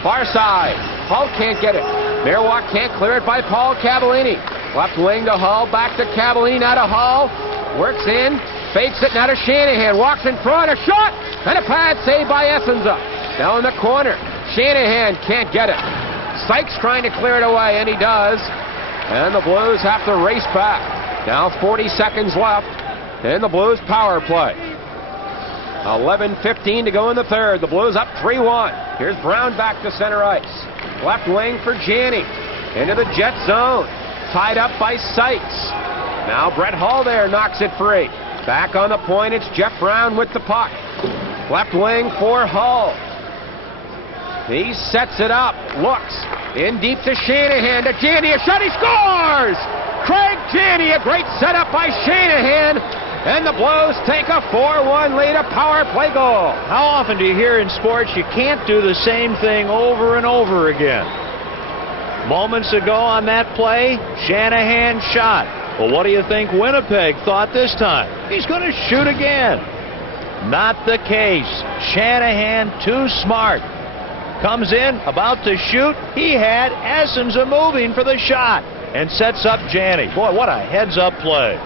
Far side. Hull can't get it. Merwalk can't clear it by Paul Cavallini. Left wing to Hull, back to Cavallini, now to Hull. Works in, fakes it, now to Shanahan. Walks in front, a shot, and a pad saved by Essenza. Now in the corner. Shanahan can't get it. Sykes trying to clear it away, and he does. And the Blues have to race back. Now 40 seconds left in the Blues power play. 11:15 to go in the third. The Blues up 3-1. Here's Brown back to center ice. Left wing for Janney. Into the jet zone. Tied up by Sykes. Now Brett Hull there knocks it free. Back on the point, it's Jeff Brown with the puck. Left wing for Hull. He sets it up. Looks. In deep to Shanahan. To Janney. A shot. He scores! Craig Janney. A great setup by Shanahan. And the Blues take a 4-1 lead, a power play goal. How often do you hear in sports you can't do the same thing over and over again? Moments ago on that play, Shanahan shot. Well, what do you think Winnipeg thought this time? He's going to shoot again. Not the case. Shanahan too smart. Comes in, about to shoot. He had Essenza moving for the shot and sets up Janney. Boy, what a heads-up play.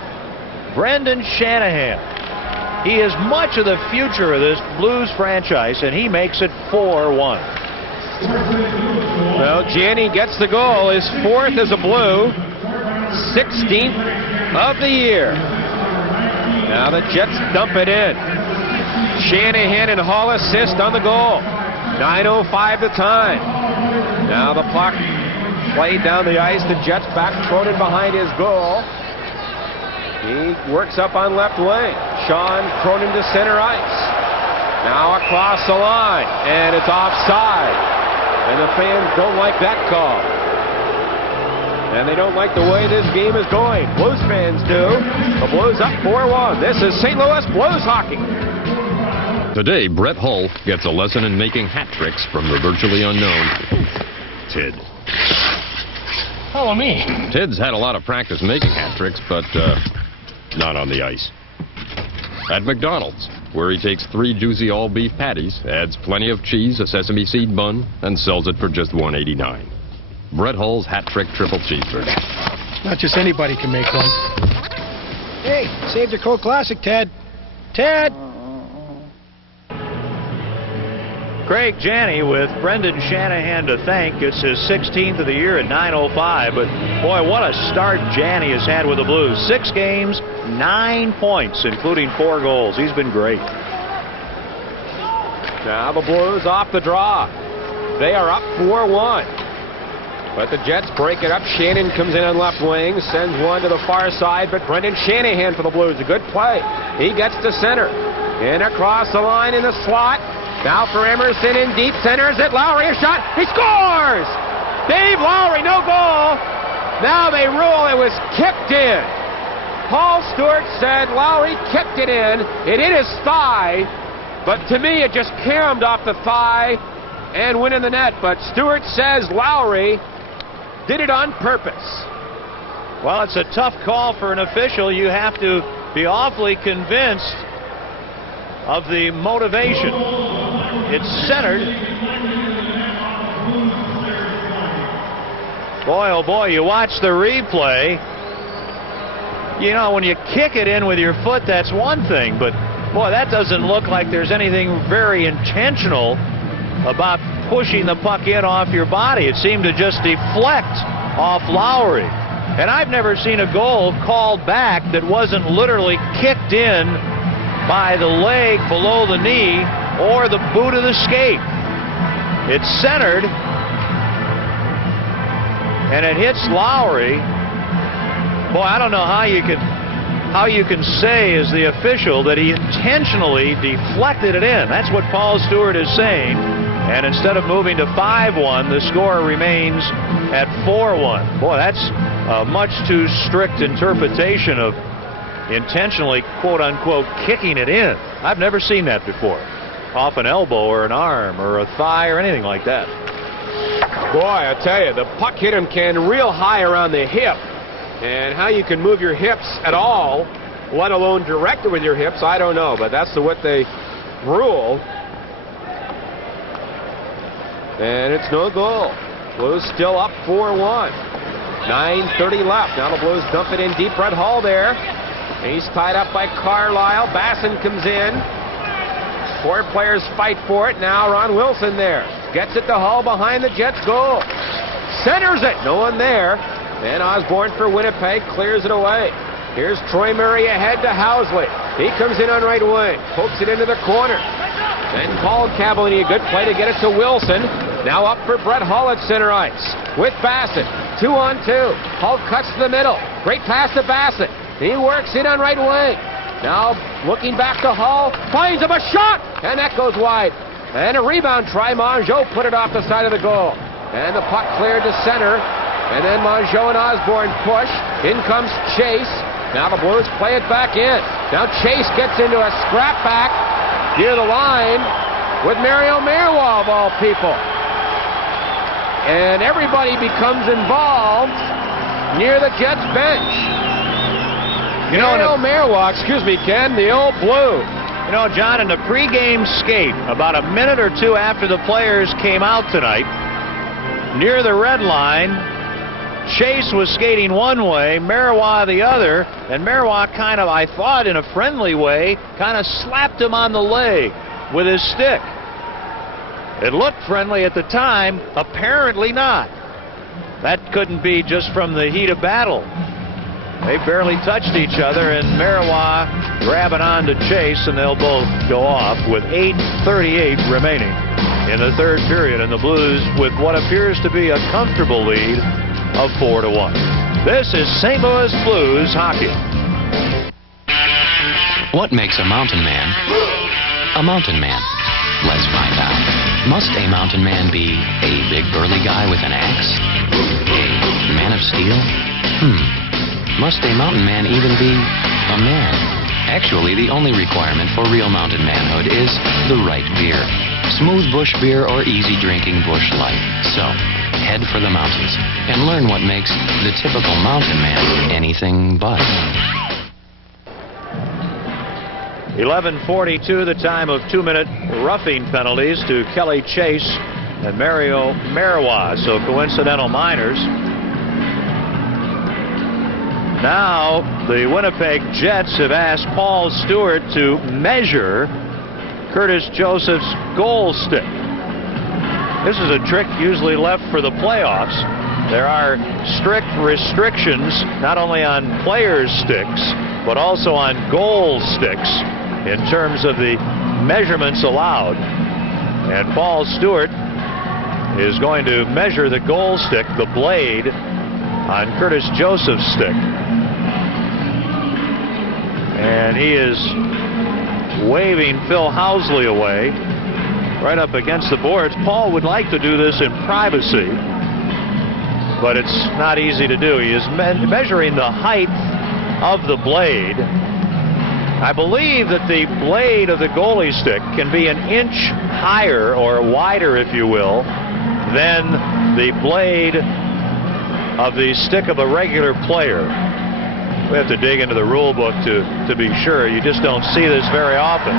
Brendan Shanahan. He is much of the future of this Blues franchise, and he makes it 4-1. Well, Janney gets the goal, his 4th as a Blue, 16th of the year. Now the Jets dump it in. Shanahan and Hall assist on the goal. 9:05 the time. Now the puck played down the ice. The Jets back thrown in behind his goal. He works up on left wing. Sean Cronin to center ice. Now across the line, and it's offside. And the fans don't like that call. And they don't like the way this game is going. Blues fans do. The Blues up 4-1. This is St. Louis Blues hockey. Today, Brett Hull gets a lesson in making hat tricks from the virtually unknown Ted. Follow me. Ted's had a lot of practice making hat tricks, but not on the ice. At McDonald's, where he takes 3 juicy all-beef patties, adds plenty of cheese, a sesame seed bun, and sells it for just $1.89. Brett Hull's hat trick triple cheeseburger. Not just anybody can make one. Hey, saved your Coke Classic, Ted. Ted! Craig Janney with Brendan Shanahan to thank. It's his 16th of the year at 9:05. But, boy, what a start Janney has had with the Blues. 6 games, 9 points, including 4 goals. He's been great. Now the Blues off the draw. They are up 4-1. But the Jets break it up. Shannon comes in on left wing, sends one to the far side, but Brendan Shanahan for the Blues. A good play. He gets to center. In across the line in the slot. Now for Emerson in deep centers it. Lowry a shot. He scores! Dave Lowry, no goal. Now they rule it was kicked in. Paul Stewart said Lowry kicked it in. It hit his thigh, but to me it just caromed off the thigh and went in the net. But Stewart says Lowry did it on purpose. Well, it's a tough call for an official. You have to be awfully convinced of the motivation. It's centered. Boy, oh boy, you watch the replay. You know, when you kick it in with your foot, that's one thing, but boy, that doesn't look like there's anything very intentional about pushing the puck in off your body. It seemed to just deflect off Lowry. And I've never seen a goal called back that wasn't literally kicked in by the leg below the knee or the boot of the skate. It's centered, and it hits Lowry. Boy, I don't know how you can say as the official that he intentionally deflected it in. That's what Paul Stewart is saying. And instead of moving to 5-1, the score remains at 4-1. Boy, that's a much too strict interpretation of intentionally, quote-unquote, kicking it in. I've never seen that before. Off an elbow or an arm or a thigh or anything like that. Boy, I tell you, the puck hit him, Ken, real high around the hip. And how you can move your hips at all, let alone direct it with your hips, I don't know. But that's what they rule. And it's no goal. Blues still up 4-1. 9:30 left. Now the Blues dump it in deep. Brett Hall there. He's tied up by Carlisle. Basson comes in. 4 players fight for it. Now Ron Wilson there. Gets it to Hall behind the Jets' goal. Centers it. No one there. Van Osborne for Winnipeg clears it away. Here's Troy Murray ahead to Housley. He comes in on right wing. Pokes it into the corner. Then Paul Cavallini, a good play to get it to Wilson. Now up for Brett Hall at center ice. With Bassett. 2-on-2. Hall cuts to the middle. Great pass to Bassett. He works in on right wing. Now looking back to Hall. Finds him a shot. And that goes wide. And a rebound try. Mongeau put it off the side of the goal. And the puck cleared to center. And then Mongeau and Osborne push. In comes Chase. Now the Blues play it back in. Now Chase gets into a scrap back near the line with Mario Marois of all people. And everybody becomes involved near the Jets bench. You know, Mario Marois, excuse me, Ken, the old Blue. You know, John, in the pregame skate, about a minute or two after the players came out tonight, near the red line, Chase was skating one way, Marois the other, and Marois kind of, I thought in a friendly way, kind of slapped him on the leg with his stick. It looked friendly at the time, apparently not. That couldn't be just from the heat of battle. They barely touched each other, and Marois grabbing on to Chase, and they'll both go off with 8:38 remaining in the third period, and the Blues with what appears to be a comfortable lead of 4-1. This is St. Louis Blues hockey. What makes a mountain man a mountain man? Let's find out. Must a mountain man be a big burly guy with an axe? A man of steel? Must a mountain man even be a man? Actually, the only requirement for real mountain manhood is the right beer. Smooth bush beer or easy drinking bush light. So, head for the mountains and learn what makes the typical mountain man anything but. 11:42, the time of 2-minute roughing penalties to Kelly Chase and Mario Marois, so coincidental minors. Now the Winnipeg Jets have asked Paul Stewart to measure Curtis Joseph's goal stick. This is a trick usually left for the playoffs. There are strict restrictions not only on players' sticks but also on goal sticks in terms of the measurements allowed. And Paul Stewart is going to measure the goal stick, the blade, on Curtis Joseph's stick. And he is waving Phil Housley away right up against the boards. Paul would like to do this in privacy, but it's not easy to do. He is measuring the height of the blade. I believe that the blade of the goalie stick can be an inch higher or wider, if you will, than the blade of the stick of a regular player. We have to dig into the rule book to be sure. You just don't see this very often.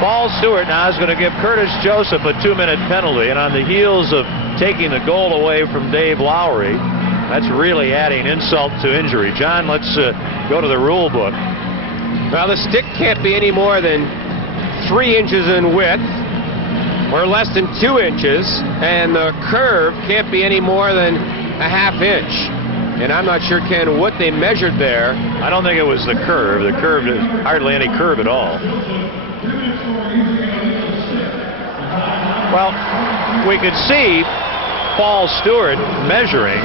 Paul Stewart now is going to give Curtis Joseph a 2-minute penalty, and on the heels of taking the goal away from Dave Lowry, that's really adding insult to injury. John, let's go to the rule book. Well, the stick can't be any more than 3 inches in width or less than 2 inches, and the curve can't be any more than a ½ inch. And I'm not sure, Ken, what they measured there. I don't think it was the curve. The curve is hardly any curve at all. Well, we could see Paul Stewart measuring,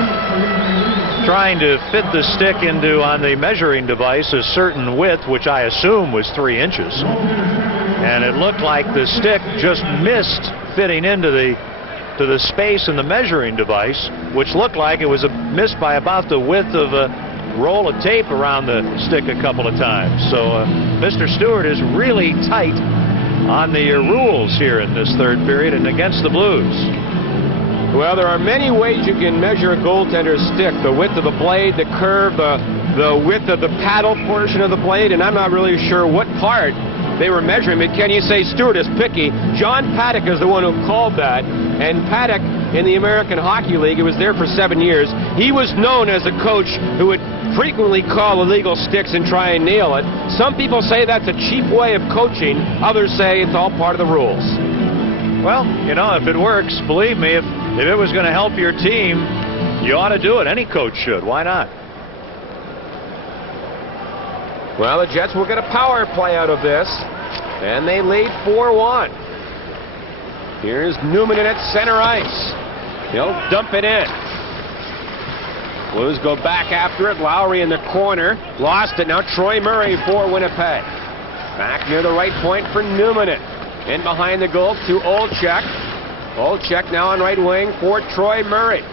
trying to fit the stick into, on the measuring device, a certain width, which I assume was 3 inches. And it looked like the stick just missed fitting into the to the space in the measuring device, which looked like it was missed by about the width of a roll of tape around the stick a couple of times. So Mr. Stewart is really tight on the rules here in this third period and against the Blues. Well, there are many ways you can measure a goaltender's stick. The width of the blade, the curve, the width of the paddle portion of the blade, and I'm not really sure what part they were measuring. But can you say Stewart is picky? John Paddock is the one who called that, and Paddock in the American Hockey League, he was there for 7 years. He was known as a coach who would frequently call illegal sticks and try and nail it. Some people say that's a cheap way of coaching. Others say it's all part of the rules. Well, you know, if it works, believe me, if it was going to help your team, you ought to do it. Any coach should. Why not? Well, the Jets will get a power play out of this, and they lead 4-1. Here's Newman in at center ice. He'll dump it in. Blues go back after it. Lowry in the corner. Lost it. Now Troy Murray for Winnipeg. Back near the right point for Newman. In behind the goal to Olczyk. Olczyk now on right wing for Troy Murray.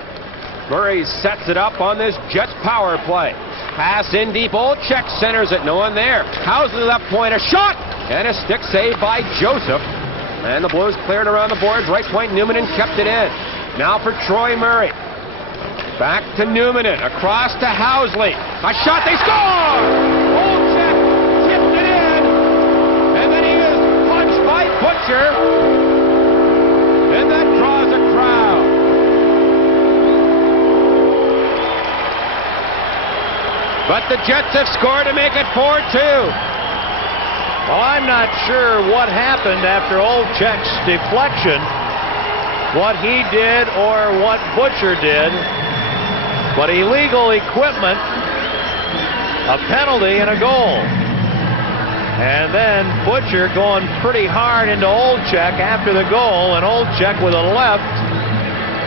Murray sets it up on this Jets power play. Pass in deep. Olczyk centers it. No one there. Houses it up point. A shot! And a stick save by Joseph. And the Blues cleared around the boards. Right point Newman kept it in. Now for Troy Murray. Back to Newman. Across to Housley. A shot. They score! Olczyk tipped it in. And then he is punched by Butcher. And that draws a crowd. But the Jets have scored to make it 4-2. Well, I'm not sure what happened after Olczyk's deflection, what he did or what Butcher did, but illegal equipment, a penalty, and a goal. And then Butcher going pretty hard into Olczyk after the goal, and Olczyk with a left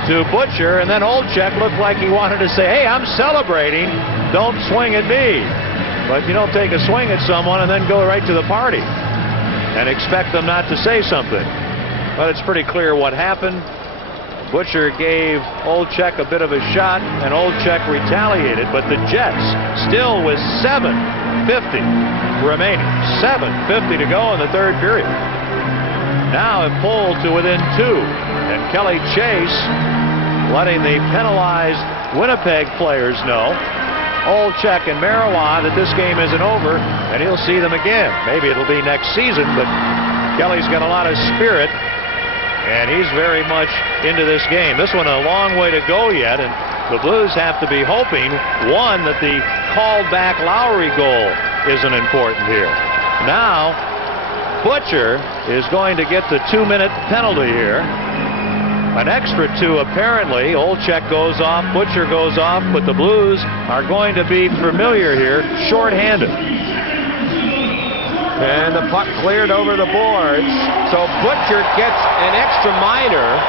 to Butcher, and then Olczyk looked like he wanted to say, hey, I'm celebrating, don't swing at me. But you don't take a swing at someone and then go right to the party and expect them not to say something. But it's pretty clear what happened. Butcher gave Olczyk a bit of a shot, and Olczyk retaliated, but the Jets still with 7:50 remaining. 7:50 to go in the third period. Now it pulled to within 2, and Kelly Chase letting the penalized Winnipeg players know, Olczyk and Marois, that this game isn't over, and he'll see them again. Maybe it'll be next season, but Kelly's got a lot of spirit, and he's very much into this game. This one a long way to go yet, and the Blues have to be hoping, one, that the called back Lowry goal isn't important here. Now, Butcher is going to get the 2-minute penalty here. An extra 2 apparently. Olczyk goes off, Butcher goes off, but the Blues are going to be familiar here, shorthanded. And the puck cleared over the boards. So Butcher gets an extra minor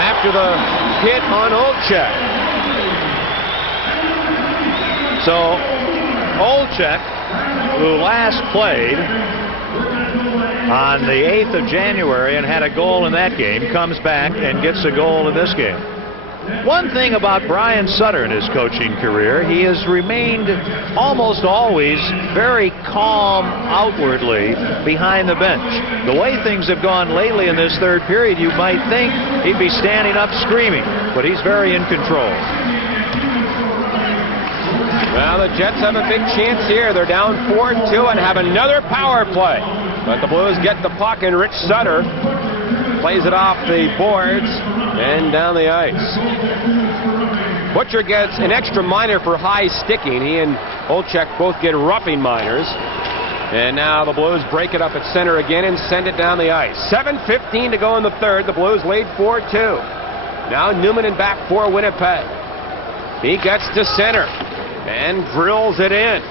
after the hit on Olczyk. So Olczyk, who last played on the 8th of January and had a goal in that game, comes back and gets a goal in this game. One thing about Brian Sutter in his coaching career, he has remained almost always very calm outwardly behind the bench. The way things have gone lately in this third period, you might think he'd be standing up screaming, but he's very in control. Well, the Jets have a big chance here. They're down 4-2 and have another power play. But the Blues get the puck, and Rich Sutter plays it off the boards and down the ice. Butcher gets an extra minor for high sticking. He and Olczyk both get roughing minors. And now the Blues break it up at center again and send it down the ice. 7:15 to go in the third. The Blues lead 4-2. Now Newman and back for Winnipeg. He gets to center and drills it in.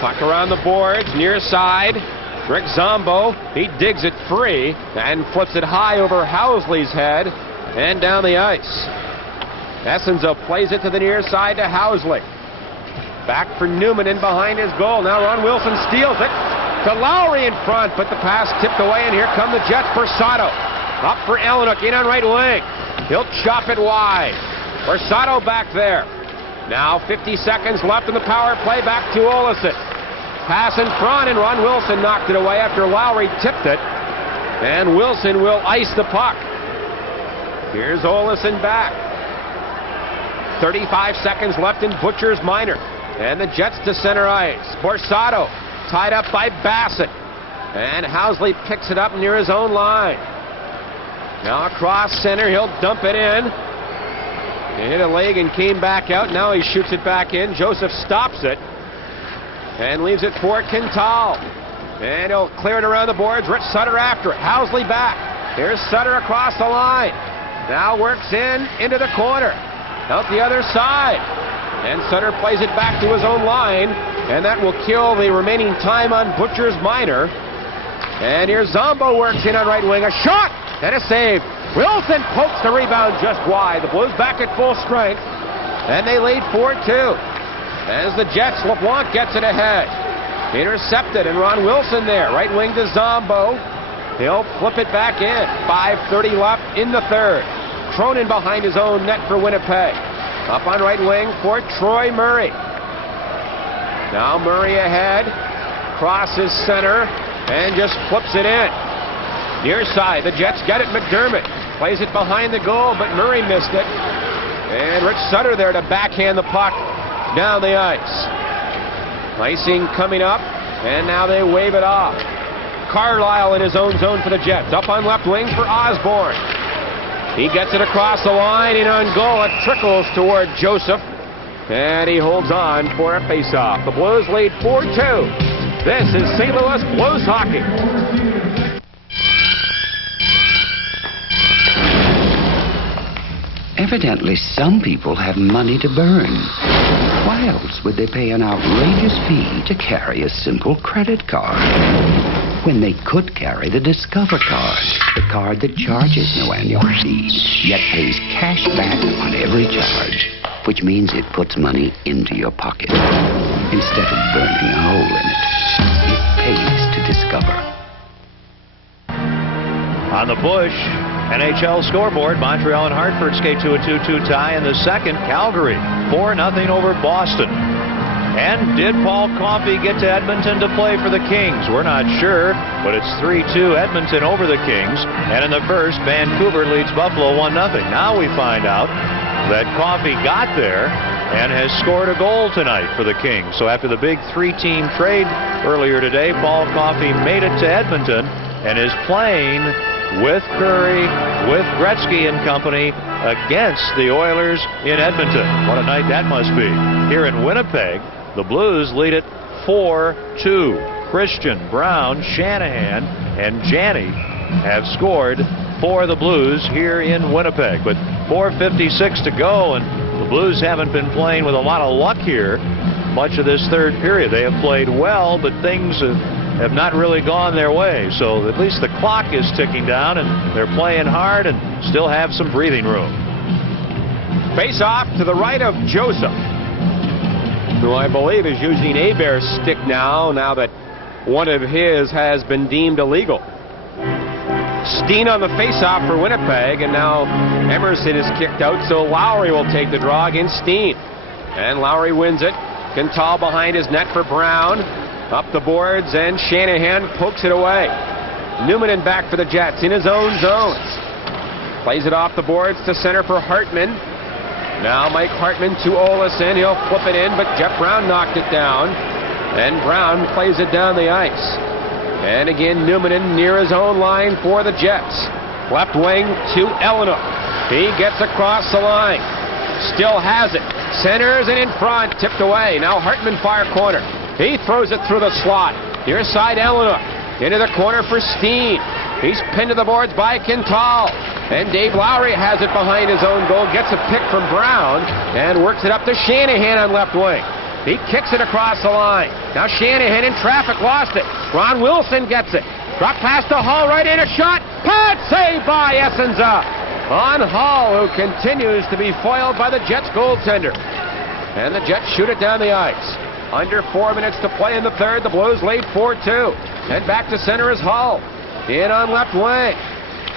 Puck around the boards, near side. Rick Zombo, he digs it free and flips it high over Housley's head and down the ice. Essenza plays it to the near side to Housley. Back for Newman in behind his goal. Now Ron Wilson steals it to Lowry in front, but the pass tipped away, and here come the Jets for Sato. Up for Elenick, in on right wing. He'll chop it wide. Borsato back there. Now 50 seconds left in the power play. Back to Olesen. Pass in front, and Ron Wilson knocked it away after Lowry tipped it. And Wilson will ice the puck. Here's Olesen back. 35 seconds left in Butcher's Minor. And the Jets to center ice. Borsato tied up by Bassett. And Housley picks it up near his own line. Now across center, he'll dump it in. He hit a leg and came back out. Now he shoots it back in. Joseph stops it and leaves it for Quintal. And he'll clear it around the boards. Rich Sutter after it. Housley back. Here's Sutter across the line. Now works into the corner. Out the other side. And Sutter plays it back to his own line. And that will kill the remaining time on Butcher's Minor. And here's Zombo works in on right wing. A shot and a save. Wilson pokes the rebound just wide. The Blues back at full strength. And they lead 4-2. As the Jets, LeBlanc gets it ahead. Intercepted, and Ron Wilson there. Right wing to Zombo. He'll flip it back in. 5:30 left in the third. Cronin behind his own net for Winnipeg. Up on right wing for Troy Murray. Now Murray ahead. Crosses center and just flips it in. Near side, the Jets get it. McDermott plays it behind the goal, but Murray missed it. And Rich Sutter there to backhand the puck down the ice. Icing coming up, and now they wave it off. Carlisle in his own zone for the Jets. Up on left wing for Osborne. He gets it across the line, and on goal, it trickles toward Joseph. And he holds on for a faceoff. The Blues lead 4-2. This is St. Louis Blues hockey. Evidently, some people have money to burn. Why else would they pay an outrageous fee to carry a simple credit card when they could carry the Discover card, the card that charges no annual fee, yet pays cash back on every charge, which means it puts money into your pocket instead of burning a hole in it. It pays to Discover. On the push, NHL scoreboard, Montreal and Hartford skate to a 2-2 tie in the second. Calgary 4-0 over Boston. And did Paul Coffey get to Edmonton to play for the Kings? We're not sure, but it's 3-2 Edmonton over the Kings. And in the first, Vancouver leads Buffalo 1-0. Now we find out that Coffey got there and has scored a goal tonight for the Kings. So after the big three-team trade earlier today, Paul Coffey made it to Edmonton and is playing with Curry, with Gretzky and company against the Oilers in Edmonton. What a night that must be. Here in Winnipeg, the Blues lead it 4-2. Christian, Brown, Shanahan, and Janney have scored for the Blues here in Winnipeg. But 4:56 to go, and the Blues haven't been playing with a lot of luck here much of this third period. They have played well, but things have not really gone their way. So at least the clock is ticking down, and they're playing hard and still have some breathing room. Face off to the right of Joseph, who I believe is using Hebert's stick now that one of his has been deemed illegal. Steen on the face-off for Winnipeg, and now Emerson is kicked out, so Lowry will take the draw against Steen. And Lowry wins it. Quintal behind his net for Brown. Up the boards, and Shanahan pokes it away. Newman back for the Jets in his own zones. Plays it off the boards to center for Hartman. Now Mike Hartman to Olesen. He'll flip it in, but Jeff Brown knocked it down. And Brown plays it down the ice. And again, Newman near his own line for the Jets. Left wing to Elenick. He gets across the line. Still has it. Centers and in front. Tipped away. Now Hartman far corner. He throws it through the slot. Near side Elenick. Into the corner for Steen. He's pinned to the boards by Quintal. And Dave Lowry has it behind his own goal. Gets a pick from Brown. And works it up to Shanahan on left wing. He kicks it across the line. Now Shanahan in traffic, lost it. Ron Wilson gets it. Drop past to Hall, right in, a shot. Pad saved by Essenza. On Hall, who continues to be foiled by the Jets goaltender. And the Jets shoot it down the ice. Under 4 minutes to play in the third. The Blues lead 4-2. And back to center is Hall. In on left wing.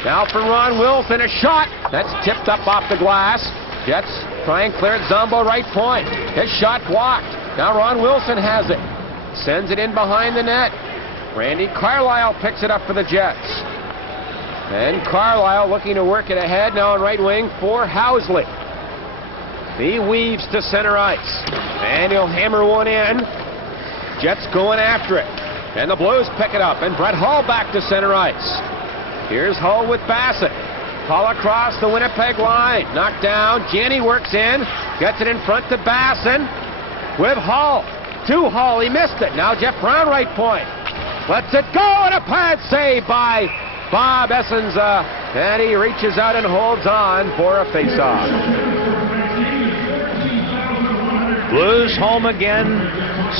Now for Ron Wilson, a shot. That's tipped up off the glass. Jets try and clear it. Zombo right point. His shot blocked. Now Ron Wilson has it. Sends it in behind the net. Randy Carlisle picks it up for the Jets. And Carlisle looking to work it ahead now on right wing for Housley. He weaves to center ice. And he'll hammer one in. Jets going after it. And the Blues pick it up. And Brett Hull back to center ice. Here's Hull with Bassett. Hull across the Winnipeg line. Knocked down. Janney works in. Gets it in front to Basson. With Hull. To Hull. He missed it. Now Jeff Brown right point. Lets it go. And a pad save by Bob Essenza. And he reaches out and holds on for a faceoff. Blues home again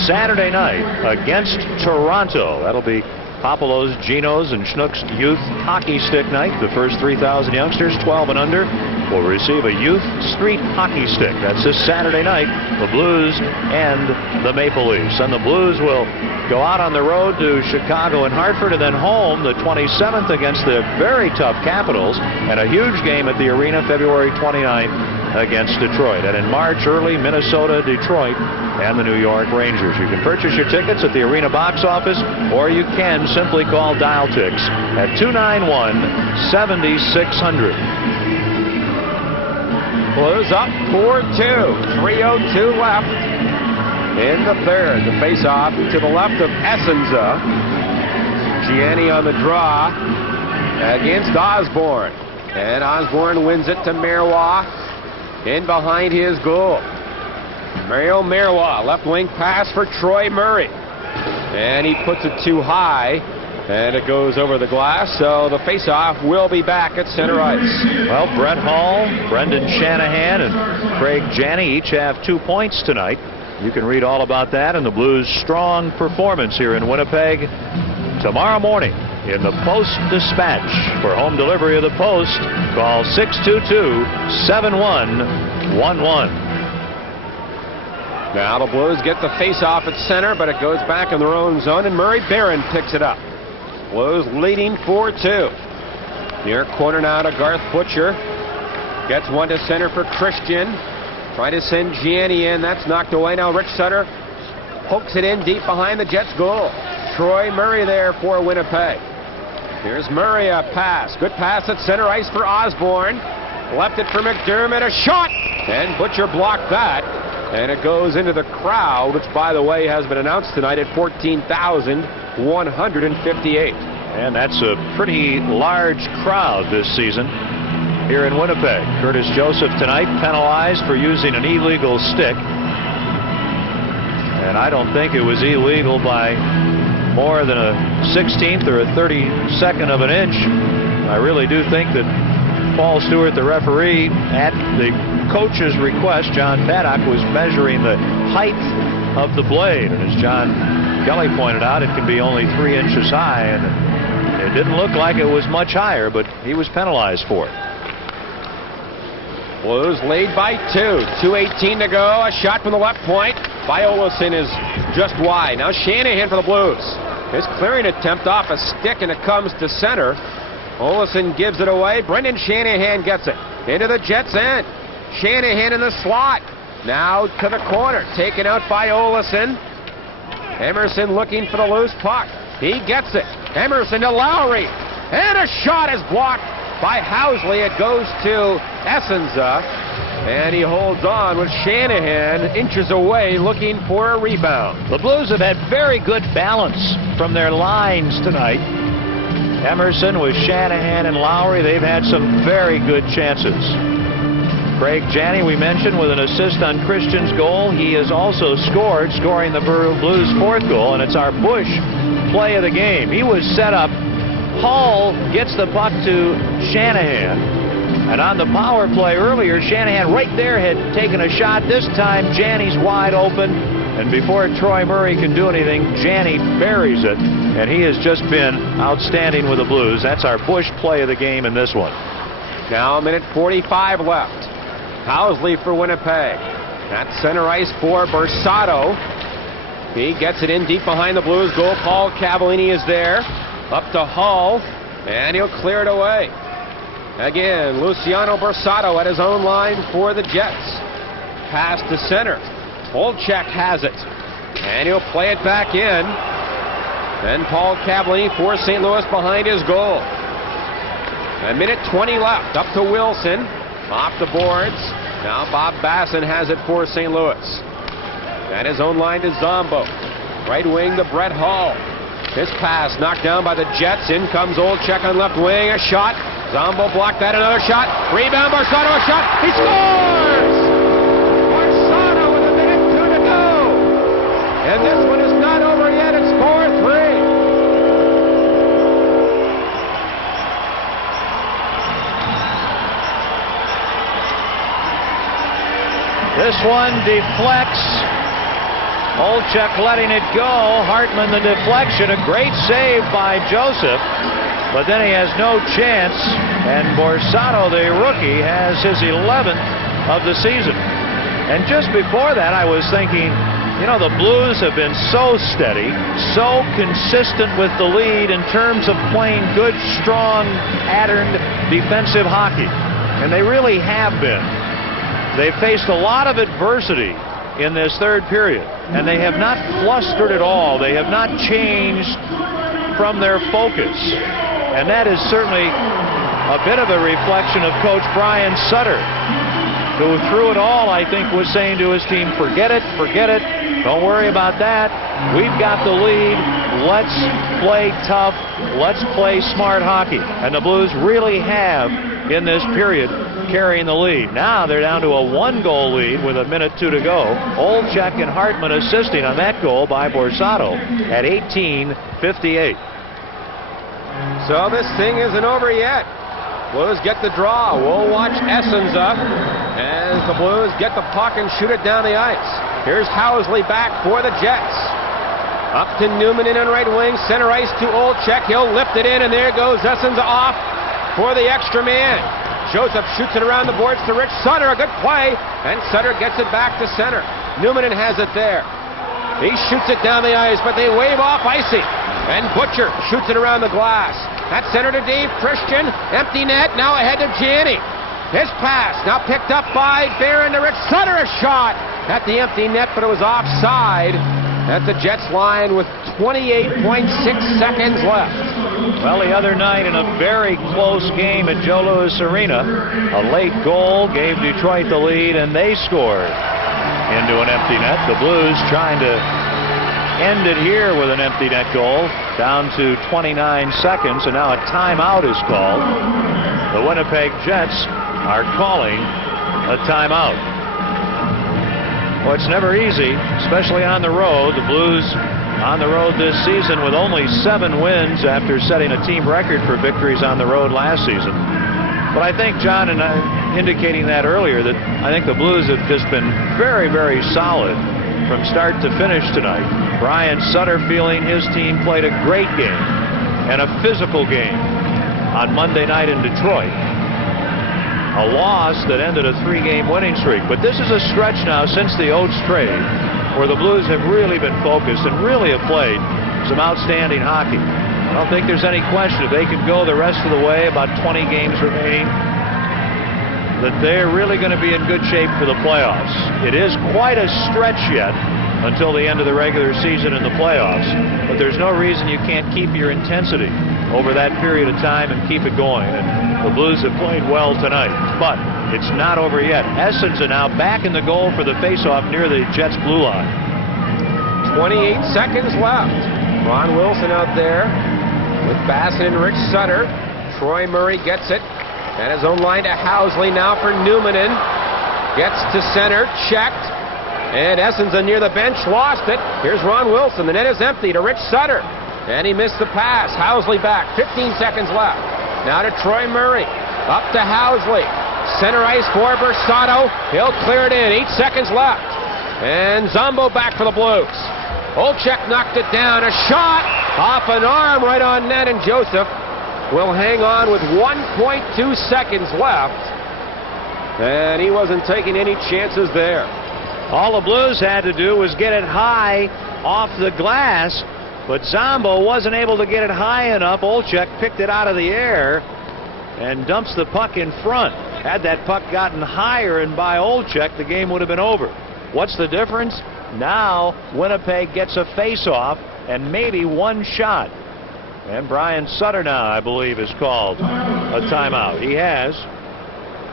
Saturday night against Toronto. That'll be Popolo's, Geno's, and Schnook's youth hockey stick night. The first 3,000 youngsters, 12 and under, will receive a youth street hockey stick. That's this Saturday night, the Blues and the Maple Leafs. And the Blues will go out on the road to Chicago and Hartford, and then home the 27th against the very tough Capitals, and a huge game at the arena February 29th against Detroit. And in March, early, Minnesota, Detroit, and the New York Rangers. You can purchase your tickets at the arena box office, or you can simply call Dial-Tix at 291-7600. Blues up 4-2. 3:02 left in the third. The face-off to the left of Essenza. Gianni on the draw against Osborne. And Osborne wins it to Marois. In behind his goal. Mario Marois, left wing pass for Troy Murray. And he puts it too high. And it goes over the glass, so the faceoff will be back at center ice. Well, Brett Hull, Brendan Shanahan, and Craig Janney each have 2 points tonight. You can read all about that in the Blues' strong performance here in Winnipeg tomorrow morning in the Post-Dispatch. For home delivery of the Post, call 622-7111. Now the Blues get the face-off at center, but it goes back in their own zone, and Murray Barron picks it up. Blues leading 4-2. Near corner now to Garth Butcher. Gets one to center for Christian. Try to send Gianni in. That's knocked away. Now Rich Sutter pokes it in deep behind the Jets' goal. Troy Murray there for Winnipeg. Here's Murray, a pass. Good pass at center ice for Osborne. Left it for McDermott. A shot! And Butcher blocked that. And it goes into the crowd, which, by the way, has been announced tonight at 14,158. And that's a pretty large crowd this season here in Winnipeg. Curtis Joseph tonight penalized for using an illegal stick. And I don't think it was illegal by more than a 16th or a 32nd of an inch. I really do think that Paul Stewart, the referee, at the coach's request, John Paddock, was measuring the height of the blade. And as John Kelly pointed out, it can be only 3 inches high. And it didn't look like it was much higher, but he was penalized for it. Blues lead by 2. 2:18 to go. A shot from the left point. Olesen is just wide. Now Shanahan for the Blues. His clearing attempt off a stick, and it comes to center. Olesen gives it away. Brendan Shanahan gets it into the Jets' end. Shanahan in the slot. Now to the corner. Taken out by Olesen. Emerson looking for the loose puck. He gets it. Emerson to Lowry. And a shot is blocked by Housley. It goes to Essenza. And he holds on with Shanahan inches away looking for a rebound. The Blues have had very good balance from their lines tonight. Emerson with Shanahan and Lowry, they've had some very good chances. Craig Janney, we mentioned, with an assist on Christian's goal. He has also scored, scoring the Blues' 4th goal, and it's our Bush play of the game. He was set up. Hull gets the puck to Shanahan. And on the power play earlier, Shanahan right there had taken a shot. This time, Janney's wide open. And before Troy Murray can do anything, Janney buries it. And he has just been outstanding with the Blues. That's our Bush play of the game in this one. Now a minute 45 left. Housley for Winnipeg. At center ice for Bersato. He gets it in deep behind the Blues goal. Paul Cavallini is there. Up to Hull. And he'll clear it away. Again, Luciano Borsato at his own line for the Jets. Pass to center. Olczyk has it. And he'll play it back in. Then Paul Cavallini for St. Louis behind his goal. A minute 20 left. Up to Wilson. Off the boards. Now Bob Basson has it for St. Louis. At his own line to Zombo. Right wing to Brett Hull. His pass knocked down by the Jets. In comes Olczyk on left wing. A shot. Zombo blocked that. Another shot. Rebound. Borsato a shot. He scores! Borsato with a minute 2 to go. And this one is not over yet. It's 4-3. This one deflects. Olczyk letting it go. Hartman the deflection. A great save by Joseph. But then he has no chance. And Borsato, the rookie, has his 11th of the season. And just before that, I was thinking, you know, the Blues have been so steady, so consistent with the lead in terms of playing good, strong, patterned defensive hockey. And they really have been. They've faced a lot of adversity in this third period, and they have not flustered at all. They have not changed from their focus, and that is certainly a bit of a reflection of Coach Brian Sutter, who through it all, I think, was saying to his team, forget it, don't worry about that. We've got the lead. Let's play tough. Let's play smart hockey. And the Blues really have, in this period, carrying the lead. Now they're down to a 1-goal lead with a minute 2 to go. Olczyk and Hartman assisting on that goal by Borsato at 18:58. So this thing isn't over yet. Blues get the draw. We'll watch Essens up as the Blues get the puck and shoot it down the ice. Here's Housley back for the Jets. Up to Newman in on right wing. Center ice to Olczyk. He'll lift it in, and there goes Essens off for the extra man. Joseph shoots it around the boards to Rich Sutter. A good play. And Sutter gets it back to center. Newman has it there. He shoots it down the ice, but they wave off icy. And Butcher shoots it around the glass. That's center to Dave Christian. Empty net. Now ahead to Gianni. His pass now picked up by Barron to Rich Sutter. A shot at the empty net, but it was offside at the Jets line with 28.6 seconds left. Well, the other night in a very close game at Joe Louis Arena, a late goal gave Detroit the lead, and they scored into an empty net. The Blues trying to end it here with an empty net goal, down to 29 seconds, and now a timeout is called. The Winnipeg Jets are calling a timeout. Well, it's never easy, especially on the road. The Blues on the road this season with only 7 wins after setting a team record for victories on the road last season. But I think, John, and I'm indicating that earlier, that I think the Blues have just been very, very solid from start to finish tonight. Brian Sutter feeling his team played a great game and a physical game on Monday night in Detroit. A loss that ended a 3-game winning streak. But this is a stretch now since the Oates trade where the Blues have really been focused and really have played some outstanding hockey. I don't think there's any question if they could go the rest of the way, about 20 games remaining, that they're really going to be in good shape for the playoffs. It is quite a stretch yet until the end of the regular season and the playoffs, but there's no reason you can't keep your intensity over that period of time and keep it going. And the Blues have played well tonight, but it's not over yet. Essens are now back in the goal for the faceoff near the Jets' blue line. 28 seconds left. Ron Wilson out there with Basson and Rich Sutter. Troy Murray gets it at his own line to Housley now for Newman. Gets to center, checked, and Essens near the bench lost it. Here's Ron Wilson. The net is empty to Rich Sutter, and he missed the pass. Housley back. 15 seconds left. Now to Troy Murray. Up to Housley. Center ice for Borsato. He'll clear it in. 8 seconds left. And Zombo back for the Blues. Olczyk knocked it down. A shot off an arm right on net, and Joseph will hang on with 1.2 seconds left. And he wasn't taking any chances there. All the Blues had to do was get it high off the glass, but Zombo wasn't able to get it high enough. Olczyk picked it out of the air and dumps the puck in front. Had that puck gotten higher and by Olczyk, the game would have been over. What's the difference? Now Winnipeg gets a face-off and maybe one shot. And Brian Sutter now, I believe, is called a timeout. He has.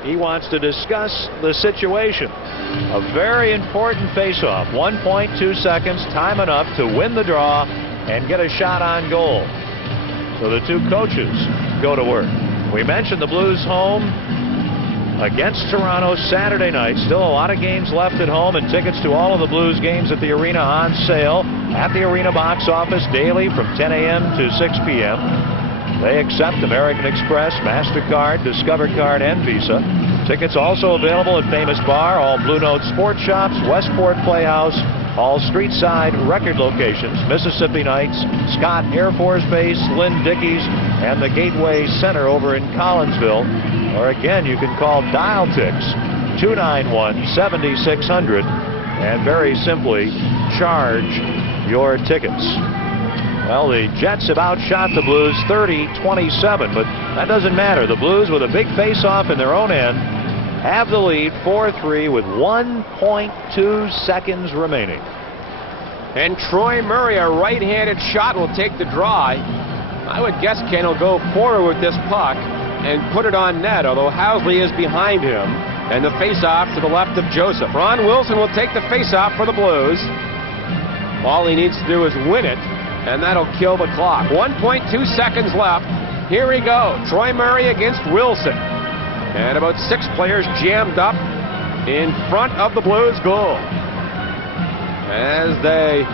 He wants to discuss the situation. A very important face-off. 1.2 seconds, time enough to win the draw and get a shot on goal. So the two coaches go to work. We mentioned the Blues home against Toronto Saturday night. Still a lot of games left at home, and tickets to all of the Blues games at the arena on sale at the arena box office daily from 10 a.m. to 6 p.m. They accept American Express, MasterCard, Discover Card, and Visa. Tickets also available at Famous Bar, all Blue Note Sports Shops, Westport Playhouse, all street-side record locations, Mississippi Nights, Scott Air Force Base, Lynn Dickies, and the Gateway Center over in Collinsville. Or again, you can call Dial-Tix 291-7600 and very simply charge your tickets. Well, the Jets have outshot the Blues 30-27, but that doesn't matter. The Blues, with a big face-off in their own end, have the lead 4-3 with 1.2 seconds remaining. And Troy Murray, a right-handed shot, will take the draw. I would guess Ken will go forward with this puck and put it on net, although Housley is behind him. And the face-off to the left of Joseph. Ron Wilson will take the face-off for the Blues. All he needs to do is win it, and that'll kill the clock. 1.2 seconds left. Here we go. Troy Murray against Wilson. And about 6 players jammed up in front of the Blues goal as they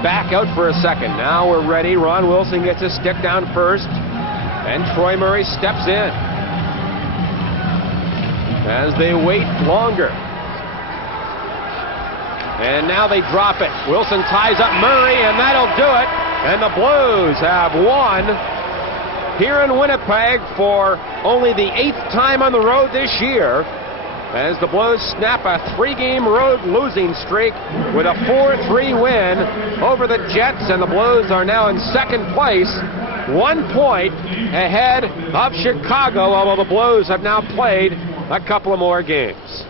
back out for a second. Now we're ready. Ron Wilson gets his stick down first, and Troy Murray steps in as they wait longer. And now they drop it. Wilson ties up Murray, and that'll do it. And the Blues have won here in Winnipeg for only the 8th time on the road this year, as the Blues snap a 3-game road losing streak with a 4-3 win over the Jets, and the Blues are now in 2nd place, 1 point ahead of Chicago, although the Blues have now played a couple of more games.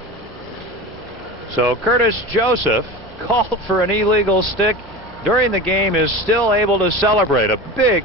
So Curtis Joseph, called for an illegal stick during the game, is still able to celebrate a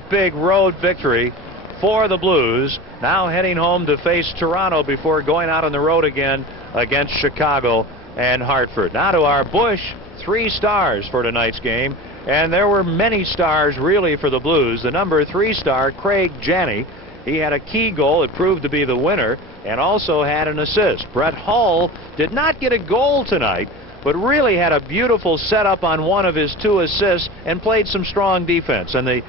big road victory for the Blues, now heading home to face Toronto before going out on the road again against Chicago and Hartford. Now to our Bush, 3 stars for tonight's game, and there were many stars really for the Blues. The number 3 star, Craig Janney, he had a key goal. It proved to be the winner, and also had an assist. Brett Hull did not get a goal tonight, but really had a beautiful setup on one of his 2 assists and played some strong defense. And the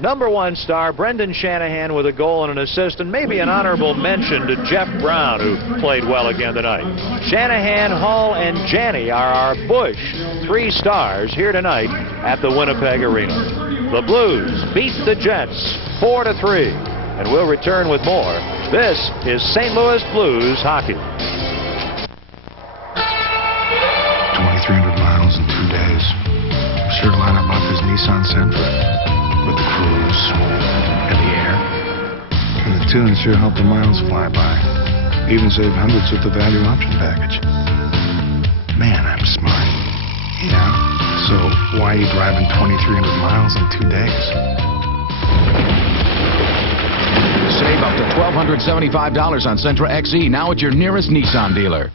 number 1 star, Brendan Shanahan, with a goal and an assist, and maybe an honorable mention to Jeff Brown, who played well again tonight. Shanahan, Hull, and Janney are our Bush 3 stars here tonight at the Winnipeg Arena. The Blues beat the Jets 4-3, and we'll return with more. This is St. Louis Blues hockey. 2,300 miles in 2 days. Sure line up off his Nissan Sentra. With the cruise and the air. And the tunes sure help the miles fly by. Even save hundreds with the value option package. Man, I'm smart. Yeah? So why are you driving 2,300 miles in 2 days? Save up to $1,275 on Sentra XE now at your nearest Nissan dealer.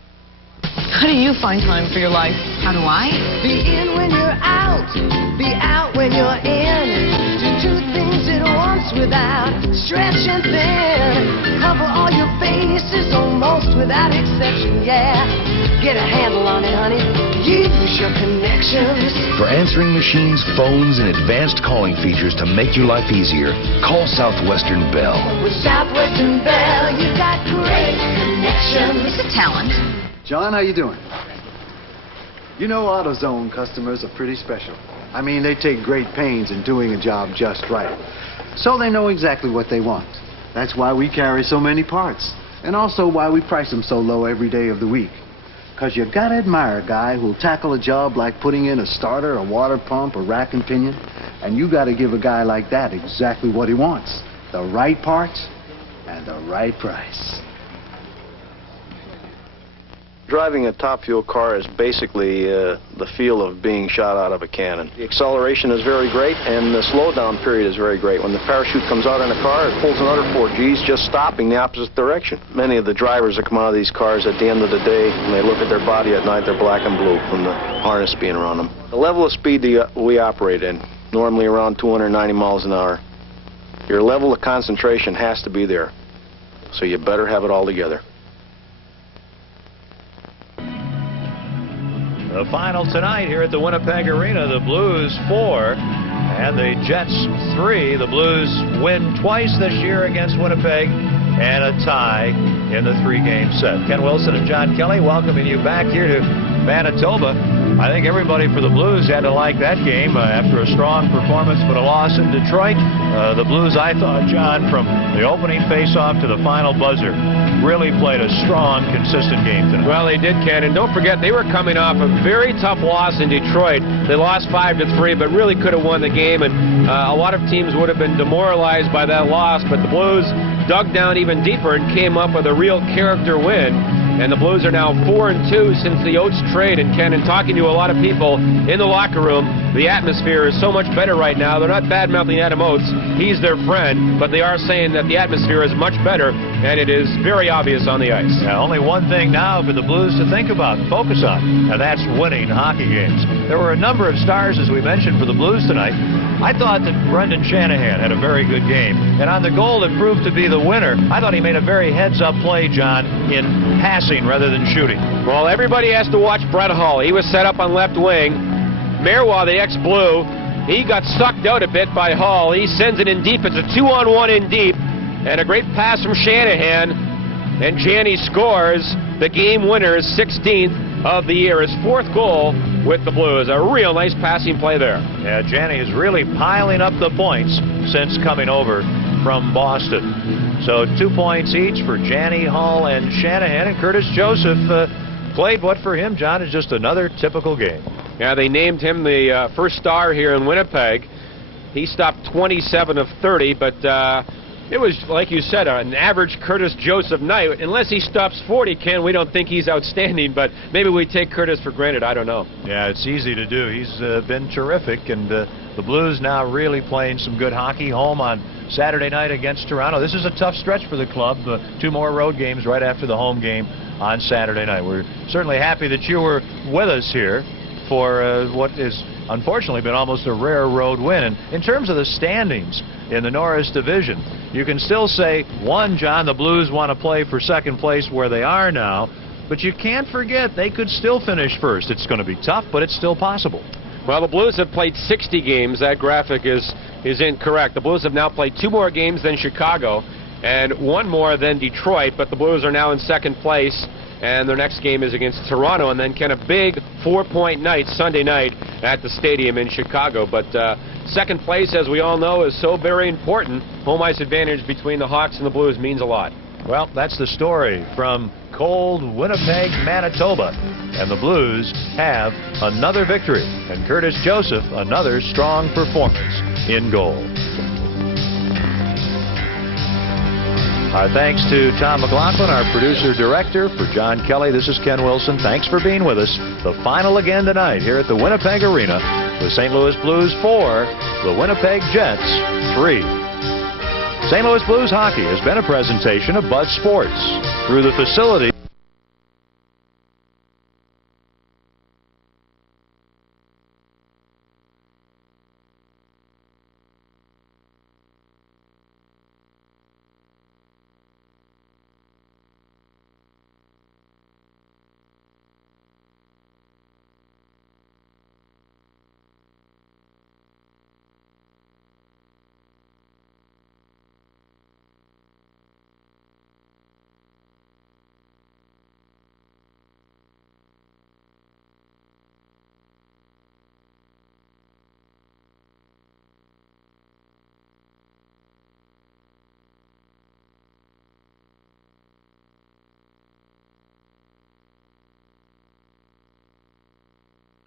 How do you find time for your life? How do I? Be in when you're out. Be out when you're in. Do 2 things at once without stretching thin. Cover all your bases almost without exception, yeah. Get a handle on it, honey. Use your connections. For answering machines, phones, and advanced calling features to make your life easier, call Southwestern Bell. With Southwestern Bell, you got great connections. It's a talent. John, how you doing? You know, AutoZone customers are pretty special. I mean, they take great pains in doing a job just right. So they know exactly what they want. That's why we carry so many parts. And also why we price them so low every day of the week. Because you gotta admire a guy who'll tackle a job like putting in a starter, a water pump, a rack and pinion. And you gotta give a guy like that exactly what he wants. The right parts and the right price. Driving a top fuel car is basically the feel of being shot out of a cannon. The acceleration is very great, and the slowdown period is very great. When the parachute comes out in a car, it pulls another 4 Gs just stopping the opposite direction. Many of the drivers that come out of these cars at the end of the day, when they look at their body at night, they're black and blue from the harness being around them. The level of speed we operate in, normally around 290 miles an hour, your level of concentration has to be there. So you better have it all together. The final tonight here at the Winnipeg Arena, the Blues 4 and the Jets 3. The Blues win twice this year against Winnipeg and a tie in the 3-game set. Ken Wilson and John Kelly welcoming you back here to Manitoba. I think everybody for the Blues had to like that game after a strong performance but a loss in Detroit. The Blues, I thought, John, from the opening face-off to the final buzzer, really played a strong, consistent game tonight. Well, they did, Ken, and don't forget, they were coming off a very tough loss in Detroit. They lost 5-3, but really could have won the game, and a lot of teams would have been demoralized by that loss, but the Blues dug down even deeper and came up with a real character win. And the Blues are now 4-2 since the Oates trade. And Ken, in talking to a lot of people in the locker room, the atmosphere is so much better right now. They're not bad-mouthing Adam Oates. He's their friend, but they are saying that the atmosphere is much better, and it is very obvious on the ice. Yeah, only one thing now for the Blues to think about and focus on, and that's winning hockey games. There were a number of stars, as we mentioned, for the Blues tonight. I thought that Brendan Shanahan had a very good game, and on the goal that proved to be the winner, I thought he made a very heads-up play, John, in passing rather than shooting. Well, everybody has to watch Brett Hull. He was set up on left wing. Marois, the ex-Blue, he got sucked out a bit by Hull. He sends it in deep. It's a 2-on-1 in deep, and a great pass from Shanahan, and Janney scores the game winner's 16th of the year, his 4th goal with the Blues. A real nice passing play there. Yeah, Janney is really piling up the points since coming over from Boston. So 2 points each for Janney, Hull, and Shanahan. And Curtis Joseph played what for him, John, is just another typical game. Yeah, they named him the first star here in Winnipeg. He stopped 27 of 30, but it was, like you said, an average Curtis Joseph night. Unless he stops 40, Ken, we don't think he's outstanding, but maybe we take Curtis for granted. I don't know. Yeah, it's easy to do. He's been terrific, and the Blues now really playing some good hockey. Home on Saturday night against Toronto. This is a tough stretch for the club. 2 more road games right after the home game on Saturday night. We're certainly happy that you were with us here for what has unfortunately been almost a rare road win. And in terms of the standings in the Norris division, you can still say, one, John, the Blues want to play for second place where they are now, but you can't forget they could still finish first. It's going to be tough, but it's still possible. Well, the Blues have played 60 games. That graphic is incorrect. The Blues have now played 2 more games than Chicago and 1 more than Detroit, but the Blues are now in second place, and their next game is against Toronto, and then a big 4-point night Sunday night at the stadium in Chicago. But second place, as we all know, is so very important. Home ice advantage between the Hawks and the Blues means a lot. Well, that's the story from cold Winnipeg, Manitoba. And the Blues have another victory, and Curtis Joseph another strong performance in goal. Our thanks to Tom McLaughlin, our producer-director. For John Kelly, this is Ken Wilson. Thanks for being with us. The final again tonight here at the Winnipeg Arena. The St. Louis Blues 4, the Winnipeg Jets 3. St. Louis Blues hockey has been a presentation of Bud Sports. Through the facility